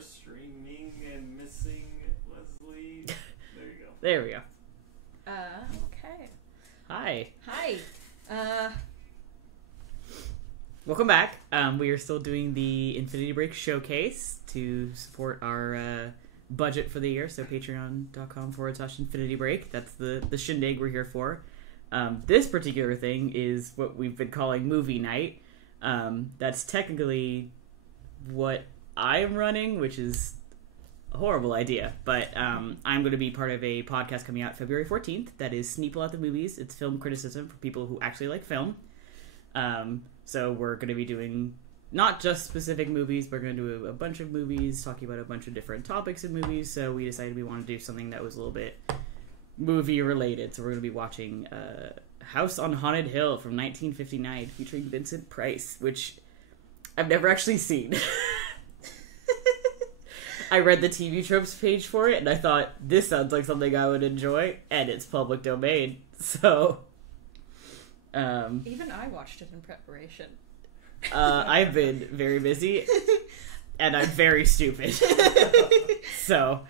are streaming and missing Leslie. There you go. There we go. Okay. Hi. Hi. Welcome back. We are still doing the Infinity Break showcase to support our budget for the year. So patreon.com/Infinity Break. That's the shindig we're here for. This particular thing is what we've been calling movie night. That's technically what I'm running, which is a horrible idea. But I'm going to be part of a podcast coming out February 14th. That is Sneeple at the Movies. It's film criticism for people who actually like film. So we're going to be doing not just specific movies, we're going to do a bunch of movies, talking about a bunch of different topics in movies. So we decided we want to do something that was a little bit movie related. So we're going to be watching House on Haunted Hill from 1959 featuring Vincent Price, which I've never actually seen. I read the TV tropes page for it and I thought, this sounds like something I would enjoy, and it's public domain. So even I watched it in preparation. I've been very busy, and I'm very stupid. So,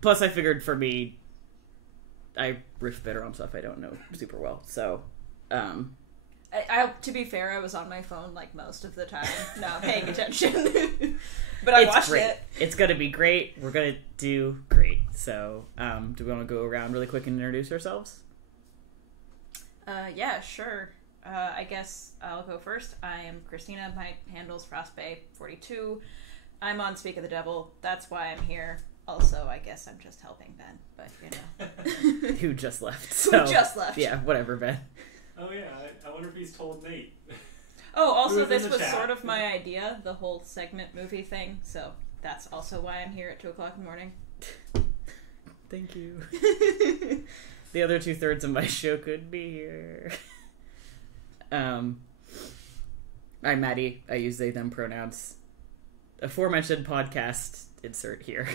plus I figured for me, I riff better on stuff I don't know super well. So, I to be fair, I was on my phone like most of the time, not paying attention. But I watched it. It's gonna be great. We're gonna do great. So, do we want to go around really quick and introduce ourselves? Yeah, sure. I guess I'll go first. I am Christina. My handle's FrostBay42. I'm on Speak of the Devil. That's why I'm here. Also, I guess I'm just helping Ben, but you know. Who just left. So, who just left. Yeah, whatever, Ben. Oh yeah, I wonder if he's told Nate. Oh, also this was sort of my idea, the whole segment movie thing, so that's also why I'm here at 2 o'clock in the morning. Thank you. The other 2/3 of my show could be here. I'm Maddie. I use they, them pronouns. Aforementioned podcast, insert here.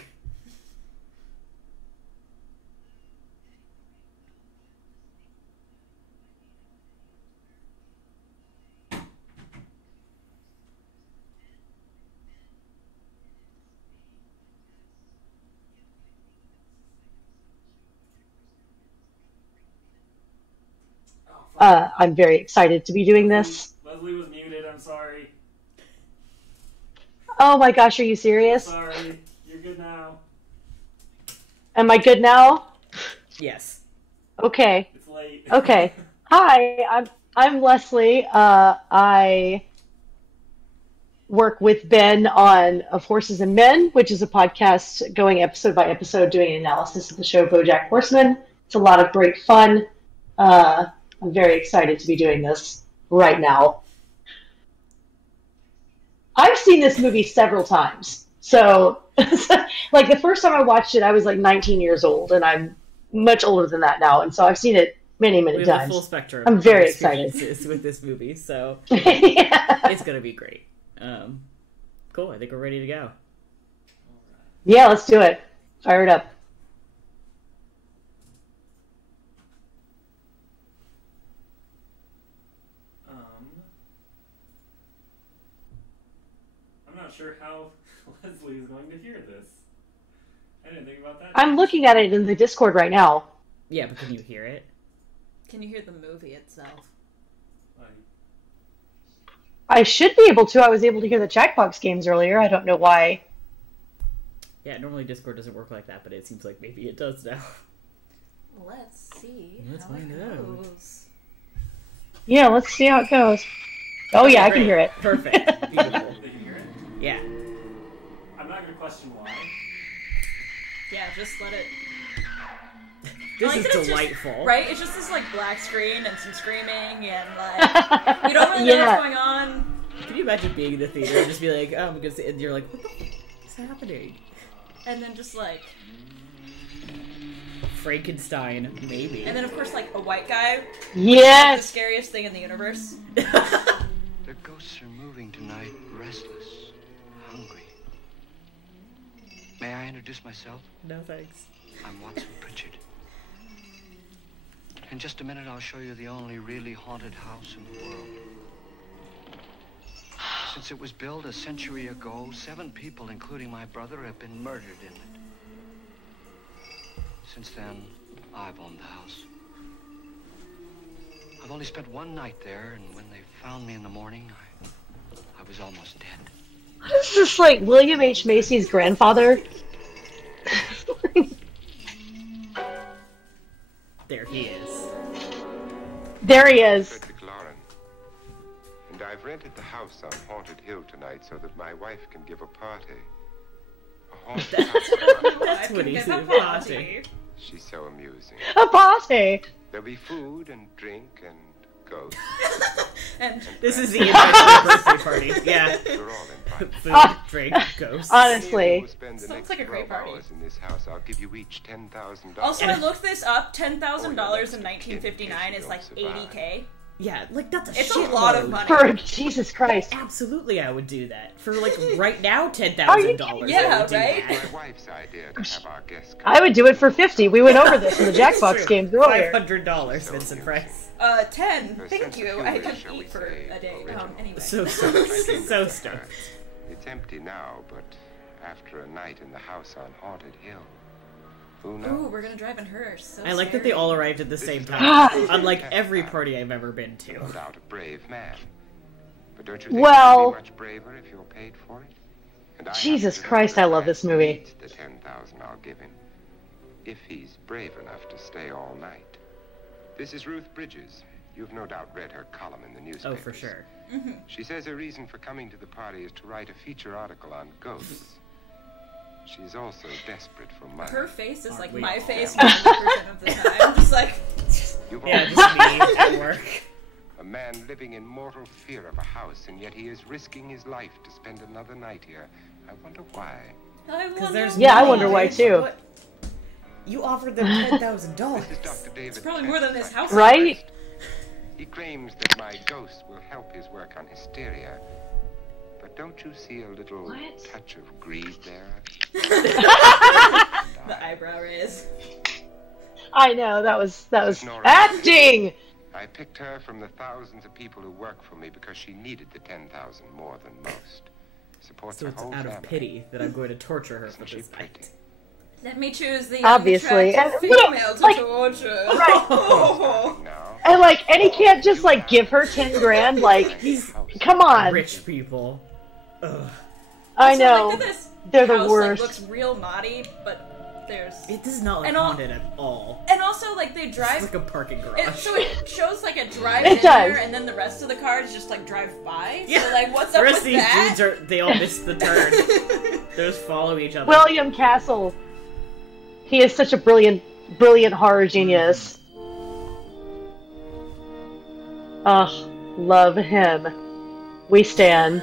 I'm very excited to be doing this. Leslie was muted, I'm sorry. Oh my gosh, are you serious? Sorry, you're good now. Am I good now? Yes. Okay. It's late. Okay. Hi, I'm Leslie. I work with Ben on Of Horses and Men, which is a podcast going episode by episode doing an analysis of the show BoJack Horseman. It's a lot of great fun. I'm very excited to be doing this right now. I've seen this movie several times. So, like, the first time I watched it, I was like 19 years old, and I'm much older than that now. And so I've seen it many, many we have times. A full spectrum. I'm very excited with this movie, so yeah. It's gonna be great. Cool. I think we're ready to go. Yeah, let's do it. Fire it up. I'm not sure how Leslie is going to hear this. I didn't think about that. I'm looking at it in the Discord right now. Yeah, but can you hear it? Can you hear the movie itself? I should be able to. I was able to hear the Jackbox games earlier. I don't know why. Yeah, normally Discord doesn't work like that, but it seems like maybe it does now. Let's see Let's how find it out. goes. Yeah, let's see how it goes. Oh yeah, I Great. can hear it. Perfect. Beautiful. Did you hear it? Yeah. I'm not going to question why. Yeah, just let it... This I like is that it's delightful. Just, right? It's just this, like, black screen and some screaming and, like... You don't really know what's going on. Can you imagine being in the theater and just be like, oh, I'm gonna say, and you're like, what the fuck is happening? And then just, like... Frankenstein, maybe. And then, of course, like, a white guy. Yes! The scariest thing in the universe. The ghosts are moving tonight, restless, hungry. May I introduce myself? No thanks. I'm Watson Pritchard. In just a minute, I'll show you the only really haunted house in the world. Since it was built a century ago, 7 people, including my brother, have been murdered in it. Since then, I've owned the house. I've only spent one night there, and when they found me in the morning, I was almost dead. This is like William H. Macy's grandfather. There he is. There he is. Frederick Lauren. And I've rented the house on Haunted Hill tonight so that my wife can give a party. A haunted house party. That's what he Give said. a party. She's so amusing. A party. There'll be food and drink and ghosts. And This is the invite to the birthday party. Yeah. We're all invited. Food, drink, ghosts. Honestly. We'll spend the Sounds next like a great 12 party. hours in this house. I'll give you each $10,000. also, I looked this up. $10,000 in 1959 is like Don't survive. $80K. Yeah, like that's a It's a lot of shitload. money. For Jesus Christ. Absolutely, I would do that. For like right now, Are $10,000. you I would Yeah, do right? that. My wife's idea to have our guests come. I would do it for 50. We went over this in the Jackbox games earlier. $500, Vincent Price. 10. Her Thank sense of you. humor I is, can shall we eat for say, a day. original. Anyway. So stoked. So stoked. It's empty now, but after a night in the house on Haunted Hill, who knows? Ooh, we're gonna drive in hers. So I like that they scary. all arrived at the same Ah. time, unlike every party I've ever been to. No doubt a brave man. But don't you think Well- you'll be much braver if you're paid for it? And I Jesus happen to know Christ, that I love man this movie. needs the 10,000 I'll give him, if he's brave enough to stay all night. This is Ruth Bridges. You've no doubt read her column in the newspaper. Oh, for sure. She says her reason for coming to the party is to write a feature article on ghosts. She's also desperate for money. Her face is Aren't like we my all? face 90% of the time. Just like, You've Yeah, always just me at work. a man living in mortal fear of a house, and yet he is risking his life to spend another night here. I wonder why. I wonder there's Yeah, I why. wonder why too. What? You offered them $10,000. This is Dr. David. It's probably more than this house. Right? He claims that my ghost will help his work on hysteria. But don't you see a little What? touch of greed there? The eyebrow raise. I know, that was acting! I picked her from the thousands of people who work for me because she needed the 10,000 more than most. Supports So her it's whole out family. of pity that I'm going to torture her for Isn't she this pretty? night. Let me choose the Obviously, unattractive and- female to like- torture. Right. Now, And like, and he can't just like give her 10 grand, like, come on. Rich people. Ugh. I Also, know. Like, this They're the house, worst. Like, looks real naughty, but there's. It does not look And all- haunted at all. And also, like, they It's drive. like a parking garage. So it shows like a drive It in does. there, and then the rest of the cars just like drive by. Yeah. So like, what's the up rest with of these that? dudes they all missed the turn. They just follow each other. William Castle. He is such a brilliant horror genius. Ugh, love him. We stan.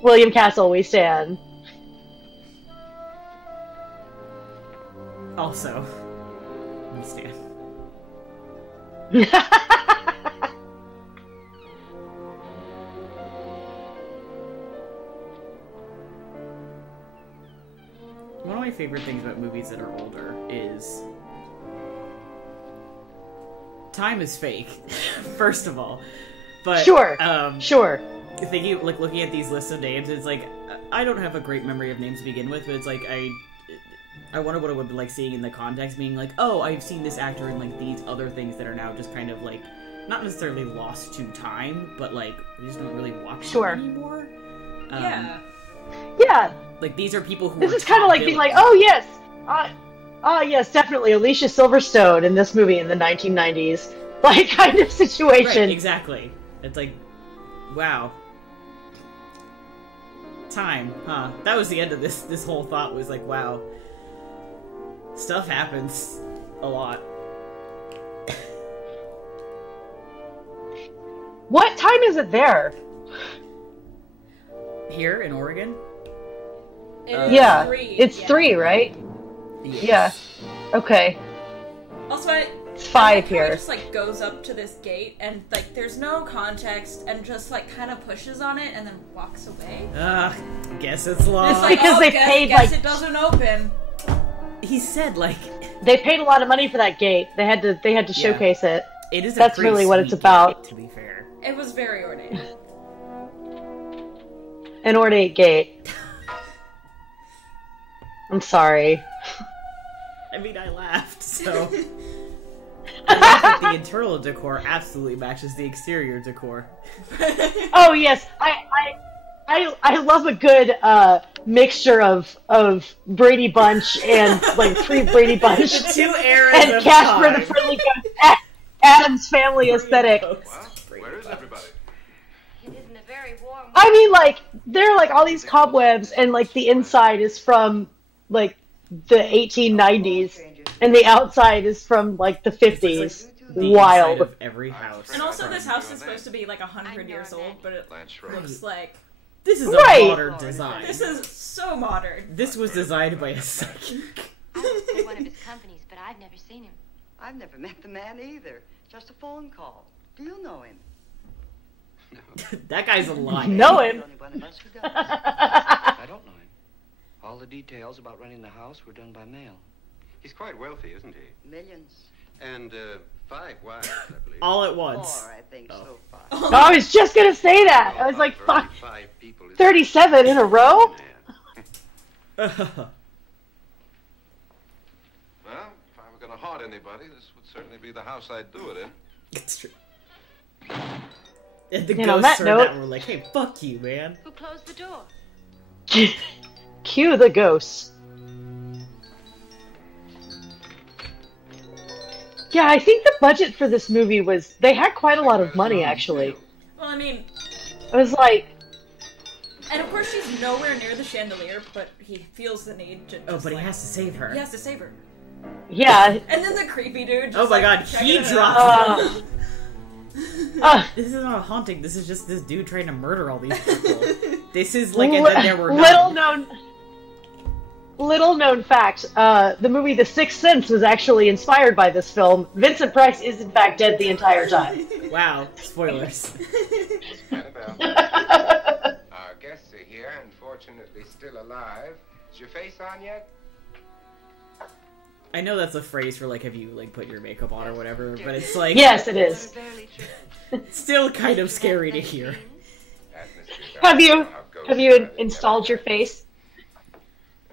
William Castle, we stan. Also, we stand. One of my favorite things about movies that are older is time is fake, first of all. But Sure. Sure. thinking, like, looking at these lists of names, it's like I don't have a great memory of names to begin with, but it's like I wonder what it would be like seeing in the context, being like, oh, I've seen this actor in like these other things that are now just kind of like not necessarily lost to time, but like we just don't really watch Sure. them anymore. Yeah. Yeah, Like these are people who this were is kind of top like being like, villains. oh yes, yes, definitely Alicia Silverstone in this movie in the 1990s, like kind of situation. Right, exactly. It's like, wow. Time, huh? That was the end of this whole thought was like, wow. Stuff happens a lot. What time is it there? Here in Oregon? It is Yeah, 3. it's yeah. 3, right? Yeah. Okay, Also, I it's I 5 like how he here. just like goes up to this gate and like there's no context and just like kind of pushes on it and then walks away. Guess it's locked. It's like, Because oh, they guess, paid, guess like- it doesn't open. He said, like, They paid a lot of money for that gate. They had to Yeah. showcase it. it is. That's a pretty really what it's sweet about. gate, to be fair. It was very ornate. An ornate gate. I'm sorry. I mean, I laughed, so... I laughed that the internal decor absolutely matches the exterior decor. Oh yes, I love a good mixture of Brady Bunch and like pre-Brady Bunch The two eras and of Casper time. the Friendly Ghost, Adam's Family aesthetic. Well, where is everybody? It isn't a very warm. I mean, like there are like all these cobwebs, and like the inside is from like the 1890s, and the outside is from like the 50s. The Wild. inside of every house. And also, this house is supposed to be like 100 years old, but it looks like This is a Right. modern design. this is so modern. This was designed by a psychic. I would say one of his companies, but I've never seen him. I've never met the man either. Just a phone call. Do you know him? That guy's a liar. Know him? The only one of us who does. I don't know him. All the details about running the house were done by mail. He's quite wealthy, isn't he? Millions. And 5 wives, I believe. All at once. 4, I think, so far. Oh, I was just gonna say that. I was like, fuck, 35 people is 37 in a row? Well, if I were going to haunt anybody, this would certainly be the house I'd do it in. It's true. And the And on that ghosts are note- that were like, hey, fuck you, man. Who closed the door? Cue the ghosts. Yeah, I think the budget for this movie was, they had quite a lot of money, actually. Well, I mean, It was like, and of course she's nowhere near the chandelier, but he feels the need to. Oh, just, but he like, has to save her. He has to save her. yeah. And then the creepy dude. Just, Oh my like, god, checking he it drops out. This is not a haunting, this is just this dude trying to murder all these people. This is like, and then there were none. Little known fact, the movie The Sixth Sense was actually inspired by this film. Vincent Price is in fact dead the entire time. Wow, spoilers. Annabelle, our guests are here and fortunately still alive. Is your face on yet? I know that's a phrase for like, have you like put your makeup on or whatever, but it's like, Yes, it is. still kind of scary to hear. Have you installed your face?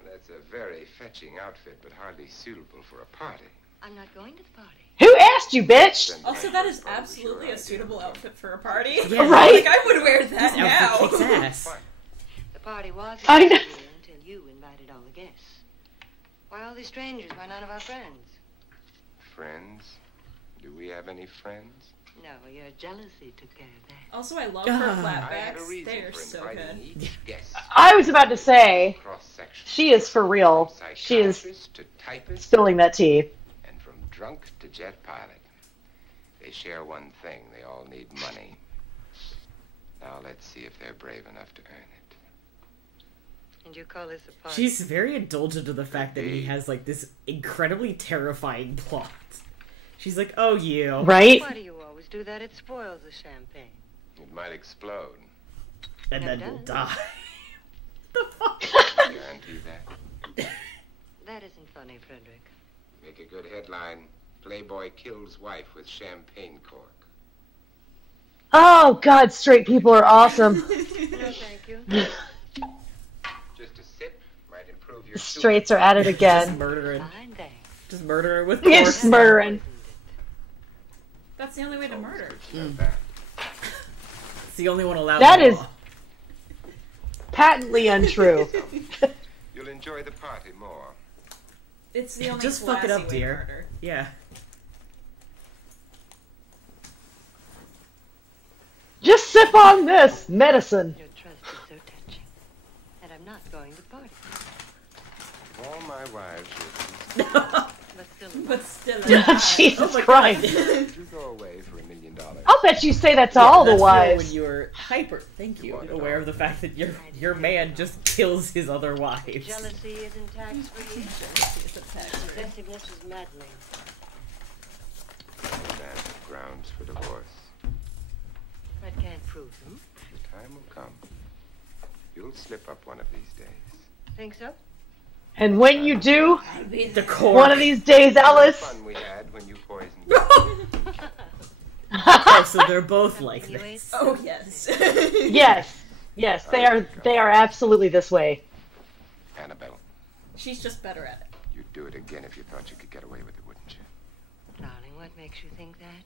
That's a very fetching outfit, but hardly suitable for a party. I'm not going to the party. Who asked you, bitch? Also, that is absolutely a suitable outfit for a party. Yeah. Right? Like, I would wear that This outfit kicks now. ass. The party was I know. until you invited all the guests. Why all these strangers? Why none of our friends? Friends? Do we have any friends? No, your jealousy took care of that. Also, I love her I had a flatbacks. reason They are for so inviting good. each guest. I was about to say, Cross-section. she is for real. She is Psychiatrist to typist, spilling that tea. and from drunk to jet pilot. They share one thing. They all need money. Now let's see if they're brave enough to earn it. And you call this a party? She's very indulgent to the fact that he has like this incredibly terrifying plot. She's like, oh, you. Right? Why do you always do that? It spoils the champagne. It might explode. And then Never we'll done. die. The fuck? Guarantee that. That isn't funny, Frederick. Make a good headline. Playboy kills wife with champagne cork. Oh, God, straight people are awesome. No, thank you. Just a sip might improve your The straights are at it Just again. murdering. Fine thing. Just murder her with It's corks. murdering. That's the only way to murder. It's the only one allowed. That in is- law. Patently untrue. You'll enjoy the party more. It's the only Just fuck it classy up, way to dear. murder. Yeah. Just sip on this medicine. Your trust is so touching. And I'm not going to the party. All my wives But still, But still, Jesus Christ. would you go away for $1 million? I'll bet you say that to all the That's wives. when you were hyper. Thank you. Aware of the fact that your man just kills his other wives. jealousy isn't tax-free. Possessiveness is maddening. That's grounds for divorce. I can't prove them. The time will come. You'll slip up one of these days. Think so? And when you do, The cork. one of these days, Alice. Fun we had when you poisoned me. Oh, so they're both like this. Oh yes. Yes, they are absolutely this way. Annabelle, She's just better at it. you'd do it again if you thought you could get away with it, wouldn't you? Darling, what makes you think that?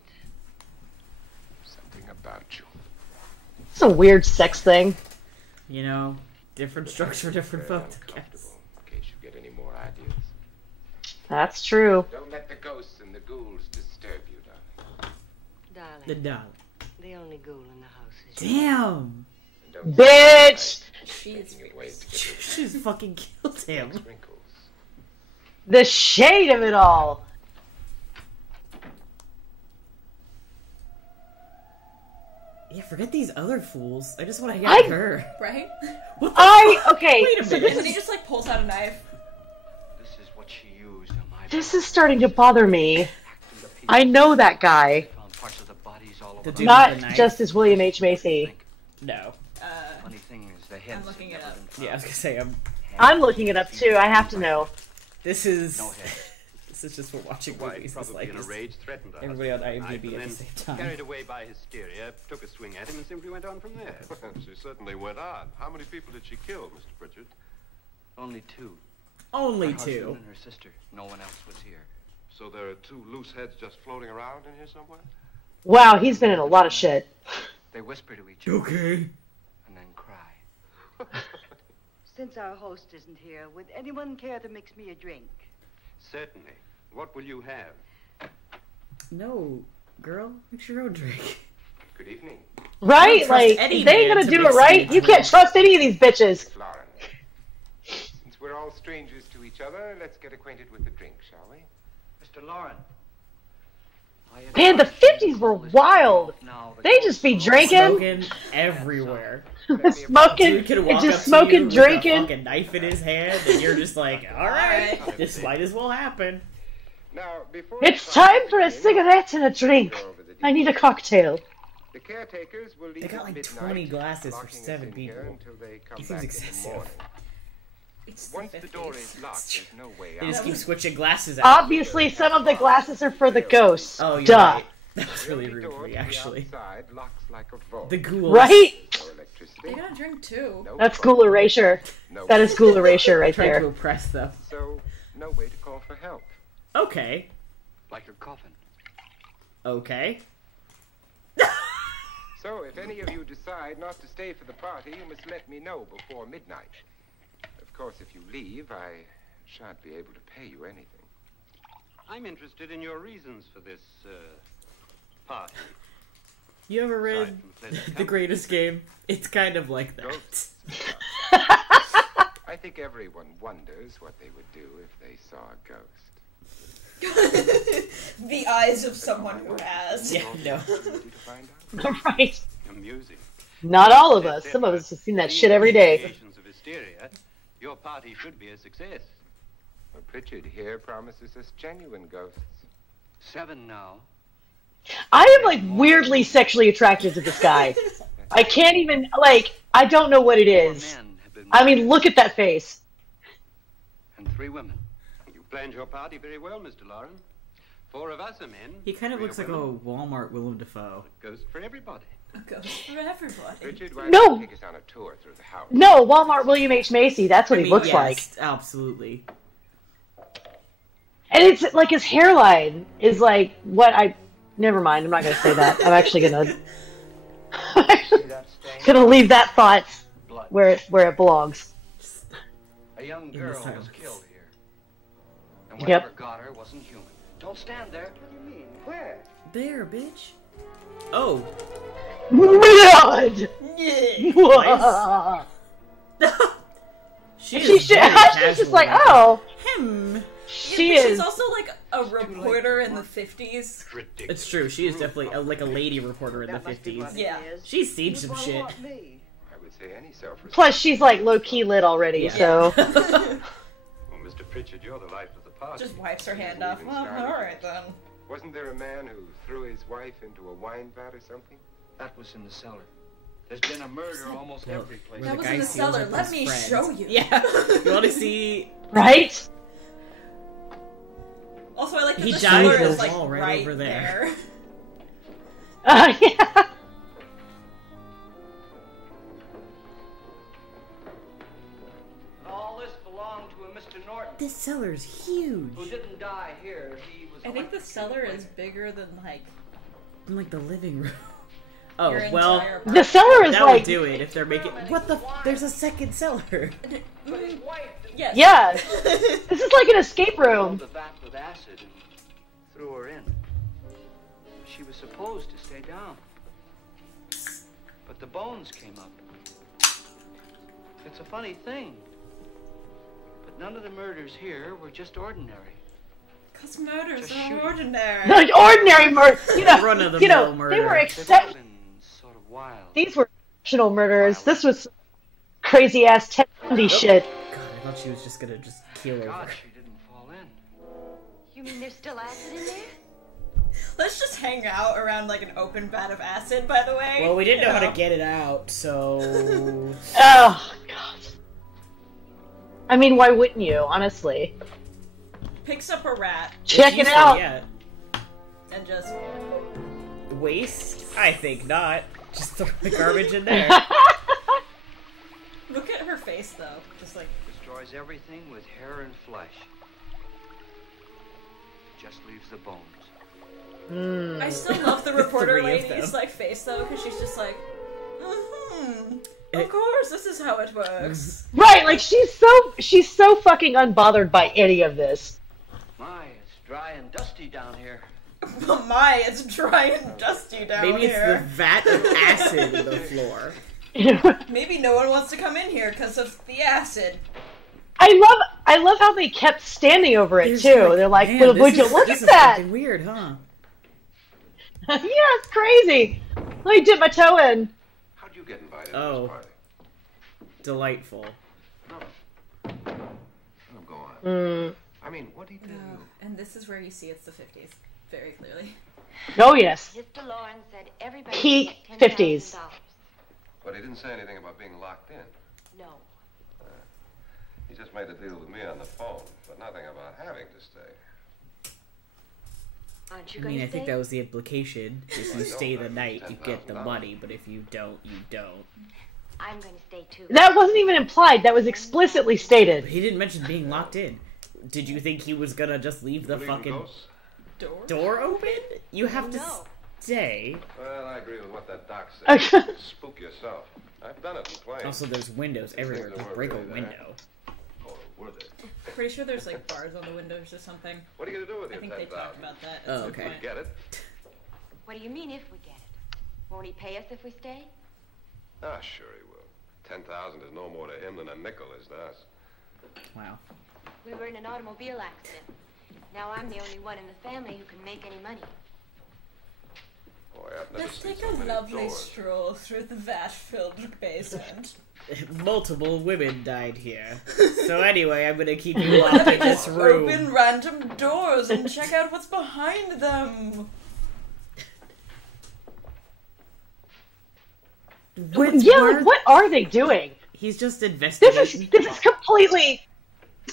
Something about you. It's a weird sex thing. You know, different structure, different Very folk, I guess. uncomfortable, in case you get any more ideas. That's true. Don't let the ghosts and the ghouls disturb you, darling. The Darling, doll. the only ghoul in the house is you. Damn! And don't Bitch! She is thinking of ways to get rid of She's fucking killed him. those wrinkles. The shade of it all. Yeah, forget these other fools. I just want to hang out with her. Right? What the Okay, Wait a so minute. this And then he is, just like pulls out a knife. This is what she used on my this is starting to bother me. I know that guy. found parts of the bodies all over The the dude Not with the knife? just as William H. Macy. No. Funny thing is, the heads I'm looking have it never up. been found. Yeah, I was gonna say, I'm looking it up too. I have to know. this is... No heads. This is just for watching Wife, movies. It's probably like in a rage, threatened her everybody on husband with a IMDb knife, at and the then same time. carried away by hysteria, took a swing at him and simply went on from there. She certainly went on. How many people did she kill, Mr. Pritchard? Only two. Only Her husband two. and her sister. No one else was here. So there are two loose heads just floating around in here somewhere? Wow, he's been in a lot of shit. They whisper to each other Okay. and then cry. Since our host isn't here, would anyone care to mix me a drink? Certainly. What will you have? No, girl, mix your own drink. Good evening, Right? trust Like, any if they ain't man gonna to do it mix right, me you drink. can't trust any of these bitches. Lauren. Since we're all strangers to each other, let's get acquainted with the drink, shall we? Mr. Lauren. Man, the 50s were wild. They just be drinking, Smoking everywhere. smoking, Dude could and walk just up smoking, to you with a drinking. fucking knife in his hand, and you're just like, all right, this might as well happen. Now, before It's the time party for a begins, cigarette and a drink. go over the I need a details. cocktail. The caretakers will leave They got at like midnight, 20 glasses for locking us 7 in here people. until they come It seems back in the excessive. morning. It's Once the the door 50s. is locked, there's no way They just out. keep switching glasses out. Obviously, some of the glasses are for the ghosts. Oh, you're Duh. right. That was The really only rude door for me, to the actually. outside locks like a vault. The ghouls. Right? No electricity. They got a drink too. No That's phone, ghoul erasure. no That is ghoul erasure right Trying to there. oppress them. So, no way to call for help. Okay. Like your coffin. Okay. So, if any of you decide not to stay for the party, you must let me know before midnight. Of course, if you leave, I shan't be able to pay you anything. I'm interested in your reasons for this, party. You ever read Aside from pleasant The company. Greatest Game? It's kind of like that. Ghosts. I think everyone wonders what they would do if they saw a ghost. The eyes of someone who has. Yeah, no. Opportunity to find out. Right. Amusing. Not all of us. Some of us have seen that shit every day. Variations of hysteria, your party should be a success. Well, Pritchard here promises us genuine ghosts. 7 now. I am like weirdly sexually attracted to this guy. I can't even like. I don't know what it 4 is. men have been I mean, look at that face. and 3 women. You planned your party very well, Mr. Lauren. 4 of us are men. He kind of 3 looks are like a women. Walmart Willem Dafoe. Ghost for everybody. A ghost for everybody. Richard, why No. don't you take us on a tour through the house? No, Walmart William H. Macy. That's what I he mean, looks yes, like. Absolutely. And it's like his hairline is like what I. Never mind. I'm not gonna say that. I'm actually gonna See that stain? gonna leave that thought Blood. where it belongs. A young the girl was silence. killed here. And Yep. whatever got her wasn't human. Don't stand there. What do you mean? Where? There, bitch. Oh. Blood. She She is should, very she's casual just like, about oh, it. Him. she Yeah, but is. she's also like a reporter in the 50s. Ridiculous. It's true. She is definitely like a lady reporter in the That must be 50s. what it Yeah. is. She's seen You'd some wanna shit. want me. I would say any self-respect. Plus, she's like low key lit already. Yeah. So Well, Mr. Pritchard, you're the life of the party. Just wipes her hand off. Well, alright then. Wasn't there a man who threw his wife into a wine vat or something? That was in the cellar. There's been a murder almost Well, every place. where That was guy in the steals cellar. with Let his me friends. show you. Yeah. You want to see? right. Also, I like that He the died cellar in the is like wall right over there. Yeah. All this belonged to a Mr. Norton. This cellar's huge. Who didn't die here. He was. I think the cellar is bigger than In like the living room. Oh your well, entire apartment. The cellar is that like would do it if they're making. What the? There's a second cellar. But his wife Yes. Yeah. This is like an escape room. filled the vat with acid and threw her in. She was supposed to stay down. But the bones came up. It's a funny thing. But none of the murders here were just ordinary. Because murders Just are shooting. ordinary. Like ordinary murder. Run-of-the-mill They murder. were They've except. been sort of wild. These were exceptional murders. This was crazy ass Ted Bundy shit. God, I thought she was just gonna keel God, over. she didn't fall in. You mean there's still acid in there? Let's just hang out around like an open vat of acid, by the way. Well, we didn't know how You to get it out, so. Oh god. I mean, why wouldn't you? Honestly. Picks up a rat Check it Useful, out. Yeah. and just. Waste? I think not. Just throw the garbage in there. Look at her face, though. Just like. Destroys everything with hair and flesh. Just leaves the bones. I still love the reporter Three of lady's them. like face though, because she's just like, It- of course, this is how it works. Right, like she's so fucking unbothered by any of this. My, it's dry and dusty down here. But my, it's dry and dusty down Maybe it's the here. vat of acid in the floor. Maybe no one wants to come in here because of the acid. I love how they kept standing over it too. They're like, Man, would this you is- look this at is that? fucking weird, huh? Yeah, it's crazy. Let me dip my toe in. How'd you get invited to Oh. this party? Delightful. No, go on. Mm. I mean, what did he tell you? And this is where you see it's the 50s, very clearly. Oh yes. Mr. Lawrence said everybody Peak would get $10,000. 50s. But he didn't say anything about being locked in. No. He just made a deal with me on the phone, but nothing about having to stay. Aren't you I going mean, to I think stay? that was the implication. If you I stay don't, the that's night, you get the $10,000. money, but if you don't, you don't. I'm going to stay too. That wasn't even implied. That was explicitly stated. He didn't mention being locked in. Did you think he was gonna just leave the Believe in fucking ghosts? door open? You have to No. stay. Well, I agree with what that doc said. You can spook yourself. I've done it in planes. Also, there's windows everywhere. Things Just weren't break a really there. window. Oh, were they? Pretty sure there's like bars on the windows or something. What are you gonna do with I your think they 10,000? talked about that at Oh, some okay. point. Get it? What do you mean if we get it? Won't he pay us if we stay? Ah, sure he will. 10,000 is no more to him than a nickel is to us. Wow. We were in an automobile accident. Now I'm the only one in the family who can make any money. Boy, I've never Let's seen take so a many lovely doors. stroll through the vat-filled basement. Multiple women died here. So anyway, I'm gonna keep you locked in this room. Open random doors and check out what's behind them. What are they doing? He's just This investigating. is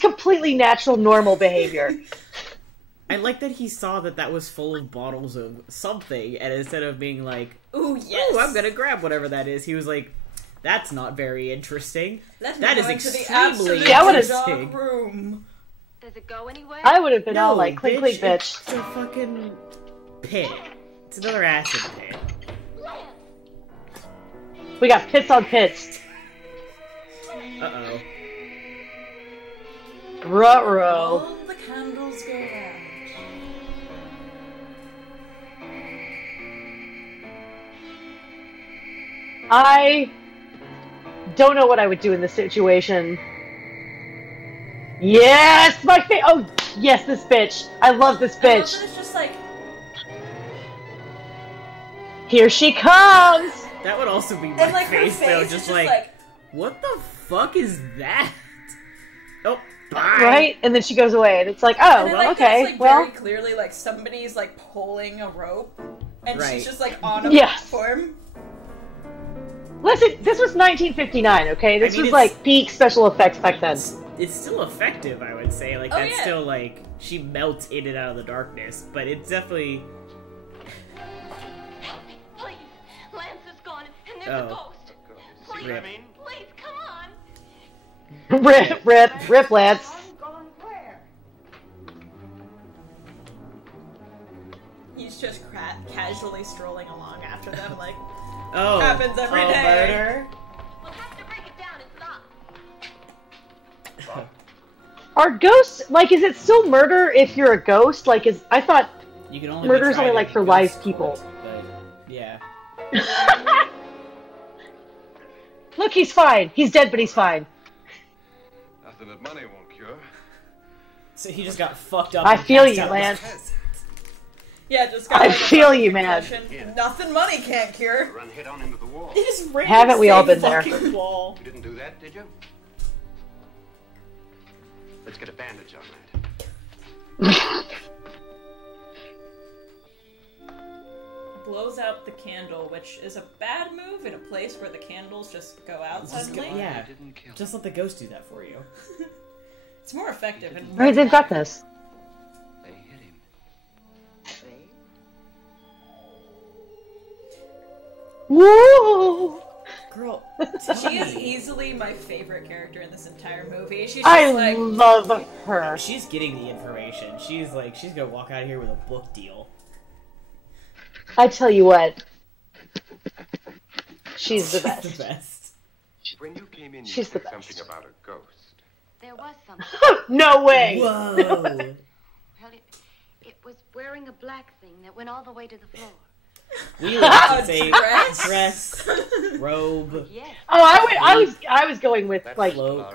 completely natural, normal behavior. I like that he saw that was full of bottles of something, and instead of being like, Ooh, yes. "Ooh, I'm gonna grab whatever that is," he was like, "That's not very interesting. Let me That go is into the extremely absolute Yeah, I would've- interesting." dark room. Does it go anywhere? I would have been all No, like, clink, clink, bitch. It's a fucking pit. It's another acid pit. We got pits on pits. Uh-oh. Ruh-roh. All the candles go out. I don't know what I would do in this situation. Yes, my oh yes, this bitch. I love this I love bitch. that it's just like, Here she comes. That would also be my and like her face, face though, is just just like, like what the fuck is that? Oh, bye. Right, and then she goes away, and it's like, and oh, then, well, like, okay, that's, like, well, very clearly like somebody's like pulling a rope, and Right. she's just like on a Yes. platform. listen, this was 1959, okay? This I mean, was it's- like peak special effects back then. It's still effective, I would say. Like, Oh, that's yeah. still, like, she melts in and out of the darkness, but it's definitely... There's Oh. a ghost. Please, Rip. please, come on. Rip, Lance. Gone where? He's just casually strolling along after them, like, Oh. happens every day. Murder? We'll have to break it down and stop. Are ghosts, like, is it still murder if you're a ghost? Like, I thought You can only murder's be tried only, like, in for ghost live court, people. But, yeah. Look, he's fine. He's dead, but he's fine. Nothing that money won't cure. So he just got fucked up. I and feel passed you, out. Lance. Yeah, just got I like, a feel fucking you, man. concussion. Nothing money can't cure. Run head on into the wall. He just ran Haven't the we all same been there? fucking wall. You didn't do that, did you? Let's get a bandage on that. Blows out the candle, which is a bad move in a place where the candles just go out suddenly. Yeah, just let the ghost do that for you. It's more effective. And Alright, they've got this. They hit him. Woo! Girl, She is easily my favorite character in this entire movie. She's just I like, love her. she's getting the information. She's gonna walk out of here with a book deal. I tell you what. She's the best. The best. When you came in, you She's the said best. something about a ghost. There was something. No way! Whoa. Well, it was wearing a black thing that went all the way to the floor. We like to say dress? dress, robe, Yes. Oh, I was going with, That's like, cloak,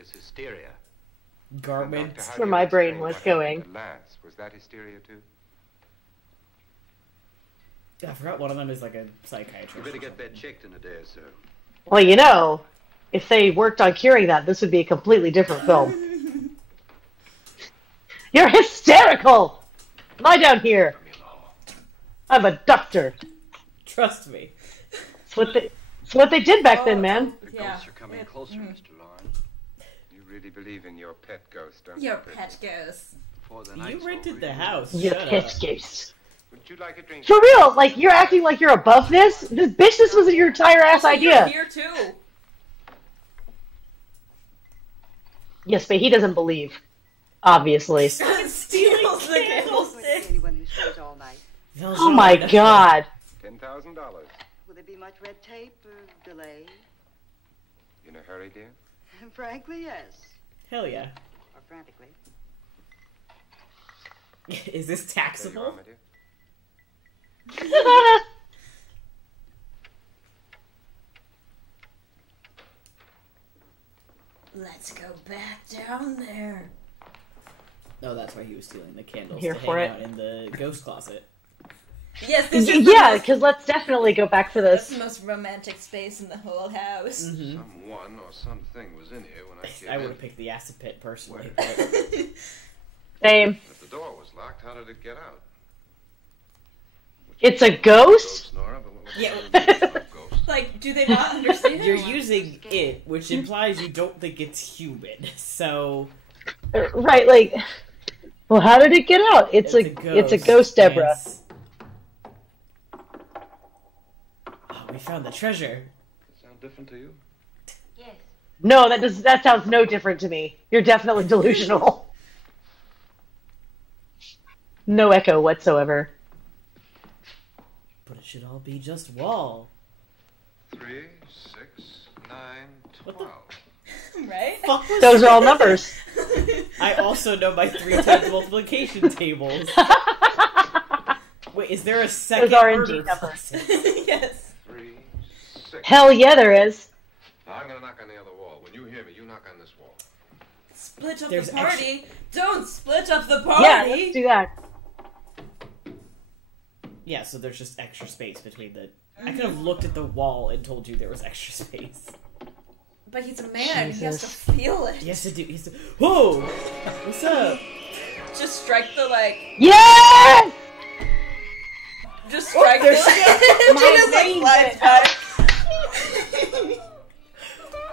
is hysteria. garments. Doctor, how That's do where you my brain explain was what happened going. to Lance? Was that hysteria too? I forgot one of them is like a You psychiatrist. better get that checked in a day or so. well, you know, if they worked on curing that, this would be a completely different film. You're hysterical! Lie down here. I'm a doctor. Trust me. It's what they did back then, man. The Yeah. ghosts are coming closer, Mr. Lauren. You really believe in your pet ghost, don't your you? pet ghost. Before the You night's rented over, the you- house. You Shut piss up. case. Would you like a drink? For real, like, you're acting like you're above this? This was your entire ass You're idea. here too. Yes, but he doesn't believe. Obviously. Steals the candlestick. Anyone who stays all night. Oh my god. $10,000. Will there be much red tape or delay? In a hurry, dear? Frankly, yes. Hell yeah. Or frantically. Is this There you are, taxable? my dear. Let's go back down there. No, that's why he was stealing the candles Here to for hang it. out in the ghost closet. Yes, this is the Yeah, most, because let's definitely go back for that's this. the most romantic space in the whole house. Mm-hmm. Someone or something was in here when I came I would in. have picked the acid pit personally. Where? But Same. If the door was locked, how did it get out? It's a ghost? Ghost, Nora, but what was Yeah. the ghost? Like, do they not understand? you're using it, which implies you don't think it's human. So Right, like, well, how did it get out? It's a ghost, Deborah. Yes. Oh, we found the treasure. Does it sound different to you? Yes. No, that sounds no different to me. You're definitely delusional. No echo whatsoever. But it should all be just wall. 3, 6, 9, What the 12. Right? fuck was Those are all numbers. I also know my 3 times multiplication tables. Wait, is there a second Those RNG murder numbers. closet? Yes. 3, 6. Hell yeah, there is. Now I'm gonna knock on the other wall. When you hear me, you knock on this wall. Split up There's the party. Don't split up the party. Yeah, let's do that. Yeah, so there's just extra space between the... I could have looked at the wall and told you there was extra space. But he's a man. He has to Jesus. feel it. He has to do... He has to... Whoa! What's up? Just strike the, like... Yes! Just strike the... there's She my just, like, vein flies by.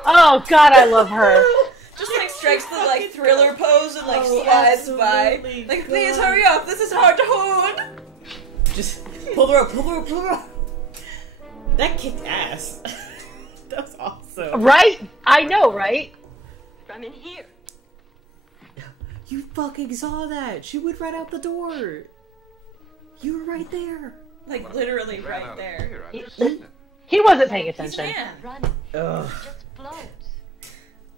Oh god, I love her. Just, like, strikes the, like, thriller pose and, like, Oh, slides by. absolutely, Like, please God. hurry up. This is hard to hold. Just pull the rope, pull the rope, pull the rope! That kicked ass. That was awesome. Right? I know, right? From in here. You fucking saw that. She went right out the door. You were right there. Like, literally right there. He wasn't paying He's attention. man. Running. Ugh. It just floats.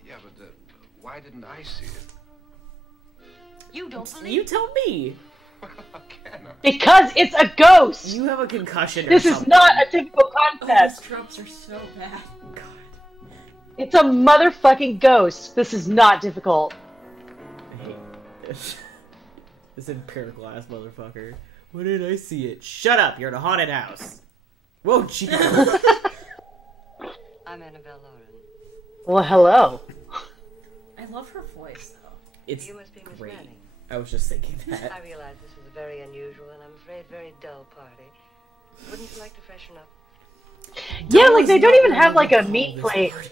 Yeah, but why didn't I see it? You don't believe You tell me. Can I? Because it's a ghost! You have a concussion or This is something. not a typical Oh, these concept. tropes are so bad. God. It's a motherfucking ghost. This is not difficult. I hate this. This empirical ass motherfucker. When did I see it? Shut up, you're in a haunted house. Whoa, Jesus. I'm Annabelle Lauren. Well, hello. I love her voice, though. It's You must be Miss great. Manning. I was just thinking that. I realize this is a very unusual and I'm afraid very dull party. Wouldn't you like to freshen up? Yeah, like they don't even What have would like a call meat this plate party?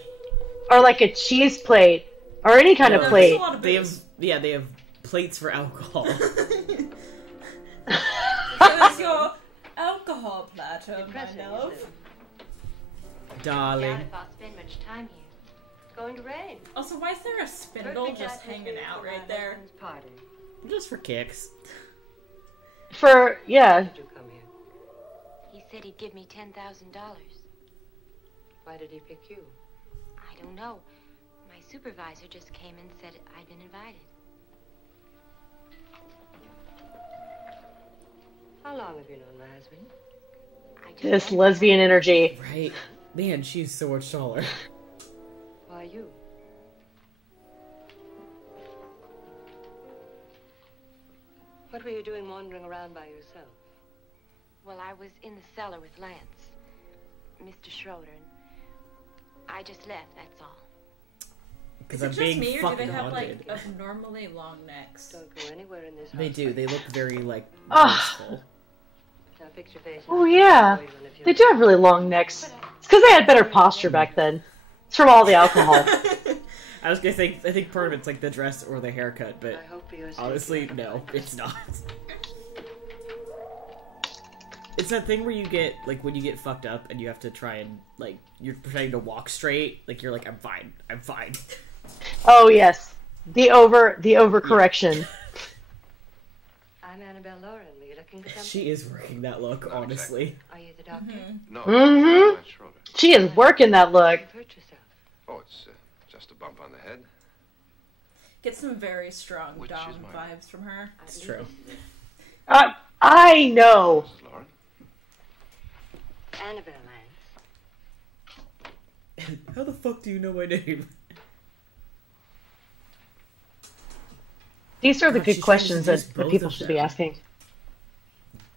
or like a cheese plate or any kind of No, plate. there's a lot of They have, booze. yeah, they have plates for alcohol. There's your alcohol platter, my Depressing, love. isn't it? Darling. Doubt if I'll spend much time here. It's going to rain. Also, why is there a spindle Perfect just hanging atmosphere out for right my there? husband's Party. Just for kicks. Yeah. Did you come here? He said he'd give me $10,000. Why did he pick you? I don't know. My supervisor just came and said I'd been invited. How long have you known my husband? I just This met him. lesbian energy. Right? Man, she's so much taller. Why you? What were you doing wandering around by yourself? Well, I was in the cellar with Lance, Mr. Schroeder, and I just left, that's all. Because Is it I'm just being me, or do fucking they have, haunted. like, abnormally long necks? Don't go anywhere in this house. They do. They look very, like, Ah. graceful. Now fix your face. Oh yeah. They do have really long necks. It's because they had better posture back then. It's from all the alcohol. I was gonna say, I think part of it's like the dress or the haircut, but I hope for your sake honestly, you won't no, find it's not. It's that thing where you get, like, when you get fucked up and you have to try and, like, you're pretending to walk straight, like, you're like, I'm fine. Oh yes. The overcorrection. I'm Annabelle Lauren. Were you looking for something? She is working that look, honestly. Are you the doctor? No. Mm-hmm. Not Schroeder. She is working that look. You've hurt yourself. Oh, it's just a bump on the head. Get some very strong Which Dom is mine? vibes from her. It's true. I know. Mrs. Lauren. Annabelle Lance. How the fuck do you know my name? These are the God, she's good trying to questions seduce that both people of should them. be asking.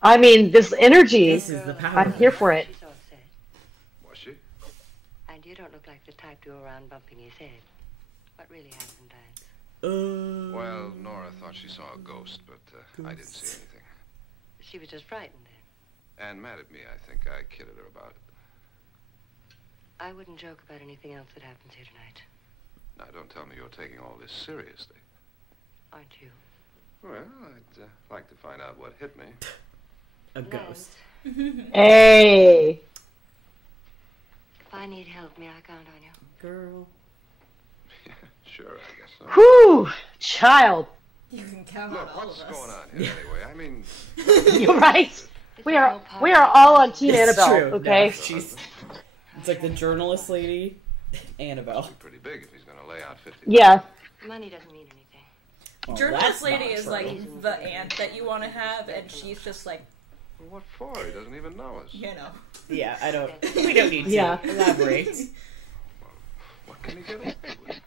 I mean, this energy. This is the power. I'm here for it. She's all set. Was she? And you don't look like the type to go around bumping his head. What really happened, Lance? Well, Nora thought she saw a ghost, but I didn't see anything. She was just frightened then. And mad at me, I think. I kidded her about it. I wouldn't joke about anything else that happens here tonight. Now, don't tell me you're taking all this seriously. Aren't you? Well, I'd like to find out what hit me. A ghost. Hey. If I need help, may I count on you? Girl. Sure, I guess so. Whew, child. You can count on Look, all what's of us. going on here anyway? I mean, You're right. We are all on Team It's Annabelle, true. okay? No, she's. It's like the journalist lady, Annabelle. he's pretty big if he's going to lay out 50. Yeah. Money doesn't mean anything. Well, Journalist that's lady not is true. like the aunt that you want to have, and she's just like, Well, what for? He doesn't even know us. you know. Yeah, I don't. We don't need to Yeah. elaborate. What can he get away with?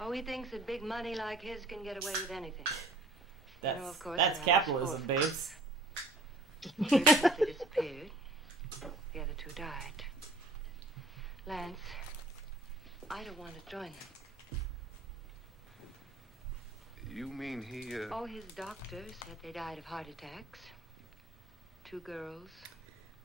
Oh, he thinks that big money like his can get away with anything. That's of course, that's I capitalism, support. babes. Once they disappeared, the other two died. Lance, I don't want to join them. You mean he, Oh, his doctor said they died of heart attacks. 2 girls.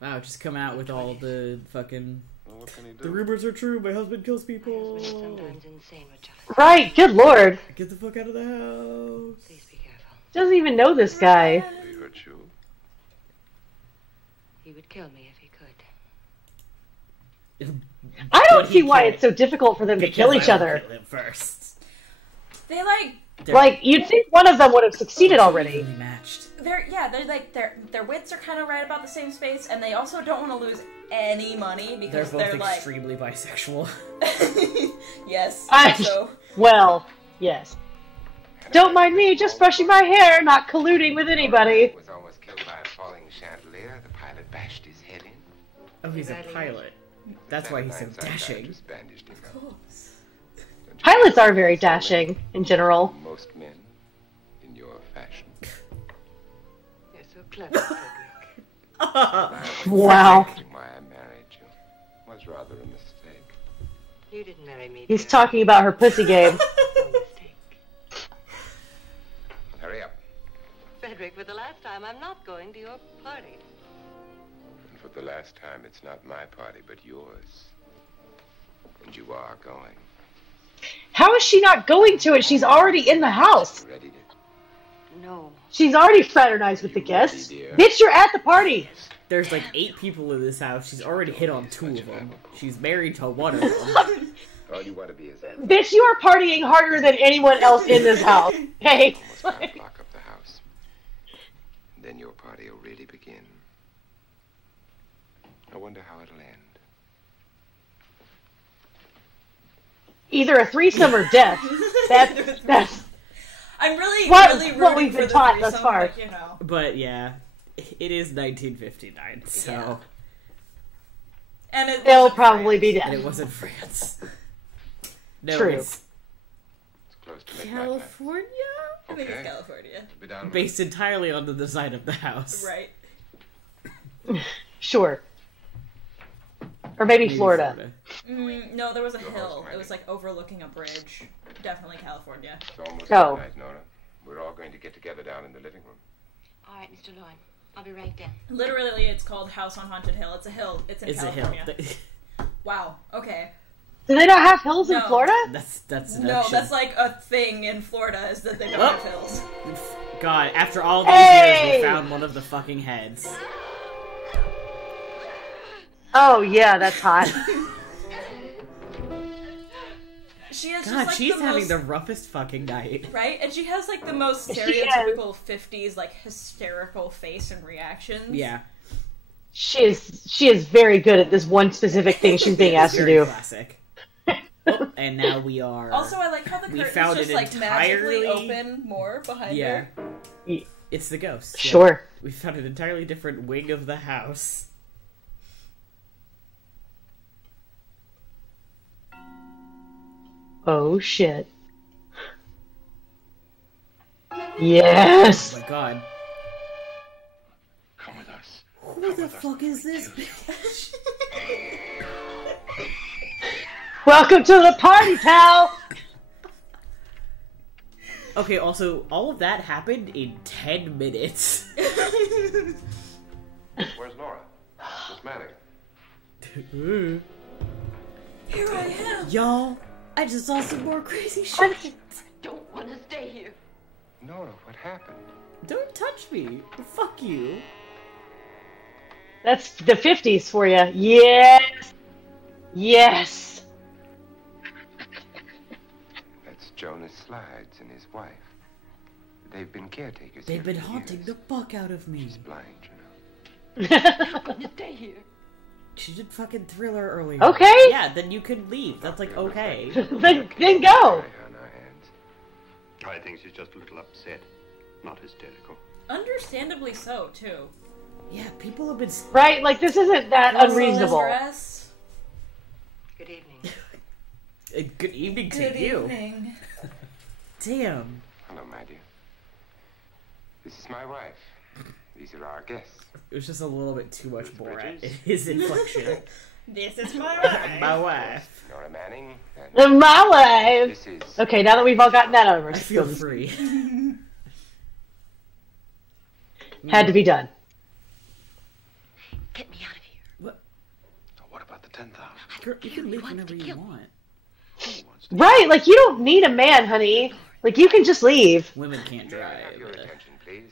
Wow, just come out with all the fucking. well, what can he do? The rumors are true. My husband kills My people. husband is sometimes insane with jealousy. Right, good lord. Get the fuck out of the house. Please be careful. Doesn't even know this guy. Did he hurt you? He would kill me if he could. I don't But see he why can't. it's so difficult for them to kill each Because I will other. kill him first. They like Like, you'd think one of them would have succeeded already. Evenly matched. their wits are kind of right about the same space, and they also don't want to lose any money They're because both they're like extremely bisexual. yes. So Well, yes. Don't mind me, just brushing my hair, not colluding with anybody. Was almost killed by a falling chandelier. The pilot bashed his head in. Oh, he's a pilot. That's why he's so dashing. Just bandaged him up. Don't you Pilots know are very that's the way dashing, in general. Most men, in your fashion. You're so clever, Frederick. Wow. Why I married you was rather a mistake. You didn't marry me. He's dear. talking about her pussy game. No mistake. Hurry up. Frederick, for the last time, I'm not going to your party. And for the last time, it's not my party, but yours. And you are going. How is she not going to it? She's already in the house. Ready to... No. She's already fraternized with the guests. Bitch, you're at the party. There's like 8 people in this house. She's already hit on 2 of them. She's married to one of them. All you want to be is that. Bitch, you are partying harder than anyone else in this house. Hey. Almost can't lock up the house. And then your party will really begin. I wonder how it'll end. Either a threesome or death. That's I'm really What- rooting what we've for been the taught thus threesome, far. but, you know. But yeah, it is 1959, so... Yeah. And It'll probably be And death. it wasn't France. No, True. it's It's close to midnight. California? I think it's Okay. California. Be down with Based entirely on the design of the house. Right. Sure. Or maybe Maybe Florida. No, there was a hill. It was like overlooking a bridge. Definitely California. It's almost Oh. midnight, Nora. We're all going to get together down in the living room. All right, Mr. Lloyd. I'll be right down. Literally, it's called House on Haunted Hill. It's a hill. It's in It's a hill. California. Wow. Okay. Do they not have hills in No. Florida? That's an No, option. that's like a thing in Florida is that they don't Oh. have hills. God, after all these Hey! years, we found one of the fucking heads. Oh, yeah, that's hot. She has God, just like she's the having most, the roughest fucking night. right, and she has like the most She stereotypical '50s like hysterical face and reactions. Yeah, She is very good at this one specific thing she's being asked to very do. classic. Oh, and now we are... Also, I like how the We curtains found just it like magically entirely- open more behind Yeah. her. It's the ghost. yeah. Sure. We found an entirely different wing of the house. Oh, shit. Yes! Oh my god. Come with us. Who the fuck is this bitch? Welcome to the party, pal! Okay, also, all of that happened in 10 minutes. Where's Nora? Miss Manning. Here I am. Y'all, I just saw some more crazy shit. Don't want to stay here. Nora, what happened? Don't touch me. Fuck you. That's the 50s for you. Yes! Yes! That's Jonas Slides and his wife. They've been caretakers. They've here been for haunting years. the fuck out of me. She's blind, you know. I'm going to stay here. She did fucking Thriller earlier. Okay. Yeah, then you can leave. That's like okay. then go! Eye on our hands. I think she's just a little upset, not hysterical. Understandably so too. Yeah, people have been. Right? Like, this isn't that Also, unreasonable. dress. Good evening. Good evening to Good you. evening. Damn. Hello, my dear. This is my wife. These are our guests. It was just a little bit too much Borat Bridges? in his inflection. This is my wife. My wife. Nora Manning. And My wife! this is... Okay, now that we've all gotten that out of our I feel systems, free. had to be done. Get me out of here. What about the 10,000? Girl, you can leave wants whenever to you kill me. want. Who wants to... Right, like, you don't need a man, honey. Like, you can just leave. Women can't May I drive. have your attention, please?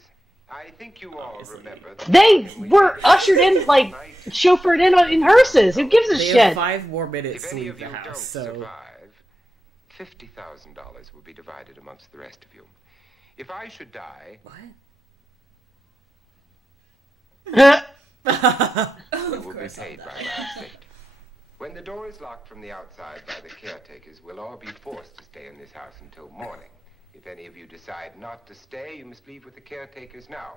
I think you all remember that They were ushered in, like, chauffeured in hearses. Who gives a They shit? have 5 more minutes if to any leave of the you don't house, so... survive, $50,000 will be divided amongst the rest of you. If I should die... What? You will be paid by my estate. When the door is locked from the outside by the caretakers, we'll all be forced to stay in this house until morning. If any of you decide not to stay, you must leave with the caretakers now.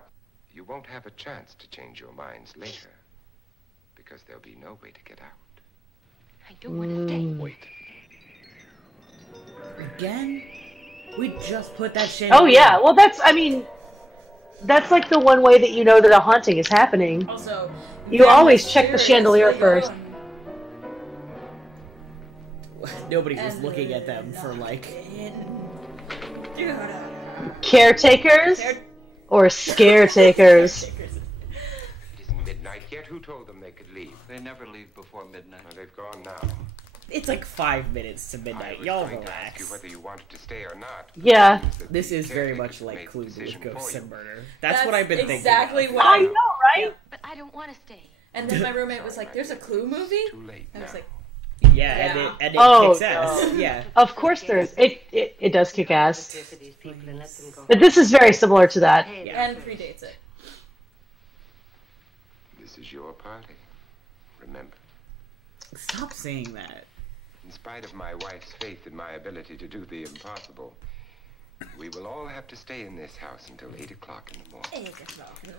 You won't have a chance to change your minds later, because there'll be no way to get out. I don't want to stay. Wait. Again? We just put that chandelier. Oh, yeah. Well, that's like the one way that you know that a haunting is happening. Also, You always check the chandelier first. Nobody was looking at them for, like... Caretakers? Or scaretakers? It isn't midnight yet. Who told them they could leave? They never leave before midnight. Well, they've gone now. It's like 5 minutes to midnight. Y'all I was going to ask you relax. whether you wanted to stay or not. Yeah. This is very much like Clue with Ghosts and Murder. That's what I've been thinking. Exactly of. what I know, right? But I don't want to stay. And then my roommate was like, "There's a Clue movie." Too late I was now. like, Yeah, and it Oh, kicks ass. no. Yeah. Of course there is. It does kick ass. Care for these people and let them go. But this is very similar to that. Pay them and first. predates it. This is your party. Remember. Stop saying that. In spite of my wife's faith in my ability to do the impossible, we will all have to stay in this house until 8 o'clock in the morning.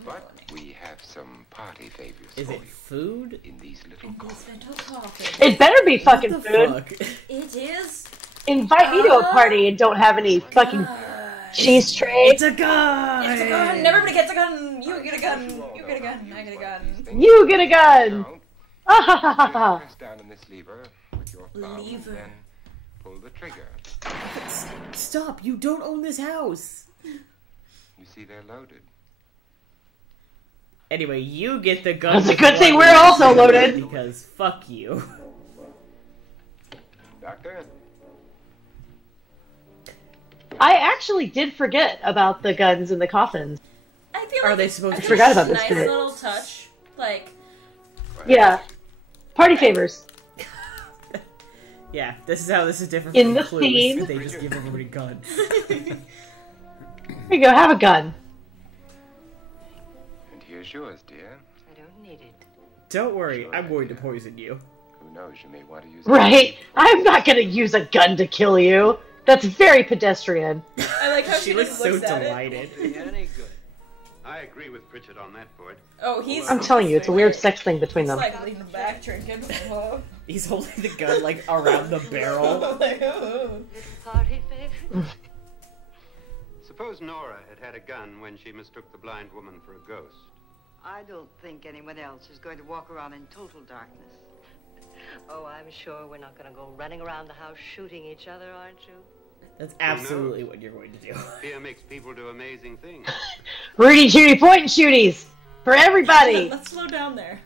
But we have some party favors Is for it you food? in these little coffins. It better be fucking What the food. fuck? It is. Invite me to a party and don't have any fucking cheese tray. It's a gun! It's a gun. Everybody gets a gun. You get a gun. You get a gun. I get a gun. You get a gun. Ah, ha, ha, ha, ha. Press down on this lever with your thumb, Lever. then pull the trigger. Stop! You don't own this house! You see they're loaded. Anyway, you get the gun. That's a good thing we're also loaded. Because fuck you. Doctor? I actually did forget about the guns in the coffins. I feel Are like they it's supposed a to- Forgot about this nice bit. little touch. Like, Yeah. Party favors. Yeah, this is how this is different In from the Clue. scene- They just give everybody guns. Here you go, have a gun. And here's yours, dear. I don't need it. Don't worry, I'm going to poison you. Who knows, you may want to use Right? I'm not gonna use a gun to kill you. That's very pedestrian. I like how She she looks just so looks at it. delighted. Any good. I agree with Pritchett on that point. Oh, he's. I'm telling you, it's a weird sex thing between He's them. like leaning back, drinking. Oh. He's holding the gun like around the barrel. Like, oh. Party favor? Suppose Nora had had a gun when she mistook the blind woman for a ghost. I don't think anyone else is going to walk around in total darkness. Oh, I'm sure we're not going to go running around the house shooting each other, aren't you? That's absolutely what you're going to do. Fear makes people do amazing things. Rudy Judy point and shooties for everybody. Let's slow down there.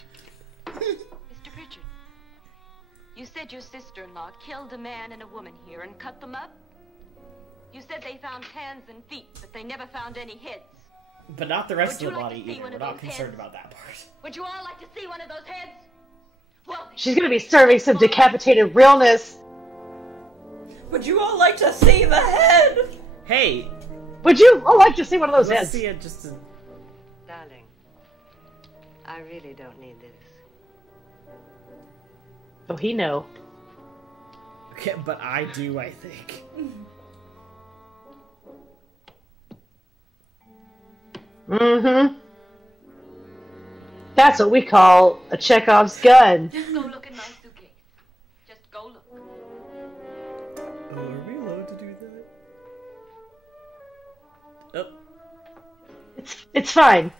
Mr. Pritchard, you said your sister-in-law killed a man and a woman here and cut them up? You said they found hands and feet, but they never found any heads. But not the rest Would of the you like body to see either. one We're of not those concerned heads? about that part. Would you all like to see one of those heads? Well, She's gonna be serving some decapitated realness. Would you all like to see the head? Hey! Would you all like to see one of those Let's heads? see it just to... Darling, I really don't need this. Oh, he know. Okay, but I do, I think. Mm-hmm. That's what we call a Chekhov's gun. just go look in my suitcase. Just go look. Oh, are we allowed to do that? Oh. It's fine.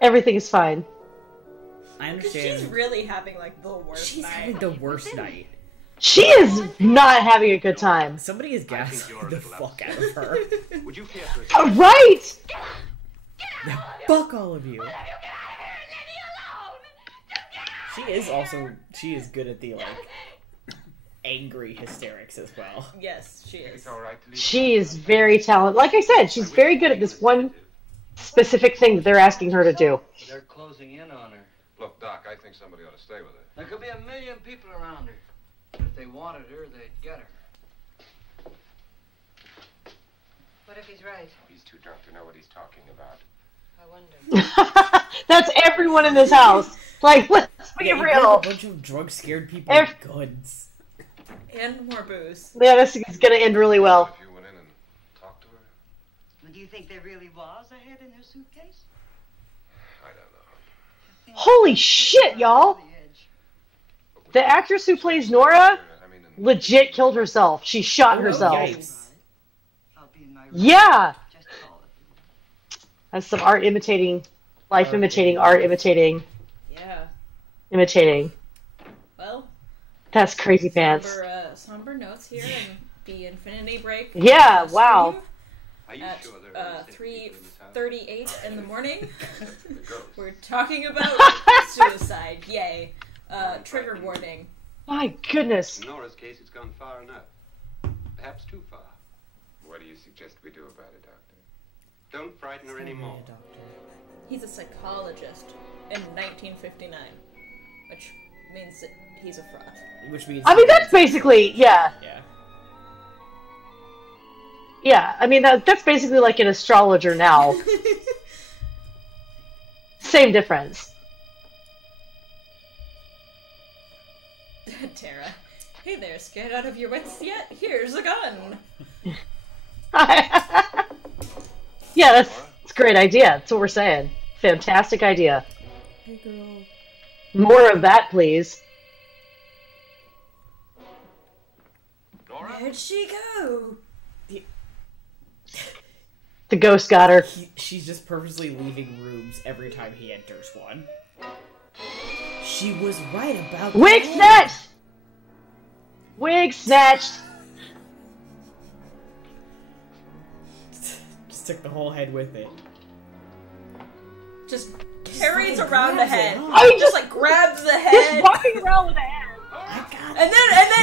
Everything is fine. I Because understand. she's really having like the worst She's night. having the worst night. She is not having a good time. Somebody is gassing the fuck out of her. Would you care for Right? Fuck all of you. She is good at the, like, angry hysterics as well. Yes, she is. It's all right to leave. She is very talented. Like I said, she's very good at this one specific thing that they're asking her to do. They're closing in on her. Look, Doc, I think somebody ought to stay with her. There could be 1 million people around her. If they wanted her, they'd get her. What if he's right? He's too drunk to know what he's talking about. I wonder. That's everyone in this house. Like, let's be Yeah, you got real. a bunch of drug-scared people with guns. And more booze. Yeah, this is gonna end really well. If you went in and talked to her, Well, do you think there really was a head in her suitcase? I don't know. Holy shit, y'all! The actress who plays Nora legit killed herself. She shot herself. Yikes. Yeah! That's some art imitating, life imitating, art imitating, Yeah. imitating. Well, That's crazy pants. somber notes here in the Infinity Break. Yeah, wow. Stream at 3:38 in the morning. We're talking about suicide. Yay. Trigger warning. My goodness. In Nora's case, it's gone far enough. Perhaps too far. What do you suggest we do about it, Doctor? Don't frighten her anymore. He's a psychologist in 1959, which means that he's a fraud. Which means I mean, that's basically, yeah. Yeah. Yeah, I mean, that's basically like an astrologer now. Same difference. Tara. Hey there, scared out of your wits yet? Here's a gun! Yeah, that's a great idea. That's what we're saying. Fantastic idea. Hey, girl. More of that, please. Where'd she go? The ghost got her. She's just purposely leaving rooms every time he enters one. She was right about Wig that. snatched! Wig snatched! Just took the whole head with it. Just carries fucking around the grabs it, head. huh? I mean, Just like grabs the head. Just walking around with a hand. And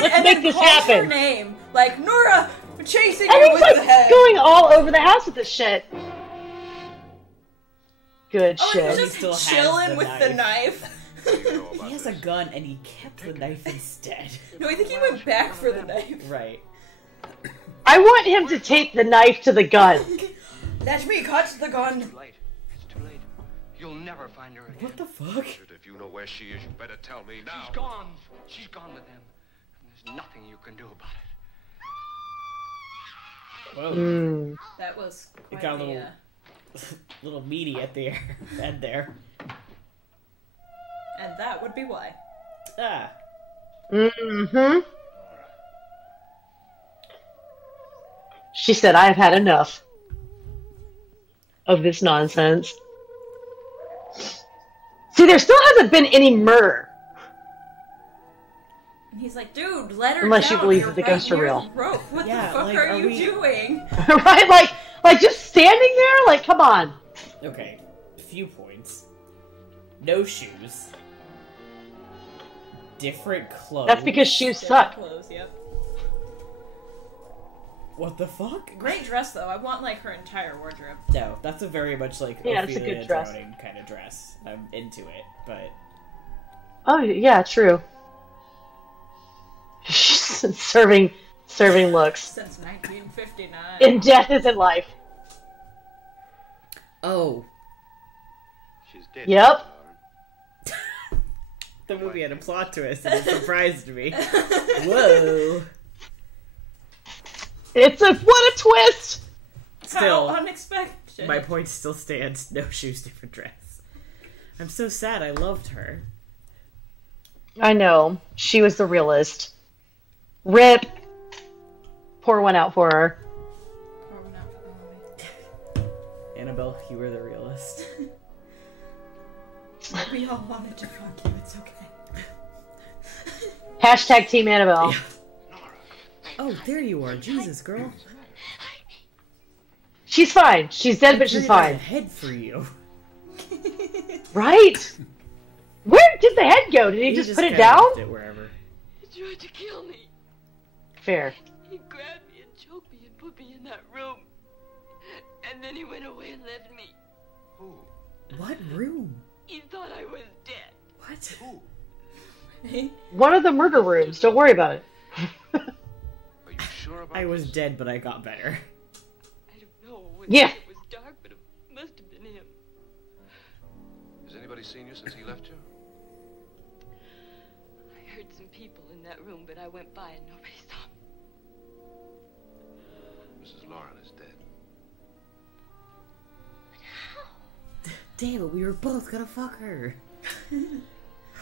Let's make then this calls happen. her name. Like, Nora, we're chasing And you he's with like the head. going all over the house with this shit. Good Oh, shit. and He he's still has just chilling the with the knife. He has a gun and he kept the knife instead. No, I think he went back for the knife. Right. I want him to take the knife to the gun. Let me cut the gun. It's too late. It's too late. You'll never find her again. What the fuck? If you know where she is, you better tell me now. She's gone. She's gone with them. And there's nothing you can do about it. Whoa. That was quite It got a the, little, little meaty at the end there. and that would be why. Ah. Mm-hmm. She said, I have had enough of this nonsense. See, there still hasn't been any murder. And he's like, dude, let her Unless down. you believe You're that the right ghosts are near real. the rope. What Yeah, the fuck like, are are you we- doing? Right? Like just standing there? Like, come on. Okay. Few points. No shoes. Different clothes. That's because shoes suck. Clothes, yep. What the fuck? Great dress, though. I want, like, her entire wardrobe. No, that's a very much like Yeah, it's a Ophelia good dress. Drowning kind of dress. I'm into it, but Oh, yeah, true. serving looks. Since 1959. In death is in life. oh, She's dead. Yep. the movie had a plot twist and it surprised me. Whoa. What a twist! Still, How unexpected. my point still stands. No shoes, different dress. I'm so sad. I loved her. I know. She was the realist. Rip. Pour one out for her. Annabelle, you were the realist. We all wanted to fuck you. It's okay. Hashtag Team Annabelle. Yeah. Oh, there you are. Jesus, girl. She's fine. She's dead, but she's I fine. head for you. Right? Where did the head go? Did he just put it kinda down? left it wherever. He tried to kill me. Fair. He grabbed me and choked me and put me in that room. And then he went away and left me. Who? What room? He thought I was dead. What? Who? One of the murder rooms. Don't worry about it. Are you sure about I was this? dead, but I got better. I don't know. Yeah. It was dark, but it must have been him. Has anybody seen you since he left you? I heard some people in that room, but I went by and nobody saw me. Mrs. Lauren is dead. Damn it, we were both gonna fuck her.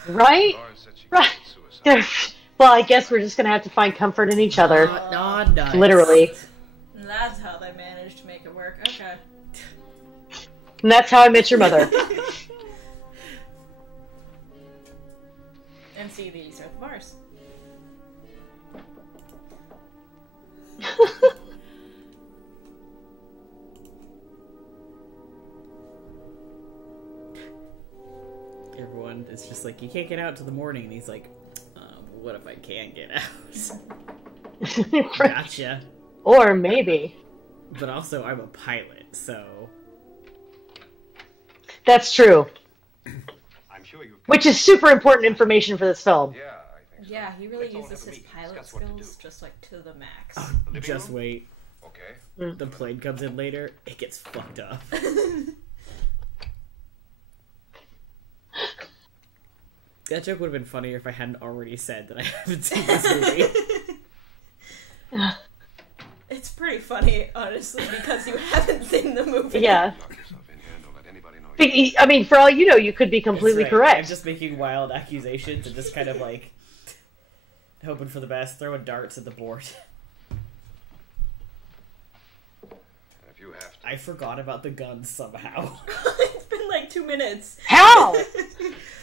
Right? Lauren said she Right. committed suicide. There's- Well, I guess we're just gonna have to find comfort in each other. Not nuts. Literally. And that's how they managed to make it work. Okay. And that's how I met your mother. And see, these are the bars. Everyone is just like, you can't get out till the morning. And he's like, what if I can't get out? Gotcha. Or maybe. But also, I'm a pilot, so... That's true. I'm sure you. Which is super important information for this film. Yeah, I think so. Yeah, he really Let's all uses have a his meeting, pilot discuss what to skills do. just like to the max. Living Just room? wait. Okay. The plane comes in later, it gets fucked up. That joke would have been funnier if I hadn't already said that I haven't seen this movie. It's pretty funny, honestly, because you haven't seen the movie. Yeah. Lock yourself in here and don't let anybody know you. I mean, for all you know, you could be completely That's right. I'm correct. just making wild accusations and just kind of like hoping for the best, throwing darts at the board. If you have to. I forgot about the guns somehow. It's been like 2 minutes. How?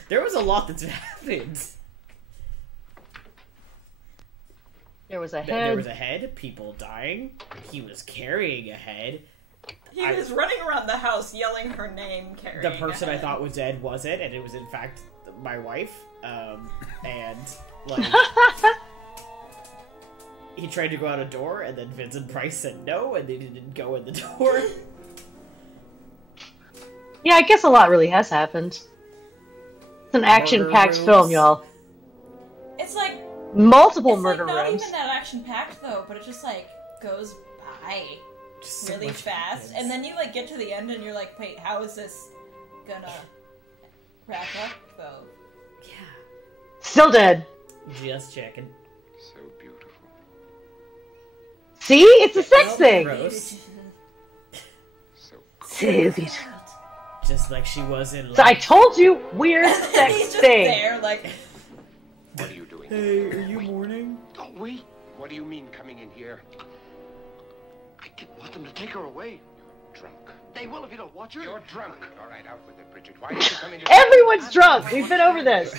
There was a lot that's happened. There was a There head. was a head, people dying. He was carrying a head. He was running around the house yelling her name, carrying The person a I head. thought was dead wasn't, and it was in fact my wife. And like he tried to go out a door, and then Vincent Price said no, and they didn't go in the door. Yeah, I guess a lot really has happened. It's an action-packed Murder film, rooms. y'all. It's like Multiple it's murder like not rooms. even that action-packed though, but it just like goes by Just so really much fast, happens. and then you like get to the end, and you're like, wait, how is this gonna wrap up though? Yeah, Still dead. just checking. So beautiful. See? It's a sex Well, thing. gross. So So beautiful. Just like she was in. So I Like, told you, weird He's sex just thing. there, like, what are you doing? hey, are you mourning? Don't we? What do you mean coming in here? I didn't want them to take her away. Drunk. They will if you don't watch her. You're drunk. All right, out with it, Bridget. Why did you come in here? Everyone's drunk. We've been over this.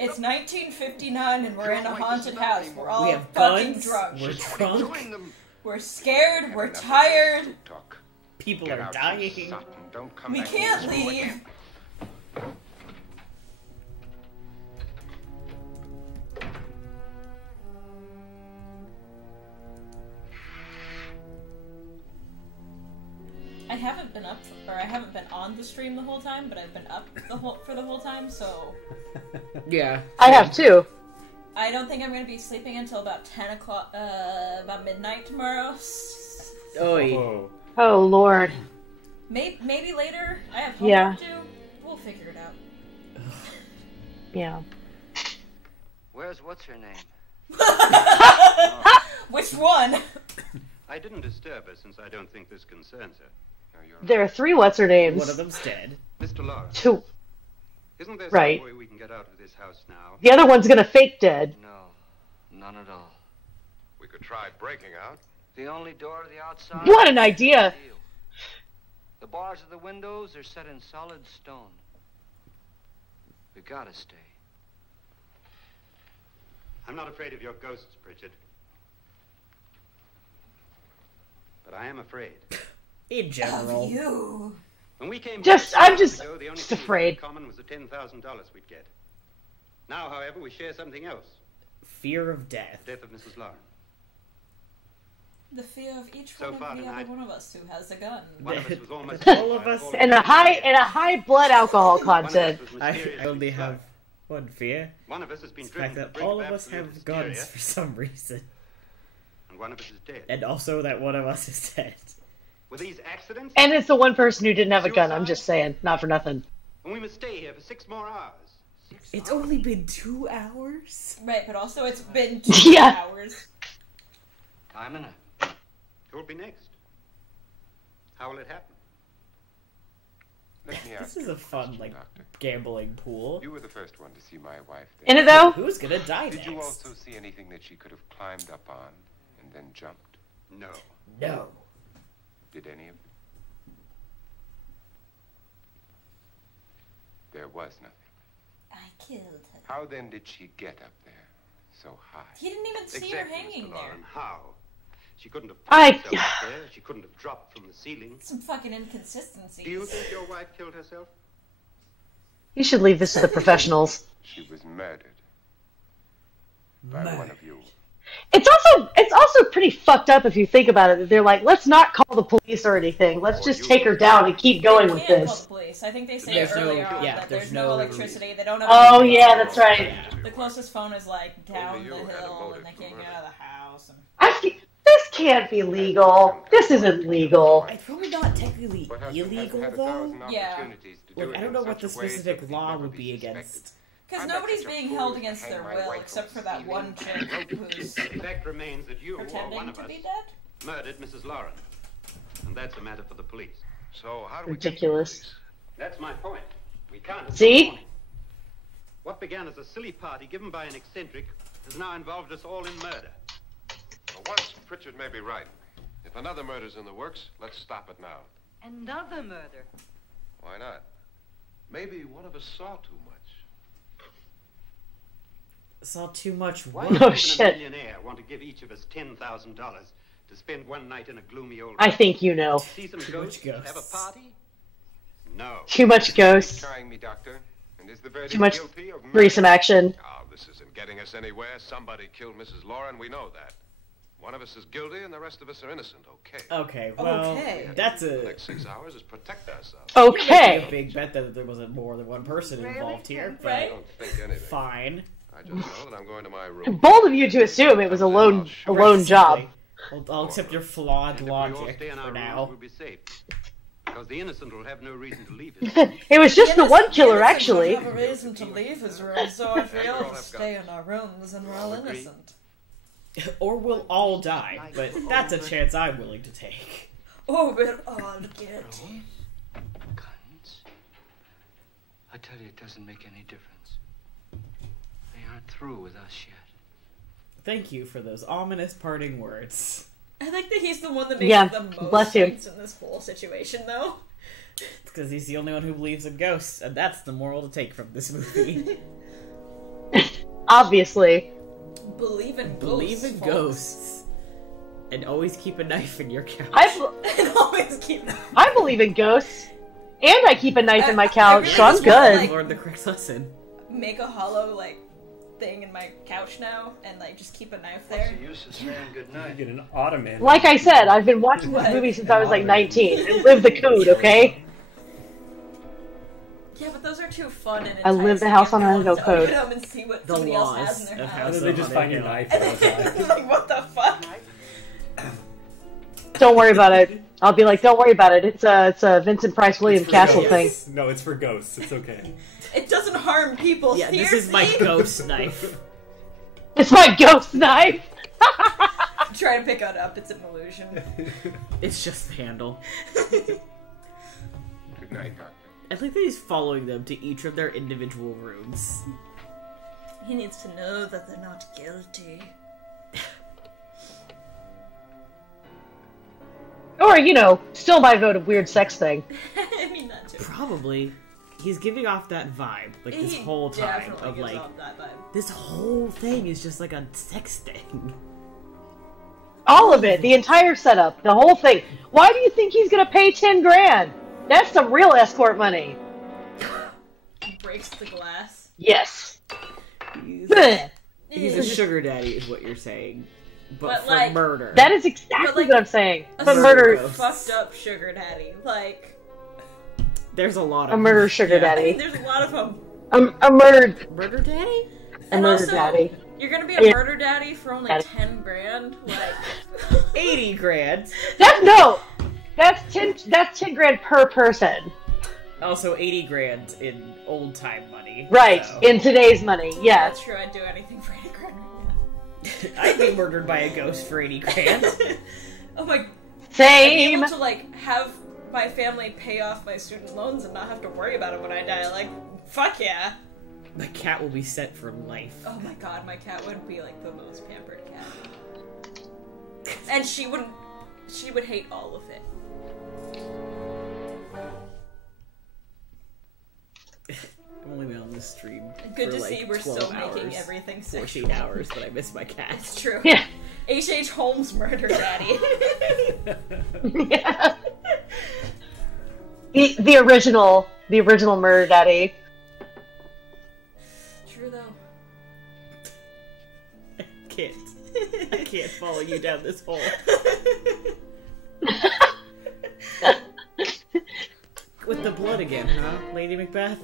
it's 1959, and we're in a haunted house. We're all We have fucking guns. drunk. We're drunk. Join them. We're scared. We're tired. Talk. People Get are out, dying. you sot, and don't come We back can't in this room leave. again. I haven't been up, or I haven't been on the stream the whole time, but I've been up for the whole time, so Yeah. I have too. I don't think I'm going to be sleeping until about 10 o'clock, about midnight tomorrow. Oi. Whoa. Oh, Lord. Maybe later. I have Yeah. homework to do. We'll figure it out. Yeah. Where's what's her name? Which one? I didn't disturb her since I don't think this concerns her. No, you're There are 3 what's-her-names. One of them's dead. Mr. Lawrence, 2. isn't there Right. some way we can get out of this house now? The other one's gonna fake dead. No, none at all. We could try breaking out. The only door to the outside. What an idea! The bars of the windows are set in solid stone. We gotta stay. I'm not afraid of your ghosts, Bridget. But I am afraid. In general. You. When we came Just- here I'm 6 months just- ago, the only just thing we had afraid. in common was the $10,000 we'd get. Now, however, we share something else. Fear of death. The death of Mrs. Lauren. The fear of each So one far of the tonight- other one of us who has a gun. One of us was almost All of us- And a high blood alcohol One of us content. was I mysteriously only struck. have one fear. One of us has been It's the driven fact to the that brink all of of us absolute have guns hysteria, for some reason. and one of us is dead. And also that one of us is dead. Were these accidents? And it's the one person who didn't have a gun. I'm just saying, not for nothing. And we must stay here for 6 more hours. It's only been 2 hours? Right, but also it's been 2 Yeah. hours. Time enough. Who'll be next? How will it happen? Let me ask This is you a fun, question, like, Doctor. gambling pool. You were the first one to see my wife. In it though? Who's gonna die Did you next? also see anything that she could have climbed up on and then jumped? No. No. Did any of you? There was nothing. I killed her. How then did she get up there so high? He didn't even see her hanging Mr. there. Lauren. How? She couldn't have I- pushed herself up there. She couldn't have dropped from the ceiling. Some fucking inconsistencies. Do you think your wife killed herself? You should leave this to the professionals. She was murdered by one of you. It's also pretty fucked up if you think about it. That they're like, let's not call the police or anything. Let's just take her down and keep going with Can't call this. the police. I think they say There's no- earlier on yeah, that there's there's no no- electricity. They don't have. Oh any- yeah, that's right. The closest phone is like down Only the you had a hill, motive and they for can't get murder. out of the house. And... This can't be legal. This isn't legal. It's probably not technically What husband illegal, hasn't had though. 1,000 Yeah. opportunities to do Like, it I don't in know what such the a way so specific that he'd law never would be suspected? against. Because I'm not nobody's such a being fool held to against hang their my will wife except for from that the one chick who's The fact remains that you, or pretending one of to us, be dead. murdered Mrs. Lauren. And that's a matter for the police. So how do we Ridiculous. That's my point. We can't. See? What began as a silly party given by an eccentric has now involved us all in murder. For once, Pritchard may be right. If another murder's in the works, let's stop it now. Another murder. Why not? Maybe one of us saw too much. Saw too much Why what? does Oh, even shit. a millionaire want to give each of us $10,000 to spend one night in a gloomy old I think you know. see some Too ghosts, much have a ghosts. party? No. Too much ghosts. Trying me, Doctor. And is the verdict Too much guilty of murder? threesome action. Oh, this isn't getting us anywhere. Somebody killed Mrs. Lauren. We know that. One of us is guilty and the rest of us are innocent. Okay. Okay, well, Okay. that's The a next 6 hours is protect ourselves. a Okay. big bet that there wasn't more than one person involved here, but I don't think anything. fine. I just know that I'm going to my room. Bold of you to assume it was a lone job. I'll accept your flawed And if we all logic stay in our for rooms, now. we'll be safe. Because the innocent will have no reason to leave his It was just the one killer, actually. have a reason to leave his room, so if we And we all all have stay in our rooms and we're all agree. innocent. Or we'll all die, but that's a chance I'm willing to take. Oh, we're all guilty. Guns? I tell you, it doesn't make any difference. They aren't through with us yet. Thank you for those ominous parting words. I think that he's the one that makes Yeah, the most bless him. sense in this whole situation, though. Because he's the only one who believes in ghosts, and that's the moral to take from this movie. Obviously. Believe in ghosts. Believe in folks. ghosts. And always keep a knife in your couch. And always keep. I believe in ghosts. And I keep a knife in my I couch, really so I'm just wanna, good. like, Learned the correct lesson. Make a hollow thing in my couch now, and just keep a knife there. What's the use of saying goodnight? Get an ottoman. Like I said, I've been watching this What? movie since I was like 19. And live the code, okay? Yeah, but those are too fun and I live the house on a hill code. Open them and see what The somebody else has laws in their of house. How house. do they just find your knife all the time? Like, what the fuck? Don't worry about it. I'll be like, don't worry about it. It's a Vincent Price William It's for Castle thing. ghosts. No, it's for ghosts. It's okay. It doesn't harm people. Yeah, this Here, is my see? ghost knife. It's my ghost knife. Try to pick it up. It's an illusion. It's just the handle. Good night, Doctor. I think that he's following them to each of their individual rooms. He needs to know that they're not guilty. Or, still my vote of weird sex thing. I mean that too. Probably. He's giving off that vibe, this He whole time definitely of gives off that vibe. this whole thing is just like a sex thing. All of it. The entire setup. The whole thing. Why do you think he's gonna pay 10 grand? That's some real escort money. Breaks the glass. Yes. He's Blech. a sugar daddy, is what you're saying. But, for like, murder. That is exactly But, like, what I'm saying. a But murder murder, fucked up sugar daddy. Like, There's a lot of a murder them. sugar Yeah. I mean, daddy, there's a lot of them. a murder Murder daddy? And murder also, daddy. you're gonna be a Yeah. murder daddy for only Daddy. 10 grand? Like, 80 grand. That's 10 grand per person. Also 80 grand in old time money. Right, so. in today's money, yes. that's true, I'd do anything for 80 grand right I'd be murdered by a ghost for 80 grand. now. Oh my, I'd be Same. able to, like, have my family pay off my student loans and not have to worry about it when I die. Like, fuck yeah. My cat will be set for life. Oh my god, my cat would be, like, the most pampered cat. And she would hate all of it. I've only been on this stream Good for to like see we're 12 still hours, making everything 14 sexual. hours, but I miss my cat. It's true. Yeah. H.H. Holmes murder daddy. Yeah. The original murder daddy. True though. I can't follow you down this hole. With the blood again, huh, Lady Macbeth?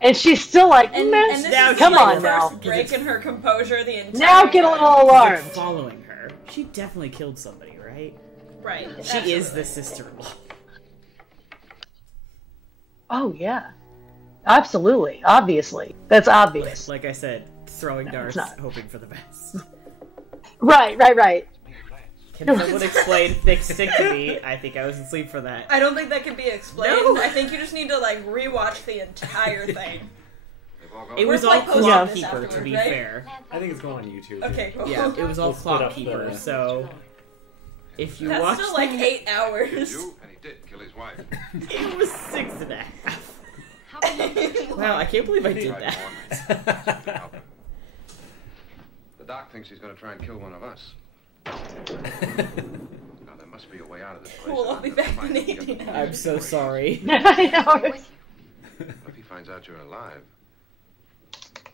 And she's still like, And "Mess, this now is come like on first now." breaking her composure the entire Now get a little time. alarmed. Following her. She definitely killed somebody, right? Right. She is absolutely. the sister-in-law. Oh yeah. Absolutely. Obviously. That's obvious. Like I said, throwing darts, not. hoping for the best. Right. Can someone explain thick stick to me? I think I was asleep for that. I don't think that can be explained. No. I think you just need to like rewatch the entire thing. It We're was all like posting Clock this Keeper, to afterwards, be right? fair. I think it's going on YouTube. Okay, cool. Yeah, it was all We'll split Clock up Keeper, the- so if you That's watch still like that, 8 Killed hours. you, and he did kill his wife. it was 6.5. Wow, I can't believe I did Tried to that. warn myself. Help him. The doc thinks he's going to try and kill one of us. Now, there must be a way out of this place. Cool, I'll be back in 18 hours. I'm so sorry. I know. What if he finds out you're alive?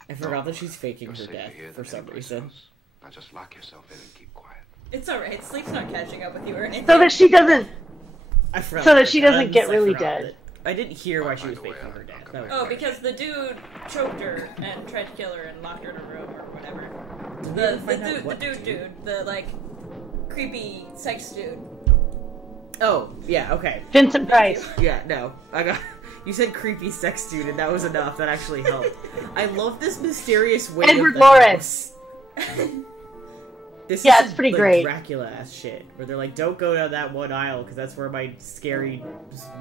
I forgot that she's faking You're her safer death here for than some anyplace reason. else. Now just lock yourself in and keep quiet. It's alright. Sleep's not catching up with you or anything. So that she doesn't. I forgot So that about she the doesn't guns, get I really forgot dead. that- I didn't hear why she was Find a way faking out. her death. I'll come That back. Oh, because the dude choked her and tried to kill her and locked her in a room or whatever. Did we The ever find out dude, what the like creepy sex dude. Oh, yeah, okay. Vincent Price. Yeah, no. I got. You said creepy sex dude, and that was enough. That actually helped. I love this mysterious way. Edward of the Lawrence. house. This Yeah, is it's pretty like great. Dracula ass shit, where they're like, "Don't go down that one aisle because that's where my scary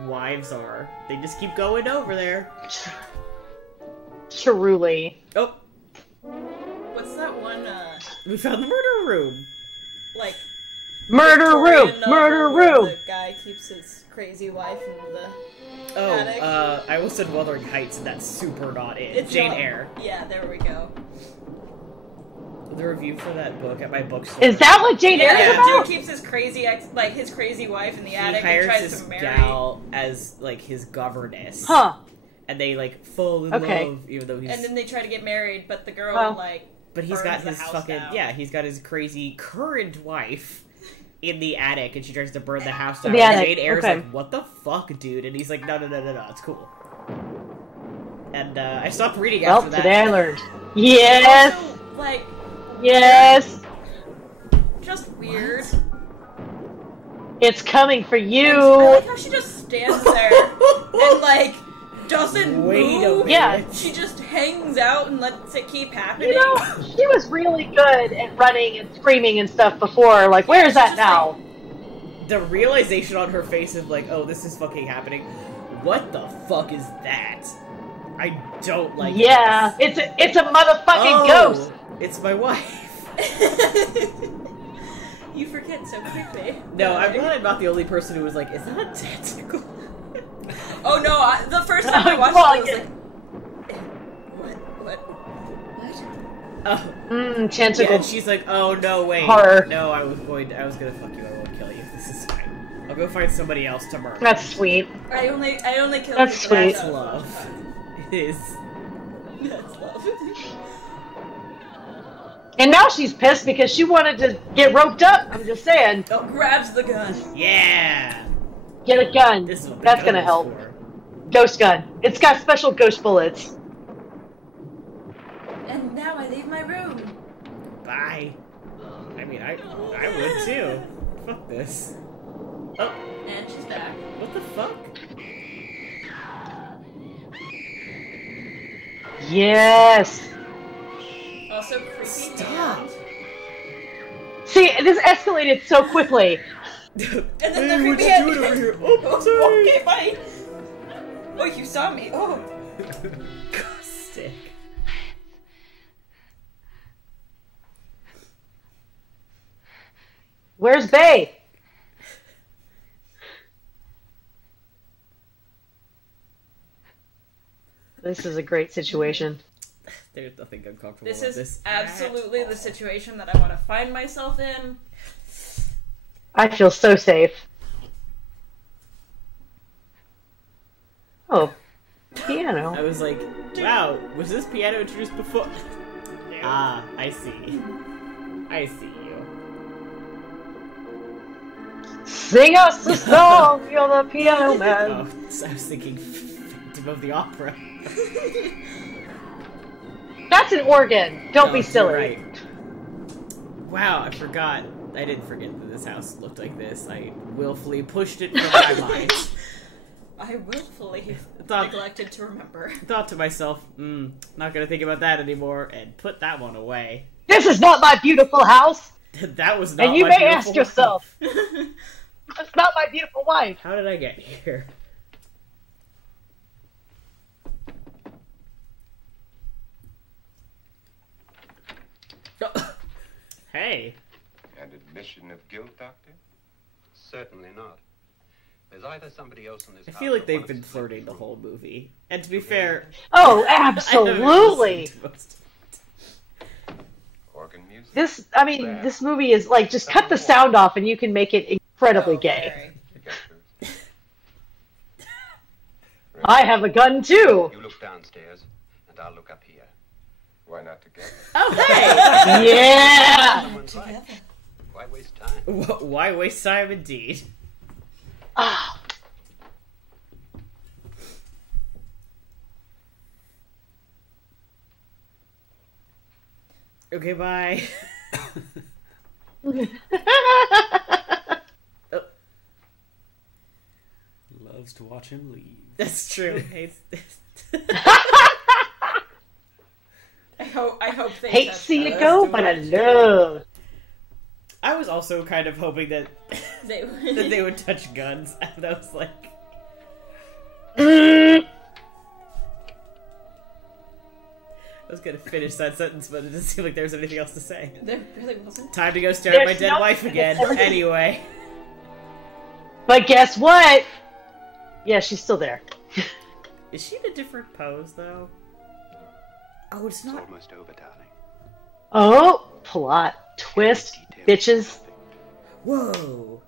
wives are." They just keep going over there. Truly. Oh, What's that one? we found the murder room. Like Murder Victorian room. novel Murder where room. The guy keeps his crazy wife in the Oh, attic. I almost said Wuthering Heights, and that's super not it. It's Jane not- Eyre. Yeah, there we go. The review for that book at my bookstore. Is that what Jane Eyre Yeah, is the dude about? keeps his crazy his crazy wife in the He attic and hires tries this to marry. gal as like his governess. Huh. And they like fall in Okay. love, even though he's. And then they try to get married, but the girl Well. like. But he's burns got the his house fucking down. he's got his crazy current wife in the attic, and she tries to burn the house down. The And attic, Jane Eyre's okay. like, "What the fuck, dude?" And he's like, "No, it's cool." And I stopped reading Well, after that. today I learned. Yes. Also, like Yes. just weird. It's coming for I you. like how she just stands there and like doesn't Wait a move. minute. Yeah. She just hangs out and lets it keep happening. You know, she was really good at running and screaming and stuff before. Like, where is that just now? The realization on her face of like, "Oh, this is fucking happening." What the fuck is that? I don't like. Yeah, this. it's a motherfucking ghost. It's my wife. You forget so quickly. No, I'm glad I'm not the only person who was like, "Is that a tentacle?" Oh no! The first time I watched Well, it, I was yeah. like, what? Oh, Mmm, yeah, tentacle. and she's like, "Oh no, wait, Horror. no, I was gonna fuck you. I won't kill you. This is fine. I'll go find somebody else to murder." That's sweet. I only killed That's people that sweet. That's I love. It is. That's love. And now she's pissed because she wanted to get roped up. I'm just saying. Oh, grabs the gun. Yeah. Get a gun. This is what the That's gun gonna was help. for. Ghost gun. It's got special ghost bullets. And now I leave my room. Bye. I mean, I would too. Fuck this. Oh. And she's back. What the fuck? Yes. Also creepy. Stop. See, this escalated so quickly. And then Hey, the what creepy you head. doing over here? Oh, sorry. Okay, bye. Oh, you saw me. Oh. Sick. Where's Bay? This is a great situation. There's nothing uncomfortable This about is this. absolutely the situation that I want to find myself in. I feel so safe. Oh, piano. I was like, wow, was this piano introduced before? Ah, I see. I see you. Sing us a song, you're the piano man. Oh, I was thinking Phantom of the Opera. That's an organ. Don't be you're silly. Right. Wow, I forgot. I didn't forget that this house looked like this. I willfully pushed it from my mind. I willfully Thought- neglected to remember. Thought to myself, not gonna think about that anymore, and put that one away. This is not my beautiful house. That was not And you my may beautiful ask yourself, wife. that's not my beautiful wife. How did I get here? Hey. An admission of guilt, Doctor? Certainly not. There's either somebody else in this I house feel like or they've one of been us is flirting the living whole movie. And to be fair... Oh, I haven't absolutely. listened to most Organ music? This movie is like, just cut the sound off and you can make it incredibly gay. I have a gun too. You look downstairs, and I'll look up here. Why not together? Oh, hey! Yeah! Someone's right. Why waste time? Why waste time, indeed? Ah. Okay, bye. Loves to watch him leave. That's true. I hope they Hate to touch see that. it go, but I love. I was also kind of hoping that They that they would touch guns. And I was like, Mm. I was gonna finish that sentence, but it didn't seem like there was anything else to say. There really wasn't. Time to go stare at my There's dead no- wife again. Anyway. But guess what? Yeah, she's still there. Is she in a different pose, though? Oh, it's It's not. almost over, darling. Oh, plot twist, bitches. Whoa.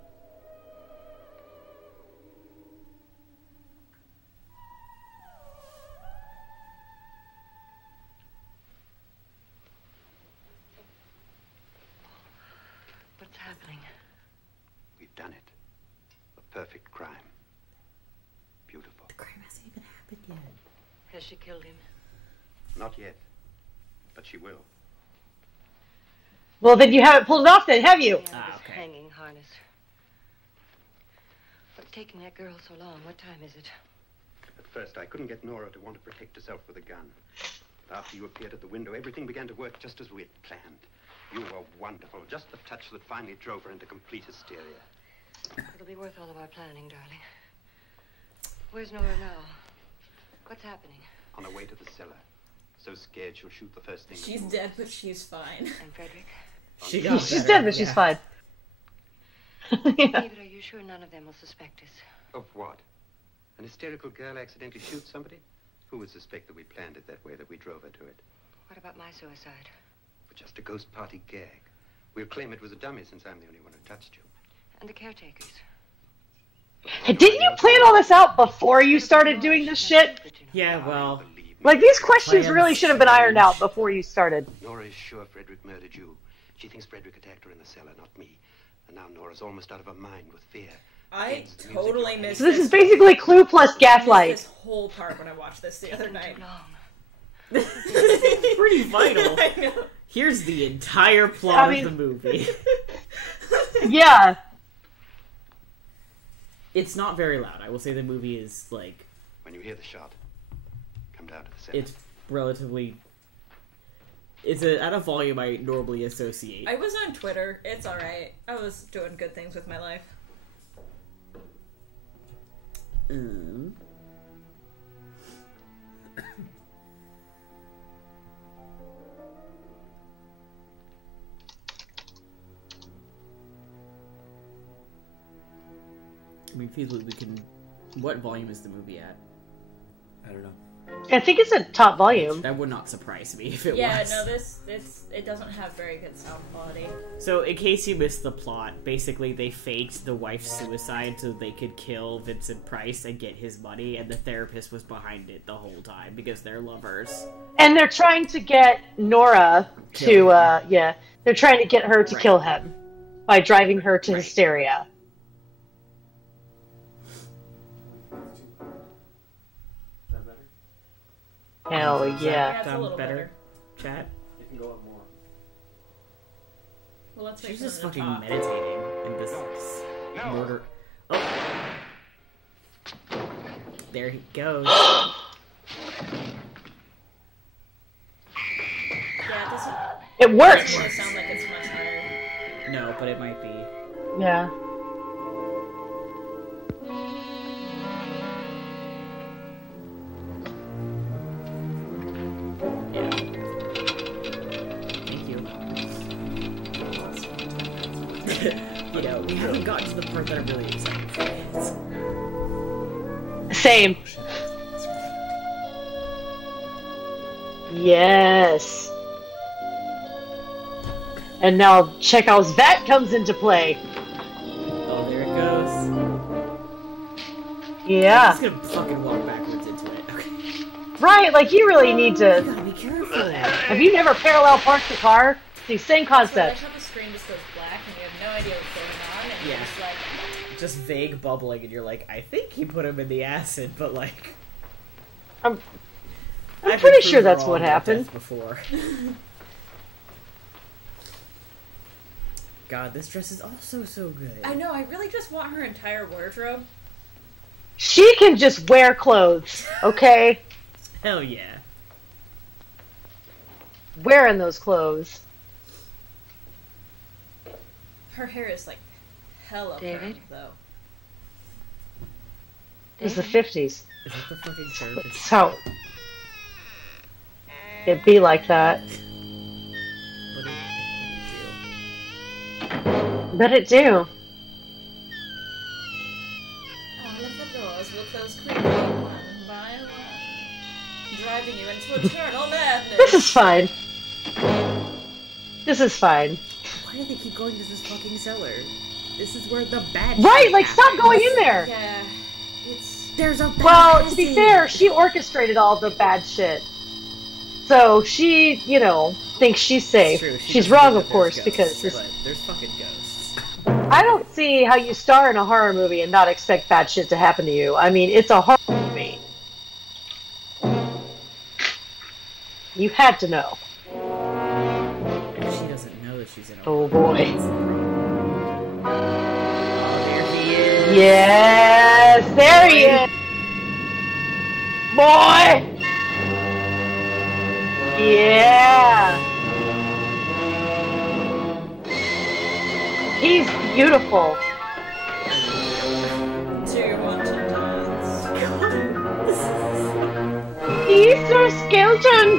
What's happening? We've done it. A perfect crime. Beautiful. The crime hasn't even happened yet. Has she killed him? Not yet. But she will. Well, then you haven't pulled it off then, have you? Yeah, this okay. hanging harness. What's taking that girl so long? What time is it? At first, I couldn't get Nora to want to protect herself with a gun. But after you appeared at the window, everything began to work just as we had planned. You were wonderful. Just the touch that finally drove her into complete hysteria. It'll be worth all of our planning, darling. Where's Nora now? What's happening? On her way to the cellar. So scared she'll shoot the first thing. that She's moves. dead, but she's fine. And Frederick? She got She's better, dead, but she's yeah. fine. Yeah. David, are you sure none of them will suspect us? Of what? An hysterical girl accidentally shoots somebody? Who would suspect that we planned it that way, that we drove her to it? What about my suicide? For just a ghost party gag. We'll claim it was a dummy since I'm the only one who touched you. And the caretakers? Didn't you plan all this out before you started doing this shit? Yeah, well. Believe Like, these questions really Plans should have been ironed change. out before you started. Nora is sure Frederick murdered you. She thinks Frederick attacked her in the cellar, not me. And now Nora's almost out of her mind with fear. I totally missed So this is basically Clue plus I missed Gaslight. this whole part when I watched this the other night. It's pretty vital. I know. Here's the entire plot I mean- of the movie. Yeah. It's not very loud. I will say the movie is, like, When you hear the shot, come down to the cellar. it's relatively... It's at a volume I normally associate. I was on Twitter. It's alright. I was doing good things with my life. I mean, feasibly we can... What volume is the movie at? I don't know. I think it's a top volume. That would not surprise me if it Yeah, was. no, it doesn't have very good sound quality. So, in case you missed the plot, basically they faked the wife's suicide so they could kill Vincent Price and get his money, and the therapist was behind it the whole time because they're lovers. And they're trying to get Nora Kill to, they're trying to get her to kill him by driving her to hysteria. Is that better? Hell yeah. Yeah, it's a Sound little better. Chat? It can go up more. Well, let's wait She's for just them to fucking talk. meditating in this murder. Oh. There he goes. Yeah, it doesn't It worked! really sound like it's much higher. No, but it might be. Yeah. Yeah. Thank you. You know, we haven't gotten to the part that I'm really excited for. Same. Yes. And now Chekhov's vat comes into play. Oh, there it goes. Yeah. I'm just gonna fucking walk backwards into it. Okay. Right, like you really need You to... gotta be careful. Have you never parallel parked the car? The same So I concept. thought the screen just goes black and you have no idea what's going on, and Yeah. you're just like, Just vague bubbling, and you're like, I think he put him in the acid, but like... I'm I've been pretty sure proven that's wrong what about happened. death before. God, this dress is also so good. I know, I really just want her entire wardrobe. She can just wear clothes, okay? Hell yeah. Wearing those clothes. Her hair is like hella David? permed, though. It was the 50s. Is that the fucking therapist? So it'd be like that. What did he Bet it do. All of the doors will close quickly, one by one, driving you into eternal madness. This is fine. This is fine. do? Why do they keep going to this fucking cellar? This is where the bad Right, shit like stop happens. going in there. Yeah, it's There's a bad Well, to be acid. fair, she orchestrated all the bad shit. So she, you know, thinks she's safe. It's true, she She's doesn't wrong, think of that course, there's because ghosts, this, but there's fucking ghosts. I don't see how you star in a horror movie and not expect bad shit to happen to you. I mean, it's a horror movie. You had to know. She doesn't know that she's in a Oh boy. Oh, there he is. Yes, there he is. Boy. Yeah. He's beautiful. do you want to dance? Easter skeleton.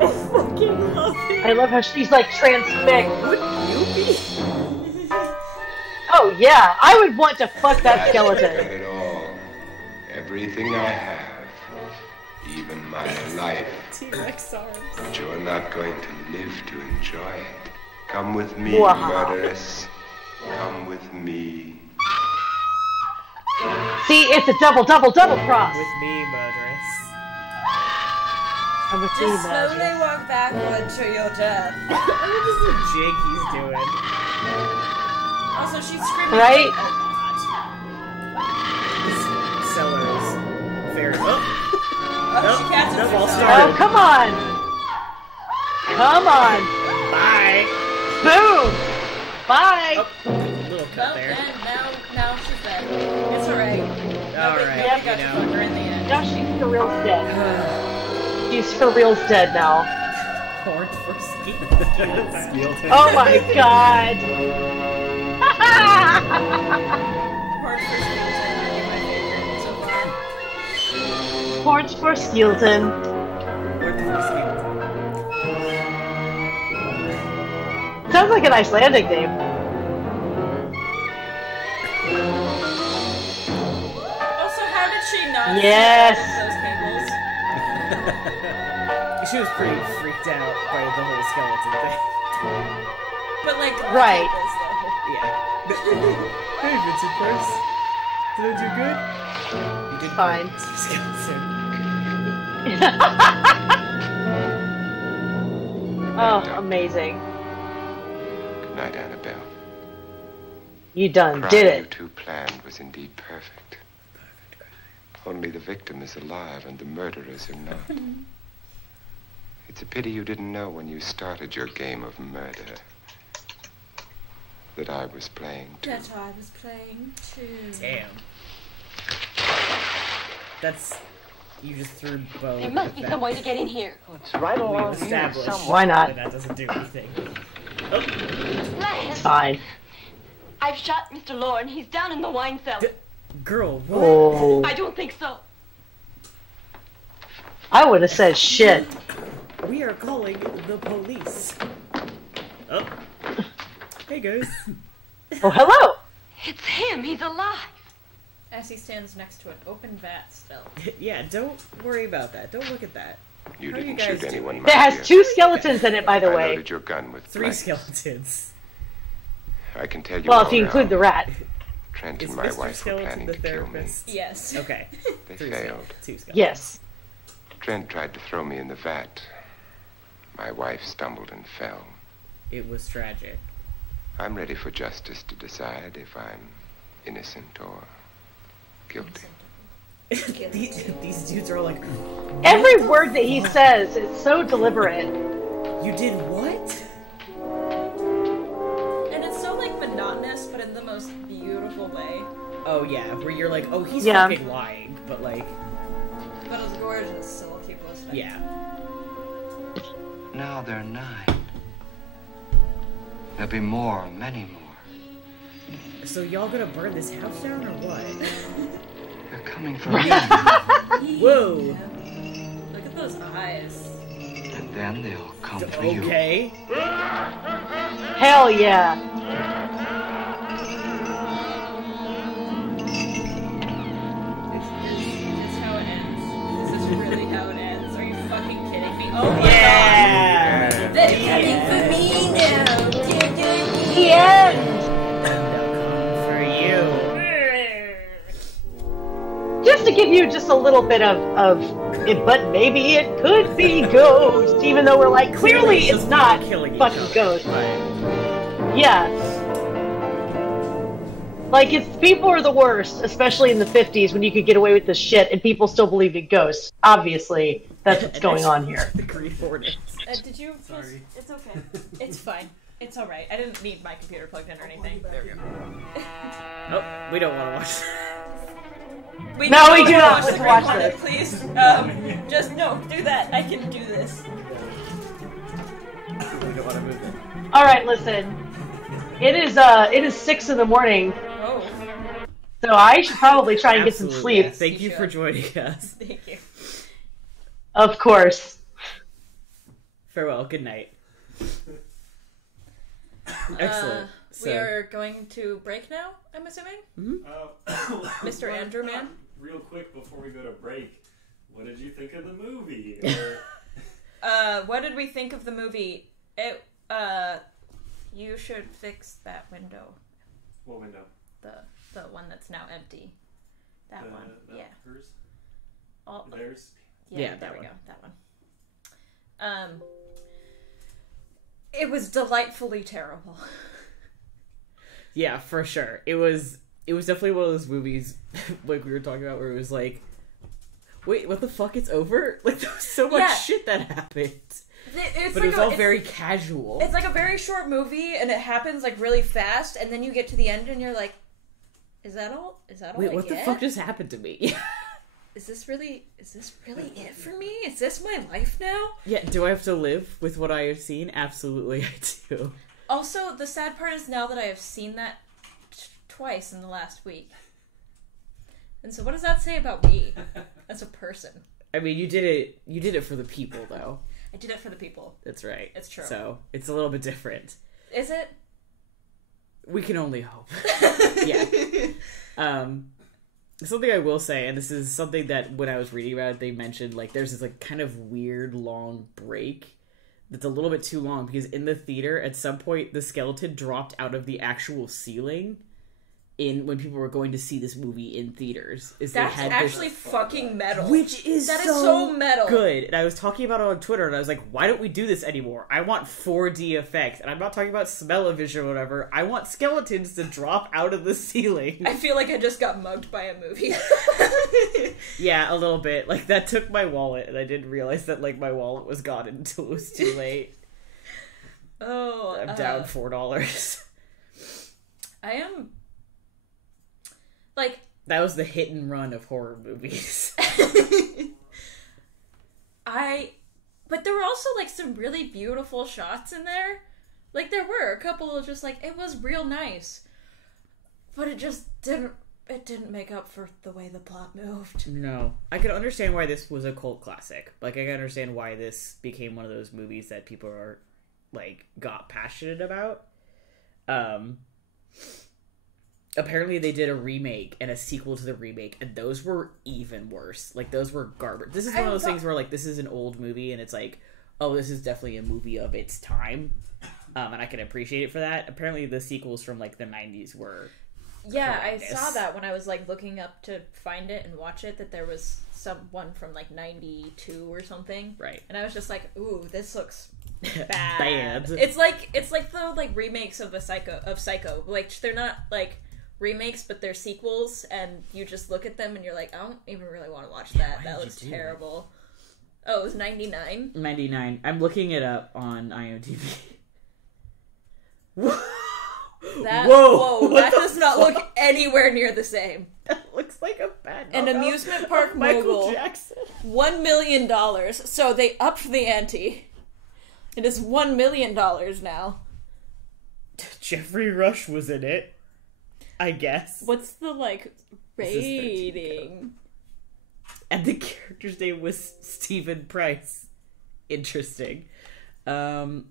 I fucking love it. I love how she's like transfixed. Wouldn't you be? Oh yeah, I would want to fuck that I've skeleton. got it all. Everything I have. Even my life. T-Rex arms. But you're not going to live to enjoy it. Come with me, Wow. murderess. Come with me. See, it's a double cross. With me, murderess. I'm with Just you, slowly Magic. walk backward to your death. Look at this jig he's doing. Also, she's screaming. Right? This cellar is very... Oh! She catches Nope, all herself. started. Oh, come on. Come on. Bye! Boom. Bye. Oh, little cut Well, there. then, now she's dead. It's alright. Alright, Nobody got you to know. fuck her in the end. Now she's for real dead. She's for real dead now. Horn for ski. Oh my god. Horn for Skeleton might be my favorite so far. Horns for Skeleton. Sounds like an Icelandic name. Also, how did she not Yes. see all of those cables? She was pretty freaked out by the whole skeleton thing. But like, Right. cables, though. Yeah. Hey, Vincent Price. Did I do good? You did Fine. great, skeleton. Oh, amazing. Good night, Annabelle. You done Crime did you it. two planned was indeed perfect. Only the victim is alive and the murderers are not. It's a pity you didn't know when you started your game of murder that I was playing too. That I was playing too. Damn. That's... You just threw bow. There must be some way to get in here. It's right along We've here established somewhere. Why not? that doesn't do anything. It's Lance, fine. I've shot Mr. Lauren. He's down in the wine cellar. Girl, what? Oh. I don't think so. I would have said shit. We are calling the police. Oh. Hey, guys. Oh, hello. It's him. He's alive. As he stands next to an open vat still. Yeah, don't worry about that. Don't look at that. You How are you didn't guys shoot doing? anyone, my That has dear. 2 skeletons in it, by the I way. loaded your gun with 3 blanks. skeletons. I can tell you Well, all if you include now. the rat. Trent Is and my Mr. wife were Skeleton planning the to kill me. therapist? Yes. Okay. They 3 failed. 2 skeletons. Yes. Trent tried to throw me in the vat. My wife stumbled and fell. It was tragic. I'm ready for justice to decide if I'm innocent or guilty. these dudes are like, Every word that he says is so deliberate. you did what? And it's so like monotonous, but in the most beautiful way. Oh yeah, where you're like, oh, he's Yeah. fucking lying, but like, But it's gorgeous, so we'll keep listening. yeah. Now there are 9. There'll be more, many more. So y'all gonna burn this house down or what? They're coming for me. Whoa. Look at those eyes. And then they'll come for you. Okay. Hell yeah. It's how it ends. This is really how it ends. Are you fucking kidding me? Oh my Yeah. god! They're coming for me now! The end. They'll come for you. Just to give you just a little bit of but maybe it could be Ghost, even though we're like, clearly it's just not killing each fucking other, Ghost. but- Yeah. Like, it's people are the worst, especially in the 50s when you could get away with this shit and people still believed in ghosts. Obviously, that's what's going on here. The Green Hornets. Did you? Sorry. It's okay. It's fine. It's alright. I didn't need my computer plugged in or anything. There we go. Oh, we don't want to watch that. We No, we don't do not watch want the to watch Green Hornet, this. please. Just no, do that. I can do this. We don't want to move it. All right, listen. It is 6 in the morning, Oh, so I should probably try and get some Absolutely. sleep. Thank you You for should. joining us. thank you. Of course. Farewell. Good night. Excellent. We are going to break now, I'm assuming? Mr. Andrew Man? Real quick before we go to break, what did you think of the movie? What did we think of the movie? You should fix that window. What window? The one that's now empty. That one. Yeah. Hers? All, Theirs? yeah, there we go. That one. It was delightfully terrible. Yeah, for sure. It was definitely one of those movies like we were talking about where it was like, wait, what the fuck? It's over? Like there was so much shit that happened. But like it was all very casual. It's like a very short movie, and it happens like really fast, and then you get to the end, and you're like, "Is that all? Is that all?" Wait, what the fuck just happened to me? Is this really it for me? Is this my life now? Yeah. Do I have to live with what I have seen? Absolutely, I do. Also, the sad part is now that I have seen that twice in the last week, and so what does that say about me as a person? I mean, you did it for the people, though. I did it for the people. That's right. It's true. So, it's a little bit different. Is it? We can only hope. Yeah. Something I will say, and this is something that when I was reading about it, they mentioned, like, there's this, like, kind of weird long break that's a little bit too long, because in the theater, at some point, the skeleton dropped out of the actual ceiling when people were going to see this movie in theaters. That's actually fucking metal. Which is so metal. Good. And I was talking about it on Twitter, and I was like, why don't we do this anymore? I want 4D effects. And I'm not talking about smell-o-vision or whatever. I want skeletons to drop out of the ceiling. I feel like I just got mugged by a movie. Yeah, a little bit. Like, that took my wallet, and I didn't realize that, like, my wallet was gone until it was too late. I'm down $4. I am... Like, that was the hit and run of horror movies. But there were also, like, some really beautiful shots in there. Like, there were a couple of just, like, it was real nice. But it just didn't make up for the way the plot moved. No. I could understand why this was a cult classic. Like, I can understand why this became one of those movies that people are, like, got passionate about. Apparently they did a remake and a sequel to the remake, and those were even worse. Like, those were garbage. This is one of those things where, like, this is an old movie, and it's like, oh, this is definitely a movie of its time. And I can appreciate it for that. Apparently the sequels from, like, the 90s were horrendous. I saw that when I was, like, looking up to find it and watch it, that there was one from, like, 92 or something. Right. And I was just like, ooh, this looks... bad. Bad. It's like the, like, remakes of Psycho. Like, they're not, like... remakes, but they're sequels, and you just look at them and you're like, I don't even really want to watch that. That looks terrible. Oh, it was 99? 99. I'm looking it up on IMDb. Whoa, What that does not look anywhere near the same. That looks like a bad An amusement park Michael mogul. Jackson. $1 million. So they upped the ante. It is $1 million now. Jeffrey Rush was in it, I guess. What's the, like, rating? And the character's name was Stephen Price. Interesting. There's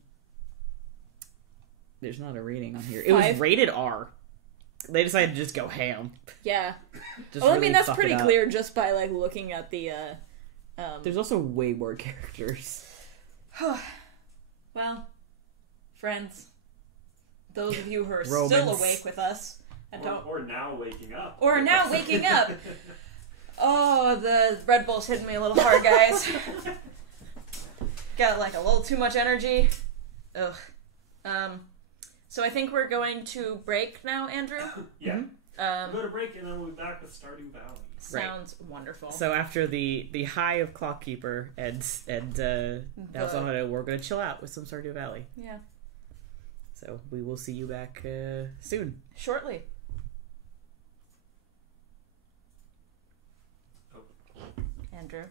not a rating on here. It was rated R. They decided to just go ham. Yeah. Well, I mean, that's pretty clear just by, like, looking at the, There's also way more characters. Well, friends, those of you who are Romans. still awake with us, and or now waking up. Or now waking up. Oh, the Red Bull's hitting me a little hard, guys. Got, like, a little too much energy. Ugh. So I think we're going to break now, Andrew? Yeah. Go to break, and then we'll be back with Stardew Valley. Sounds wonderful. So after the high of Clockkeeper and House we're going to chill out with some Stardew Valley. Yeah. So we will see you back soon. Shortly. Andrew.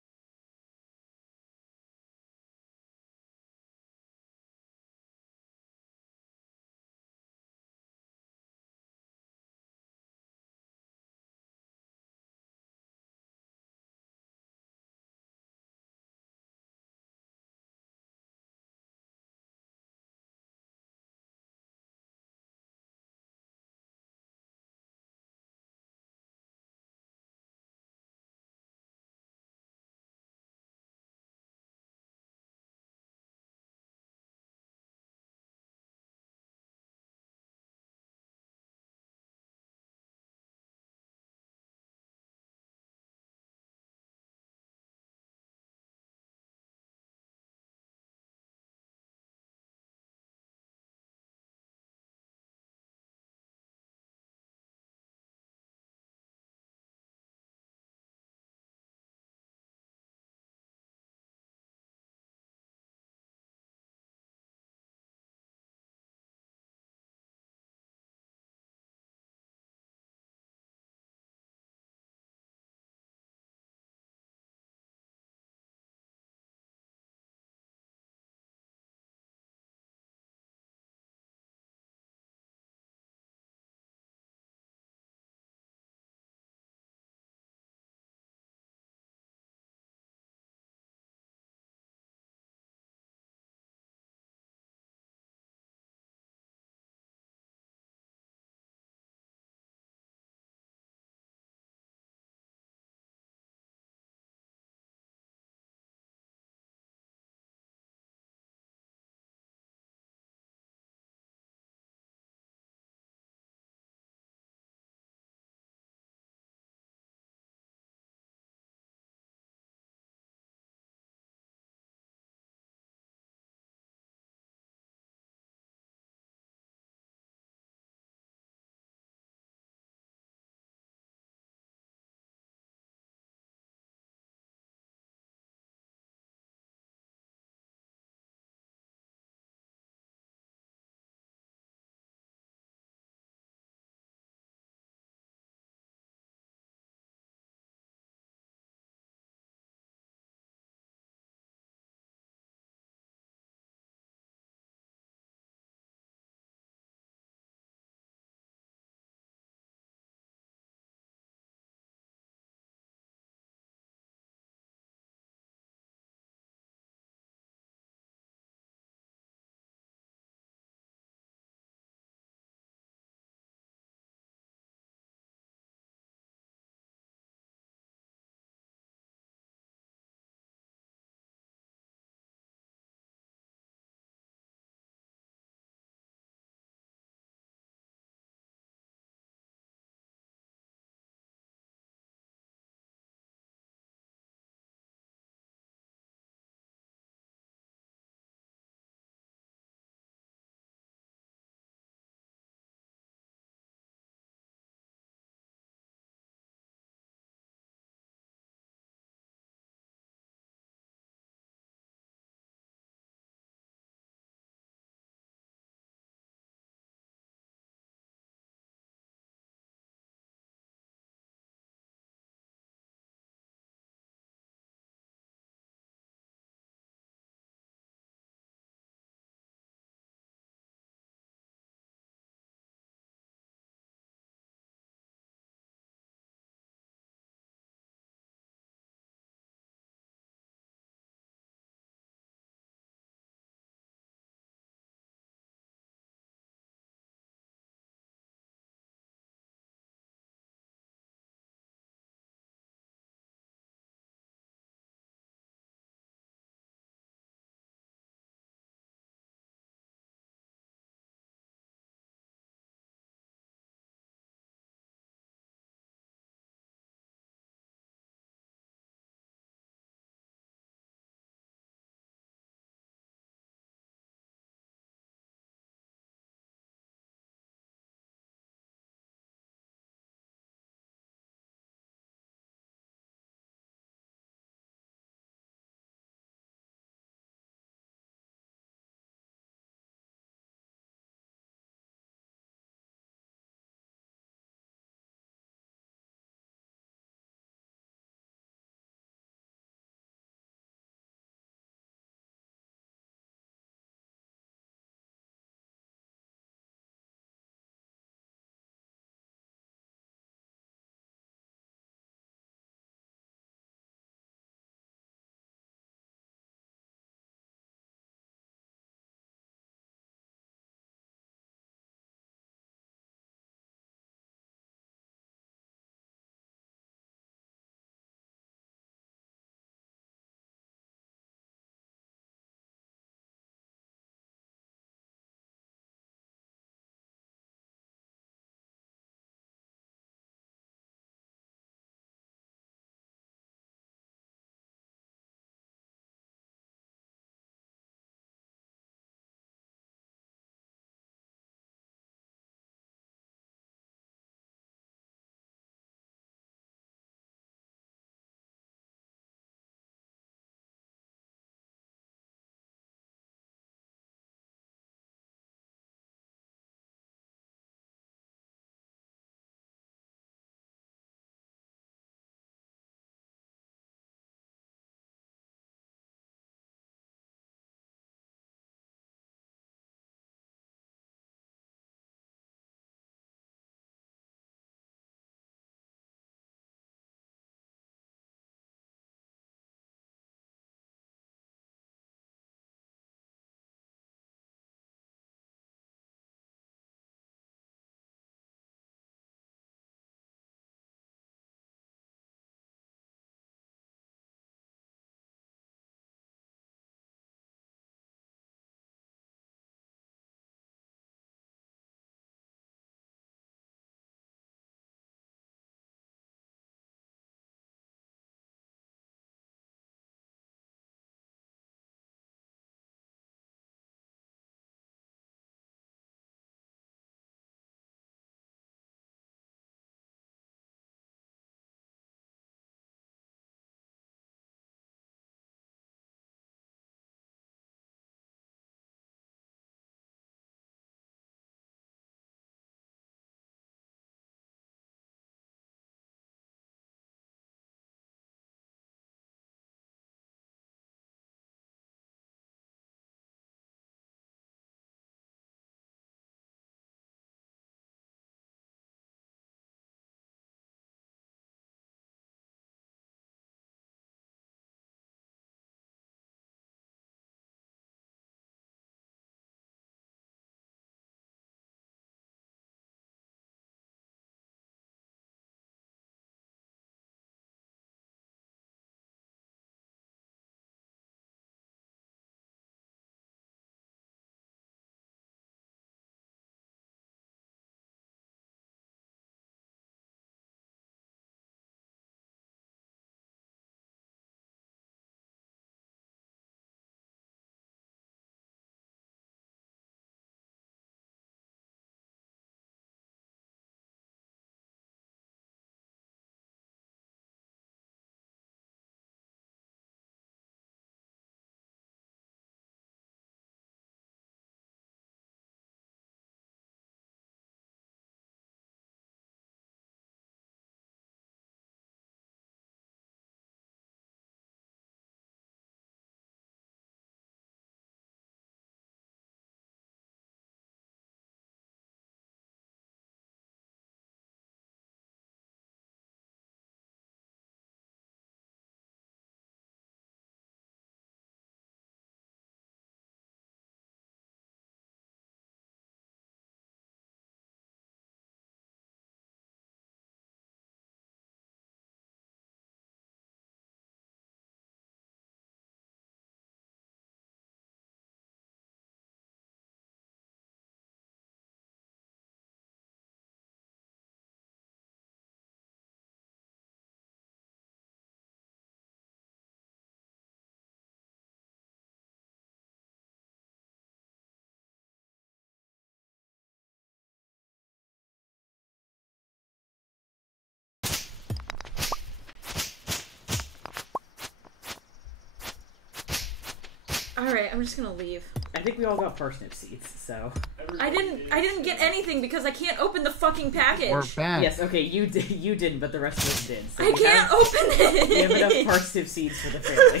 Alright, I'm just gonna leave. I think we all got parsnip seeds, so. I didn't get anything because I can't open the fucking package. We're back. Yes, okay, you didn't, but the rest of us did. So I can't open it! We have enough parsnip seeds for the family.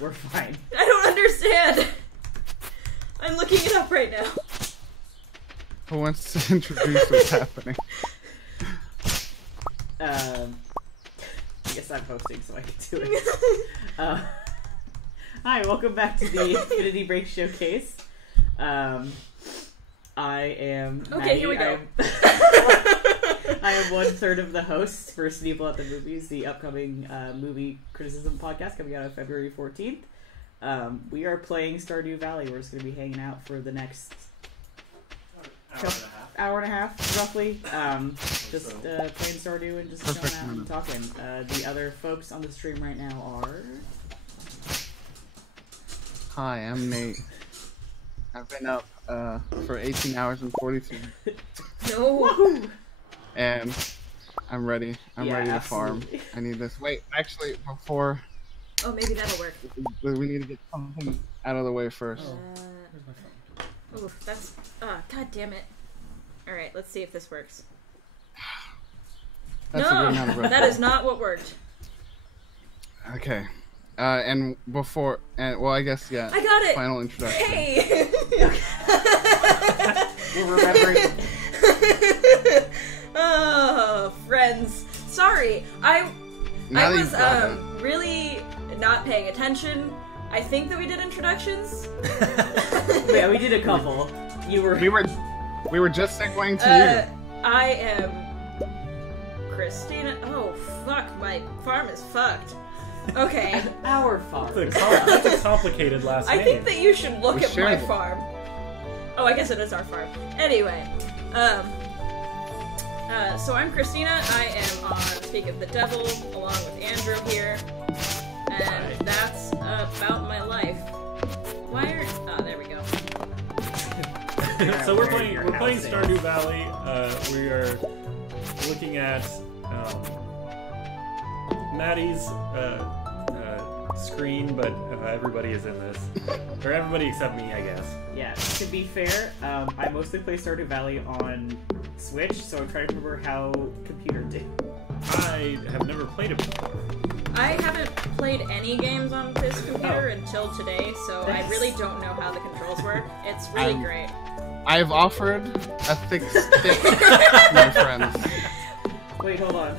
We're fine. I don't understand! I'm looking it up right now. Who wants to introduce what's happening? I guess I'm hosting, so I can do it. Hi, welcome back to the Infinity Break Showcase. I am Okay, Maddie. here we go. I am 1/3 of the host for Sneeple at the Movies, the upcoming movie criticism podcast coming out on February 14th. We are playing Stardew Valley. We're just going to be hanging out for the next hour and a half, roughly. Just playing Stardew and just chilling out and talking. The other folks on the stream right now are... Hi, I'm Nate. I've been up for 18 hours and 42 minutes. No! And I'm ready. I'm ready to absolutely. farm. I need this. Wait, actually, before... Oh, maybe that'll work. We need to get something out of the way first. Oof, that's... god damn it. Alright, let's see if this works. That's a good amount of that is not what worked. Okay. And before... well, I guess, yeah. I got it! Final introduction. Hey! We're remembering... Oh, friends. Sorry, I was really not paying attention. I think that we did introductions. Yeah, we did a couple. We were just segueing to you. I am Christina. Oh fuck, my farm is fucked. Okay. Our farm. That's a complicated last name. I think that you should look We at my shared it. farm. Oh, I guess it is our farm. Anyway, so I'm Christina. I am on Speak of the Devil, along with Andrew here. And that's about my life. Why are... Oh, there we go. So we're playing Stardew Valley. We are looking at Maddie's screen, but everybody is in this. Or everybody except me, I guess. Yeah, to be fair, I mostly play Stardew Valley on Switch, so I'm trying to remember how computer did. I have never played it before. I haven't played any games on this computer until today, so I really don't know how the controls work. It's really great. I've offered a thick stick, my friends. Wait, hold on.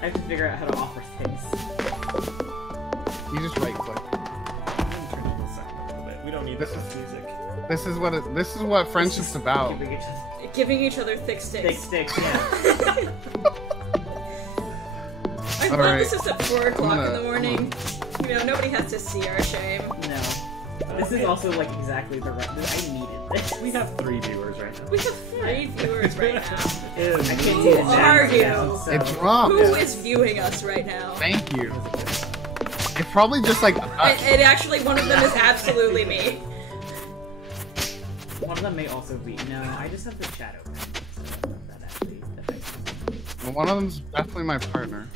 I have to figure out how to offer things. You just right click. I'm gonna turn down the sound a little bit. We don't need this music. This is what friendship's about. Giving each other thick sticks. Thick sticks, yeah. I'm glad this is at 4 o'clock in the morning. You know, nobody has to see our shame. No. This is also like exactly the right. I needed this. We have 3 viewers right now. We have 3 viewers right now. I can't do Who the are math you? now, so. It dropped. Who is viewing us right now? Thank you. It's probably just like us. It actually, one of them is absolutely me. One of them may also be. No, I just have the chat open. So that actually affects me. Well, one of them's definitely my partner.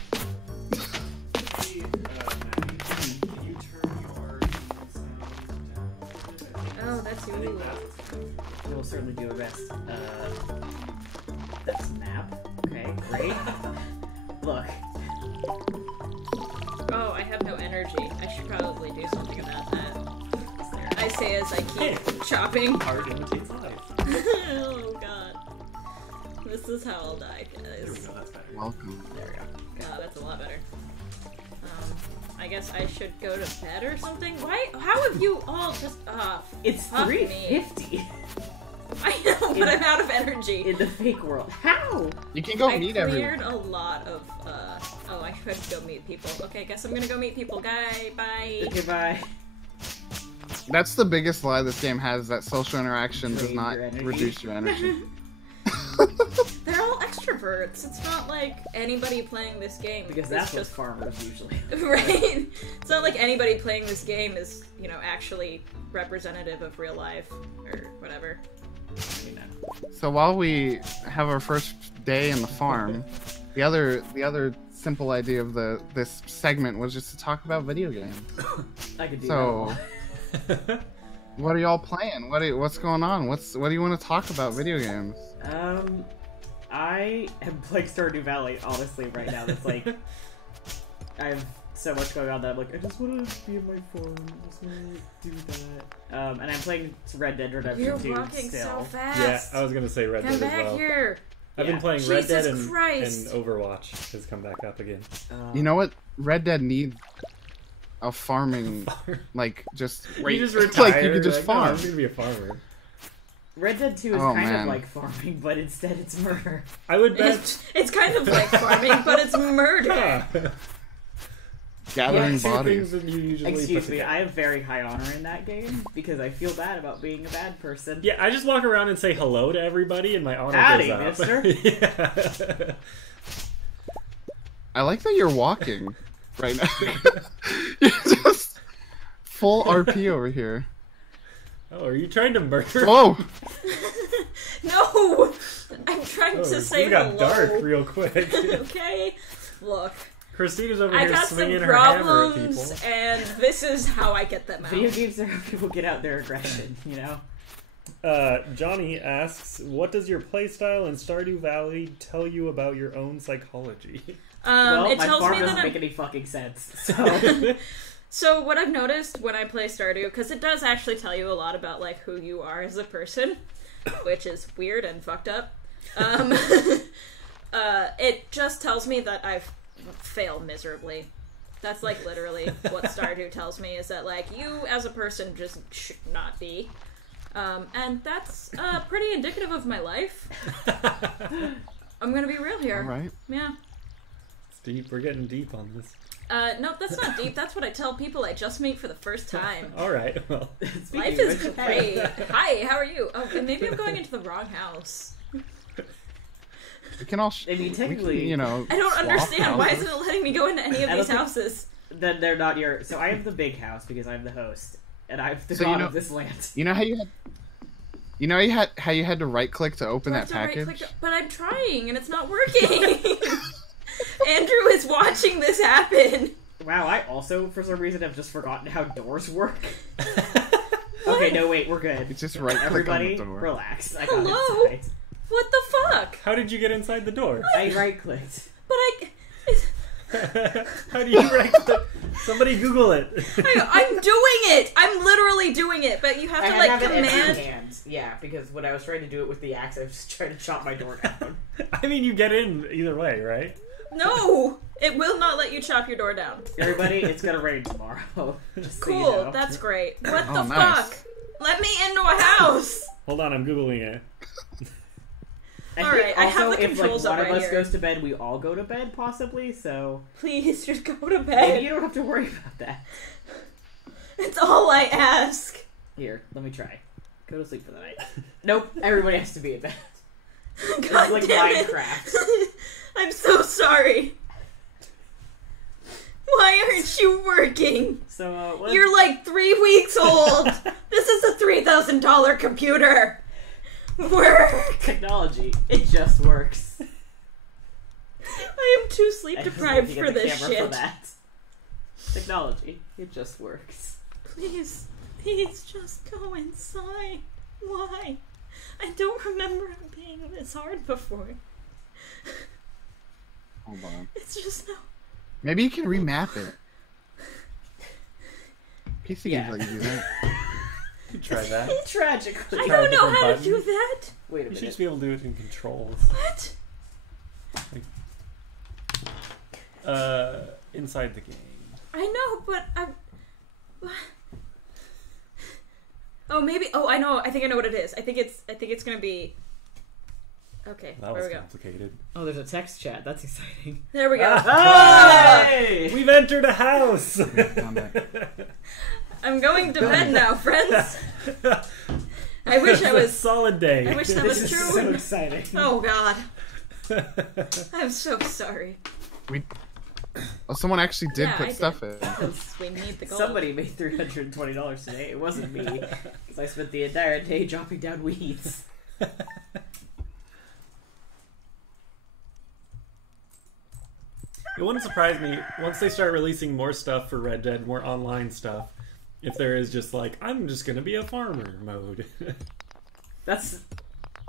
Oh, that's you. We'll certainly do our best. That's map. Okay, great. Look. Oh, I have no energy. I should probably do something about that. I say as I keep chopping. Art imitates life. Oh god. This is how I'll die, guys. There we go, that's better. Welcome. There we go. God, that's a lot better. I guess I should go to bed or something? Why? How have you all just... It's fuck me. 3:50 I know, but I'm out of energy. in the fake world. How? You can go meet I everyone. cleared a lot of, oh, I should go meet people. Okay, guess I'm gonna go meet people. Bye. Goodbye. That's the biggest lie this game has, that social interaction does Drains not your energy. reduce your energy. They're all extroverts. It's not like anybody playing this game Because is that's what just farmers usually. right. It's not like anybody playing this game is, you know, actually representative of real life or whatever. You know. So while we have our first day in the farm, the other simple idea of this segment was just to talk about video games. I could do So, that. What are y'all playing? What's going on? What do you want to talk about video games? I am playing Stardew Valley, honestly, right now. It's like, I have so much going on that I'm like, I just want to be in my phone. I just want to do that. And I'm playing Red Dead Redemption 2 You're walking still. so fast. Yeah, I was gonna say Red Come Dead as back well. here. I've been playing Jesus Red Dead and Christ. Overwatch has come back up again. You know what? Red Dead needs a farming, like, just... You just like, retire, you could just like, farm. No, I'm gonna be a farmer. Red Dead 2 is Oh, kind man. of like farming, but instead it's murder. I would bet... It's kind of like farming, but it's murder. Gathering Two bodies. things that you usually Excuse put me, together. I have very high honor in that game because I feel bad about being a bad person. Yeah, I just walk around and say hello to everybody, and my honor Howdy, goes up. mister. Yeah. I like that you're walking right now. You're just full RP over here. Oh, are you trying to murder? Whoa! No! I'm trying to say it got hello. dark real quick. Okay? Look. Christina's over I here got some swinging her hammer at problems, people. and this is how I get them out. Video games are how people get out their aggression, you know? Johnny asks, what does your playstyle in Stardew Valley tell you about your own psychology? Well, it my tells farm me doesn't that make any fucking sense, so... So what I've noticed when I play Stardew, because it does actually tell you a lot about like who you are as a person, which is weird and fucked up. It just tells me that I've failed miserably. That's like literally what Stardew tells me, is that like you as a person just should not be. And that's pretty indicative of my life. I'm gonna be real here. All right. Yeah. It's deep. We're getting deep on this. No, that's not deep. That's what I tell people I just meet for the first time. All right. Well, Life is great. Hi, how are you? Oh, and maybe I'm going into the wrong house. We can all... I mean, technically... you know... I don't swap understand. Why houses. isn't it letting me go into any of I these don't think- houses? Then they're not your... So I have the big house because I'm the host, and I'm the So god you know- of this land. You know how you had... You know how you had to right-click to open I that have to package? right-click, but I'm trying, and it's not working. Andrew is watching this happen. Wow, I also, for some reason, have just forgotten how doors work. Okay, no, wait, we're good. It's just right-click Everybody, on the door. relax. I got Hello? inside. What the fuck? how did you get inside the door? I right-clicked. But How do you right click? Somebody Google it. I'm doing it. I'm literally doing it. But you have to I like have it in command. two hands. Yeah, because when I was trying to do it with the axe, I was just trying to chop my door down. I mean, you get in either way, right? No, it will not let you chop your door down. Everybody, it's gonna rain tomorrow. Just so you Cool, know. that's great. What Oh, the nice. fuck? Let me into a house. Hold on, I'm Googling it. I All think right, I have also the if like controls one up of right us here. goes to bed, we all go to bed, possibly. So Please, just go to maybe bed. you don't have to worry about that. It's all I ask. Here, let me try. Go to sleep for the night. Nope, everybody has to be in bed. God like damn it. Minecraft. I'm so sorry. Why aren't you working? So what? You're like 3 weeks old. This is a $3,000 computer. Work. Technology. It just works. I am too sleep I just deprived need to for get the this camera shit. For that. Technology. It just works. Please, just go inside. Why? I don't remember it being this hard before. Hold on. It's just no. Maybe you can remap it. PC Yeah. games let you do that. You try that. Tragically. I Try a don't know different how to button. do that. Wait a You should minute. just be able to do it in controls. What? Inside the game. I know, but I. Oh, maybe. Oh, I know. I think I know what it is. I think it's gonna be. Okay, That there was we go. complicated. Oh, there's a text chat. That's exciting. There we go. Hey! We've entered a house! I'm going to bed now, friends. I wish I It's a was. solid day. I wish that This was is true. so exciting. Oh God. I'm so sorry. Oh, someone actually did Yeah, I put did. stuff in. Because we need the gold. Somebody made $320 today. It wasn't me. Because I spent the entire day chopping down weeds. It wouldn't surprise me once they start releasing more stuff for Red Dead, more online stuff. If there is just like, I'm just gonna be a farmer mode. That's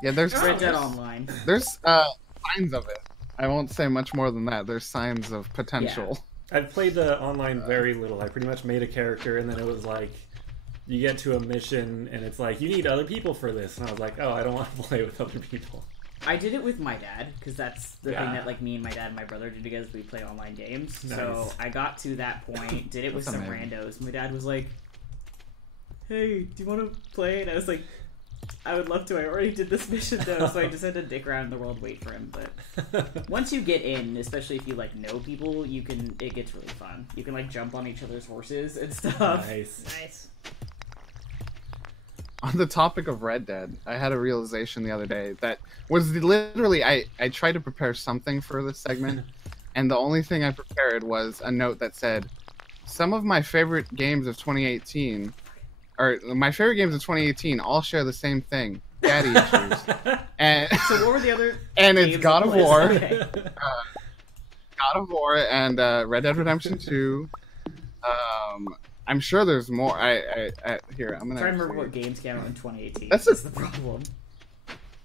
there's Red Dead Online. There's signs of it. I won't say much more than that. There's signs of potential. I've played the online very little. I pretty much made a character, and then it was like, you get to a mission, and it's like, you need other people for this. And I was like, oh, I don't want to play with other people. I did it with my dad, because that's the thing that like me and my dad and my brother do together. We play online games. Nice. So I got to that point, did it with some randos. My dad was like, hey, do you want to play? And I was like, I would love to. I already did this mission though, so I just had to dick around in the world, wait for him. But once you get in, especially if you like know people, it gets really fun. You can like jump on each other's horses and stuff. Nice. On the topic of Red Dead, I had a realization the other day that was literally I tried to prepare something for this segment, and the only thing I prepared was a note that said, some of my favorite games of 2018, or my favorite games of 2018 all share the same thing, daddy issues. And so what were the other and it's God of War. Okay. God of War and Red Dead Redemption 2. I'm sure there's more. Here, I'm gonna try to remember what games came out in 2018. That's the problem.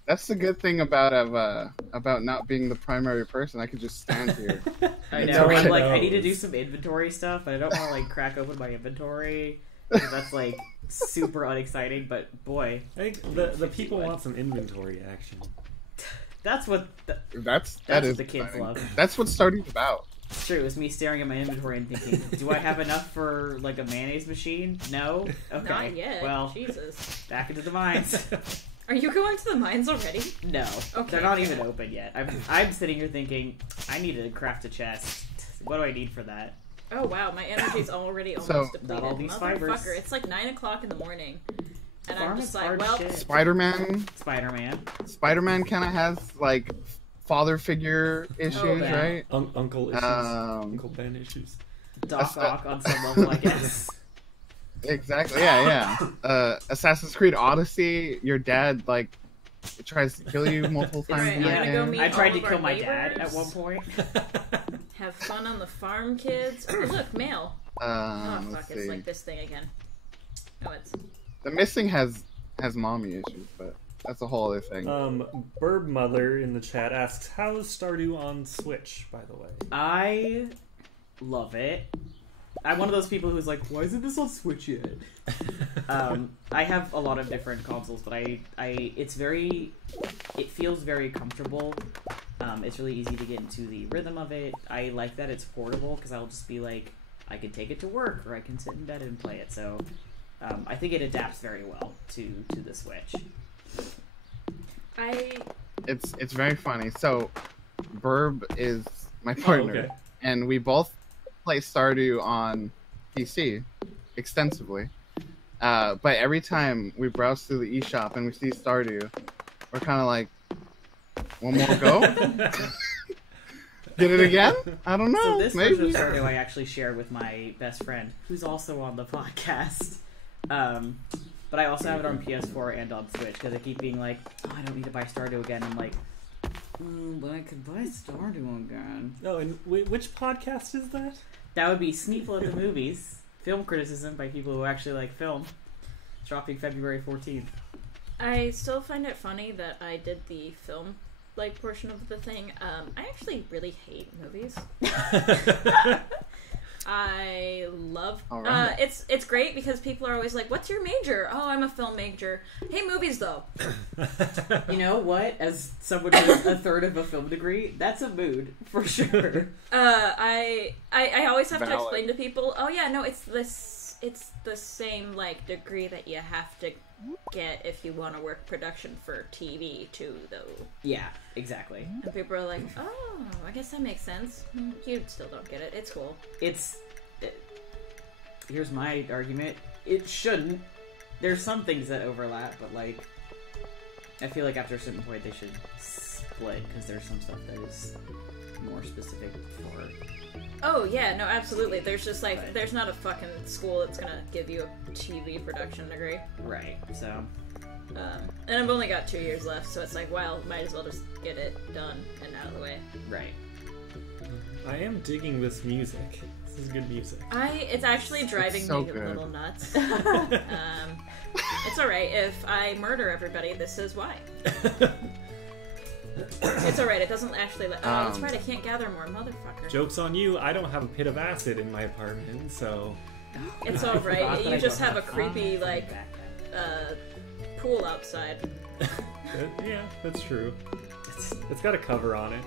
That's the good thing about not being the primary person. I could just stand here. I know. I'm like, I need to do some inventory stuff, but I don't want to like crack open my inventory. Because that's like super unexciting. But boy, I think the people want some inventory action. That's what. That's what the kids love. That's what Stardew's about. It's true. It was me staring at my inventory and thinking, do I have enough for like a mayonnaise machine? No. Okay. Not yet. Well, Jesus. Back into the mines. Are you going to the mines already? No. Okay. They're not even open yet. I'm sitting here thinking, I need to craft a chest. What do I need for that? Oh wow, my energy's already almost depleted. Not all these Motherfucker, fibers. it's like 9 o'clock in the morning. And Farm I'm is just like, hard well... shit. Spider-Man kind of has, like, father figure issues, right? Uncle issues. Uncle Ben issues. Doc Ock on some level, I guess. Exactly, yeah. Assassin's Creed Odyssey, your dad, like, tries to kill you multiple times. Right. I tried to kill my dad at one point. Have fun on the farm, kids. Oh, look, mail. Oh, fuck, it's like this thing again. Oh, it's... The missing has mommy issues, but that's a whole other thing. Burb Mother in the chat asks, how is Stardew on Switch, by the way? I love it. I'm one of those people who's like, why isn't this on Switch yet? I have a lot of different consoles, but it feels very comfortable. It's really easy to get into the rhythm of it. I like that it's portable, because I'll just be like, I can take it to work, or I can sit in bed and play it, so I think it adapts very well to the Switch. It's very funny. So, Burb is my partner, and we both play Stardew on PC extensively. But every time we browse through the eShop and we see Stardew, we're kind of like, one more go? Get it again? I don't know. So this maybe. version of Stardew I actually shared with my best friend, who's also on the podcast. But I also have it on PS4 and on Switch, because I keep being like, oh, I don't need to buy Stardew again. I'm like, but I could buy Stardew again. Oh, and which podcast is that? That would be Sneeful at the Movies, film criticism by people who actually like film, dropping February 14th. I still find it funny that I did the film portion of the thing. I actually really hate movies. I love it's great because people are always like, what's your major? Oh, I'm a film major. Hey, movies though. You know what, as someone with a third of a film degree, that's a mood for sure. I always have to explain to people, oh yeah, no, it's the same degree that you have to get if you want to work production for TV too, though. Yeah, exactly. And people are like, oh, I guess that makes sense. You still don't get it. It's cool. Here's my argument. It shouldn't. There's some things that overlap, but I feel like after a certain point they should split, because there's some stuff that is more specific for... Oh, yeah, no, absolutely. There's just, there's not a fucking school that's gonna give you a TV production degree. Right, so... and I've only got 2 years left, so it's like, well, might as well just get it done and out of the way. Right. I am digging this music. This is good music. It's actually driving so me good. a little nuts. It's alright. If I murder everybody, this is why. It's alright. It doesn't actually... that's right. I can't gather more. Motherfucker. Joke's on you. I don't have a pit of acid in my apartment, so... It's alright. You just have a creepy, like, pool outside. Yeah, that's true. It's got a cover on it.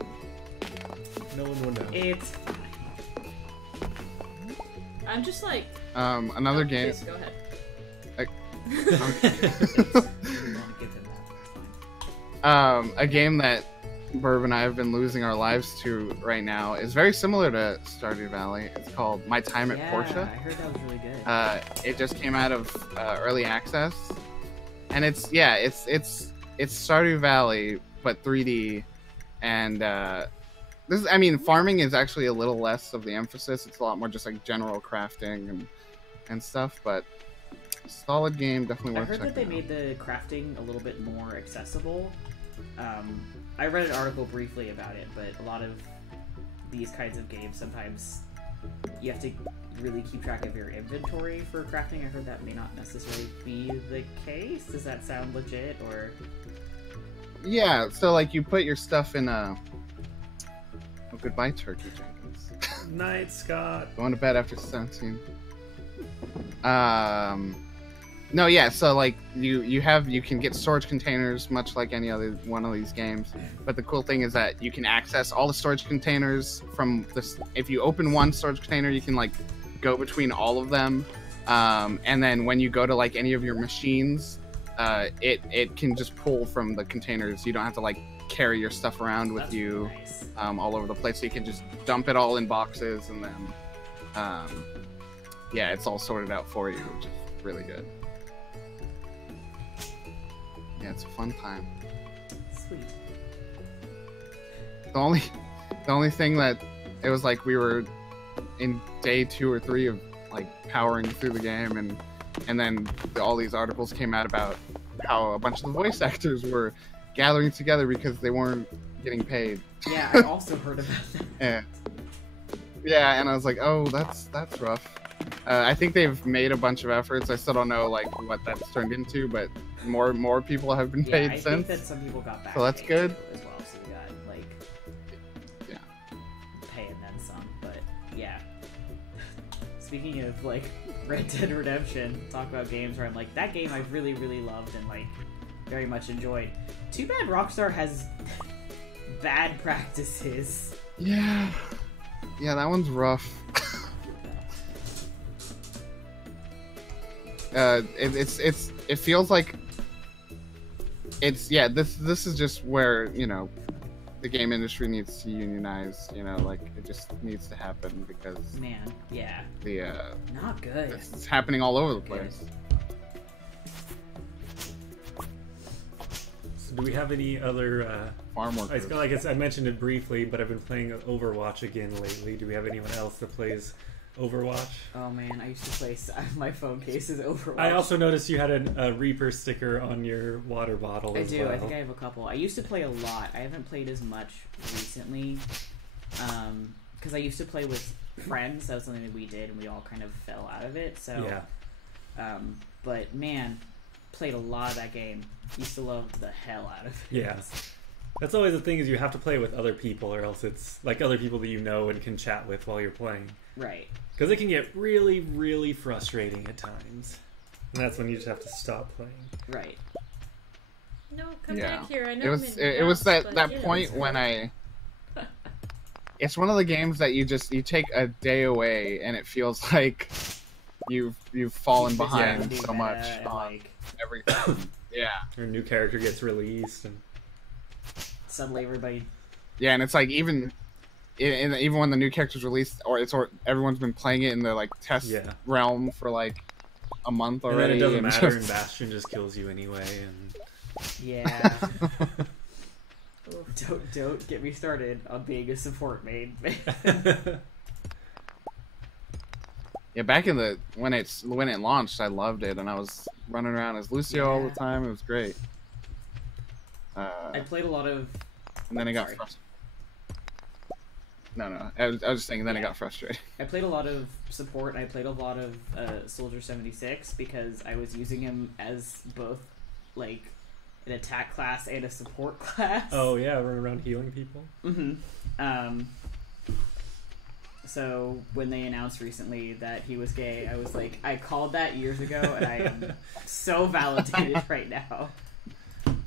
No one will know. It's I'm just like... Another game... Please, go ahead. A game that Burb and I have been losing our lives to right now is very similar to Stardew Valley. It's called My Time at Portia. I heard that was really good. It just came out of early access, and it's Stardew Valley but 3D, and farming is actually a little less of the emphasis. It's a lot more just like general crafting and stuff, but solid game, definitely worth checking out. I heard that they made the crafting a little bit more accessible. I read an article briefly about it, but a lot of these kinds of games, sometimes you have to really keep track of your inventory for crafting. I heard that may not necessarily be the case. Does that sound legit, or...? Yeah, so like you put your stuff in a... Oh, goodbye, Turkey Jenkins. Night, Scott. Going to bed after 17. No, yeah, so like you can get storage containers much like any other one of these games, but the cool thing is that you can access all the storage containers from this. If you open one storage container, you can like go between all of them, and then when you go to like any of your machines, it can just pull from the containers. You don't have to like carry your stuff around with you all over the place. So you can just dump it all in boxes, and then yeah, it's all sorted out for you, which is really good. Yeah, it's a fun time. Sweet. The only thing that it was like we were in day 2 or 3 of like powering through the game, and then all these articles came out about how a bunch of the voice actors were gathering together because they weren't getting paid. Yeah, I also heard about that. Yeah, and I was like, oh, that's rough. I think they've made a bunch of efforts. I still don't know like what that's turned into, but more people have been paid since. I think that some people got back. So that's good. As well, so you got like pay and then some. But yeah. Speaking of like Red Dead Redemption, talk about games where I'm like, that game I really loved and like very much enjoyed. Too bad Rockstar has bad practices. Yeah, that one's rough. It feels like this is just where, you know, the game industry needs to unionize, you know, like it just needs to happen because not good. It's happening all over the place. So do we have any other farm workers? I mentioned it briefly, but I've been playing Overwatch again lately. Do we have anyone else that plays Overwatch? Oh man, I used to play. My phone case is Overwatch. I also noticed you had a Reaper sticker on your water bottle. I do. Well. I think I have a couple. I used to play a lot. I haven't played as much recently, because I used to play with friends. That was something that we did, and we all kind of fell out of it. So yeah. But man, played a lot of that game. Used to love the hell out of it. Yeah. That's always the thing, is you have to play with other people, or else it's like other people that you know and can chat with while you're playing. Right. Because it can get really frustrating at times. And that's when you just have to stop playing. Right. No, come back here. I know it was that point when I... It's one of the games that you take a day away and it feels like you've fallen behind so much on everything. Yeah. Or a new character gets released and suddenly everybody... Yeah, and it's like even when the new character's released, or everyone's been playing it in the like test realm for like a month already. And then it doesn't matter, and Bastion just kills you anyway. And yeah. Don't get me started on being a support main. Yeah, back in when it launched, I loved it, and I was running around as Lucio all the time. It was great. I played a lot of. And then it got frustrating. no. I was just saying. Then I got frustrated. I played a lot of support, and I played a lot of Soldier 76 because I was using him as both like an attack class and a support class. Oh yeah, running around healing people. Mm-hmm. So when they announced recently that he was gay, I was like, I called that years ago, and I am so validated right now.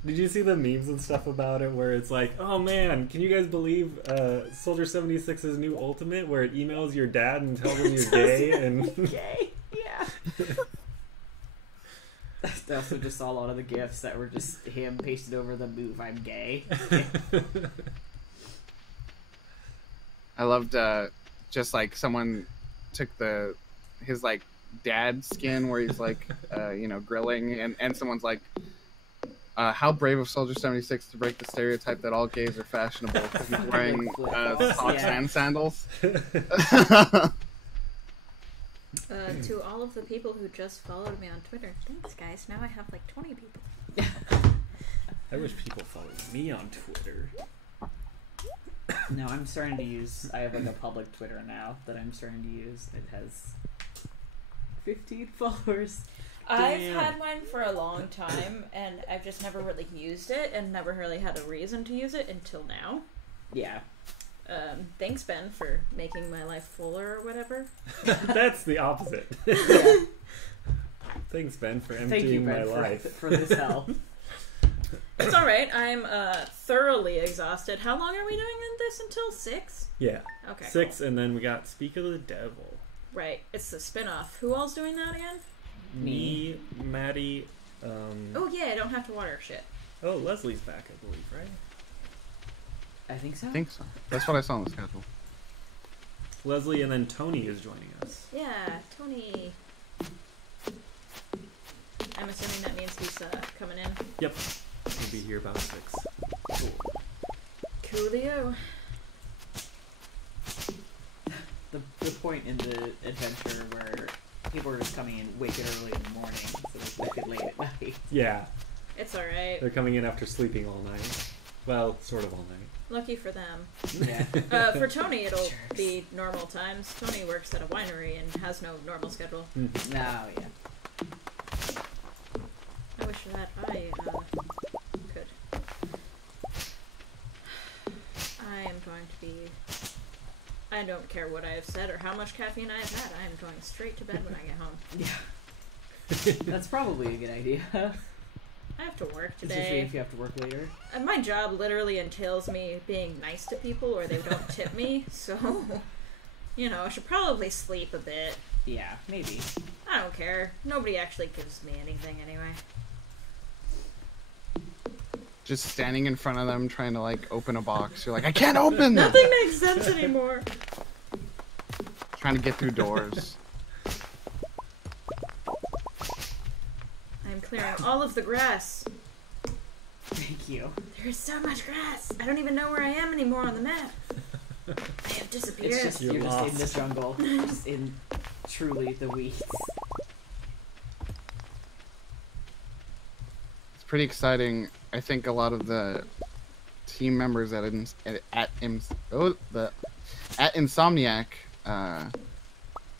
Did you see the memes and stuff about it where it's like, oh man, can you guys believe Soldier 76's new ultimate where it emails your dad and tells him you're gay? And gay, yeah. I also just saw a lot of the GIFs that were just him pasted over the move, I'm gay. I loved just like someone took his like dad skin where he's like grilling, and someone's like, how brave of Soldier 76 to break the stereotype that all gays are fashionable because he's wearing socks and sandals. To all of the people who just followed me on Twitter, thanks guys. Now I have like 20 people. I wish people followed me on Twitter. No, I'm starting to use. I have like a public Twitter now that I'm starting to use. It has 15 followers. I've had mine for a long time, and I've just never really used it, and never really had a reason to use it until now. Yeah. Thanks, Ben, for making my life fuller or whatever. That's the opposite. Yeah. Thanks, Ben, for emptying my life. For this hell. It's alright. I'm thoroughly exhausted. How long are we doing this until? 6? Yeah. Okay. 6, cool. And then we got Speak of the Devil. Right. It's the spin-off. Who all's doing that again? Me, Maddie. Oh yeah, I don't have to water shit. Oh, Leslie's back, I believe, right? I think so. That's what I saw on the schedule. Leslie, and then Tony is joining us. Yeah, Tony. I'm assuming that means he's coming in. Yep. He'll be here about 6. Cool. Coolio. The point in the adventure where people are just coming in wicked early in the morning, so it's wicked late at night. Yeah. It's alright. They're coming in after sleeping all night. Well, sort of all night. Lucky for them. Yeah. For Tony, it'll be normal times. Tony works at a winery and has no normal schedule. Mm-hmm. Oh, yeah. I wish that I could. I am going to be... I don't care what I have said or how much caffeine I have had. I am going straight to bed when I get home. Yeah. That's probably a good idea. I have to work today. Especially if you have to work later. And my job literally entails me being nice to people or they don't tip me, so... I should probably sleep a bit. Yeah, maybe. I don't care. Nobody actually gives me anything anyway. Just standing in front of them trying to like open a box. You're like, I can't open this! Nothing makes sense anymore. Trying to get through doors. I'm clearing all of the grass. Thank you. There's so much grass. I don't even know where I am anymore on the map. I have disappeared. It's just, you're just in the jungle. Just in truly the weeds. It's pretty exciting. I think a lot of the team members at Insomniac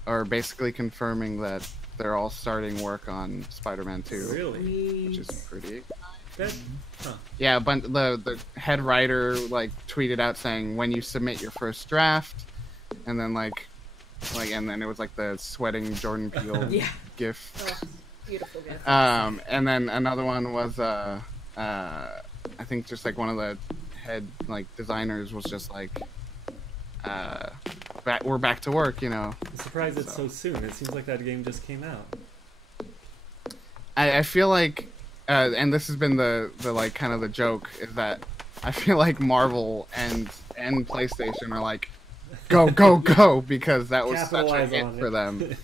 are basically confirming that they're all starting work on Spider-Man 2. Really? Which is pretty exciting. Huh. Yeah, but the head writer like tweeted out saying when you submit your first draft, and then and then it was like the sweating Jordan Peele gif. Oh, beautiful gif. And then another one was I think just like one of the head like designers was just like we're back to work, I'm surprised it's so soon. It seems like that game just came out. I feel like and this has been the like kind of the joke is that I feel like Marvel and PlayStation are like go because that was such a hit for them.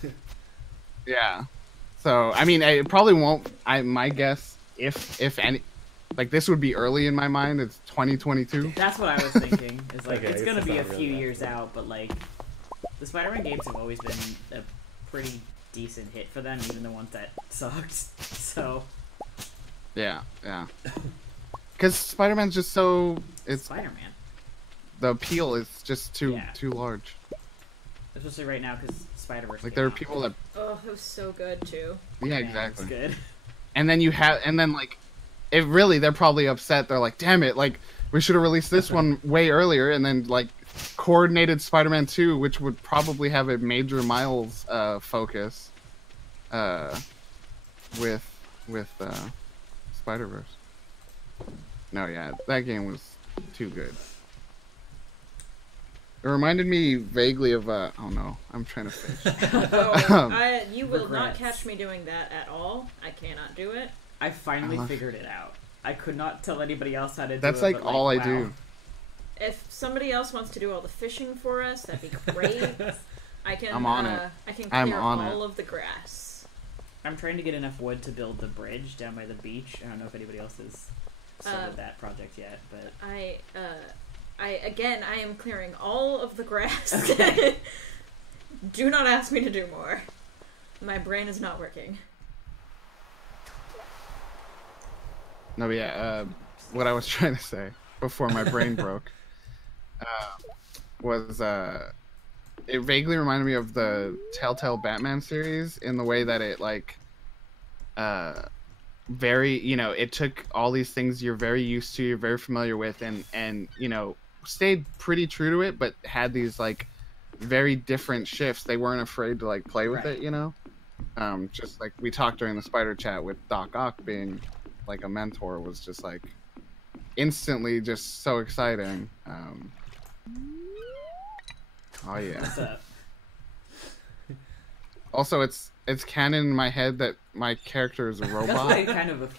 Yeah. So I mean, it probably won't. My guess, if any, like this would be early in my mind. It's 2022. That's what I was thinking. Is like Okay, it's gonna be a really few years out, but like the Spider-Man games have always been a pretty decent hit for them, even the ones that sucked. So. Yeah. Because Spider-Man's just so it's Spider-Man. the appeal is just too large. Especially right now because Spider-Verse. Like there are people that. Oh, it was so good too. Yeah, exactly. It's good. And then like, they're probably upset. They're like, damn it, like we should have released this one way earlier, and then like coordinated Spider-Man 2, which would probably have a major Miles focus, with Spider-Verse. No, yeah, that game was too good. It reminded me vaguely of oh no, I'm trying to fish. You will Regrets. not catch me doing that at all. I cannot do it. I finally figured it out. I could not tell anybody else how to do it. That's like but, all I wow. do. If somebody else wants to do all the fishing for us, that'd be great. I can. I'm on it. I can I'm clear on all it. of the grass. I'm trying to get enough wood to build the bridge down by the beach. I don't know if anybody else has started that project yet, but I am clearing all of the grass. Okay. Do not ask me to do more. My brain is not working. No, but yeah, what I was trying to say before my brain broke was it vaguely reminded me of the Telltale Batman series in the way that it like very, it took all these things you're very used to, you're very familiar with, and stayed pretty true to it, but had these like very different shifts. They weren't afraid to like play with it, just like we talked during the Spider Chat with Doc Ock being like a mentor was just like instantly just so exciting. Oh yeah. what's up? Also, it's canon in my head that my character is a robot. That's like kind of a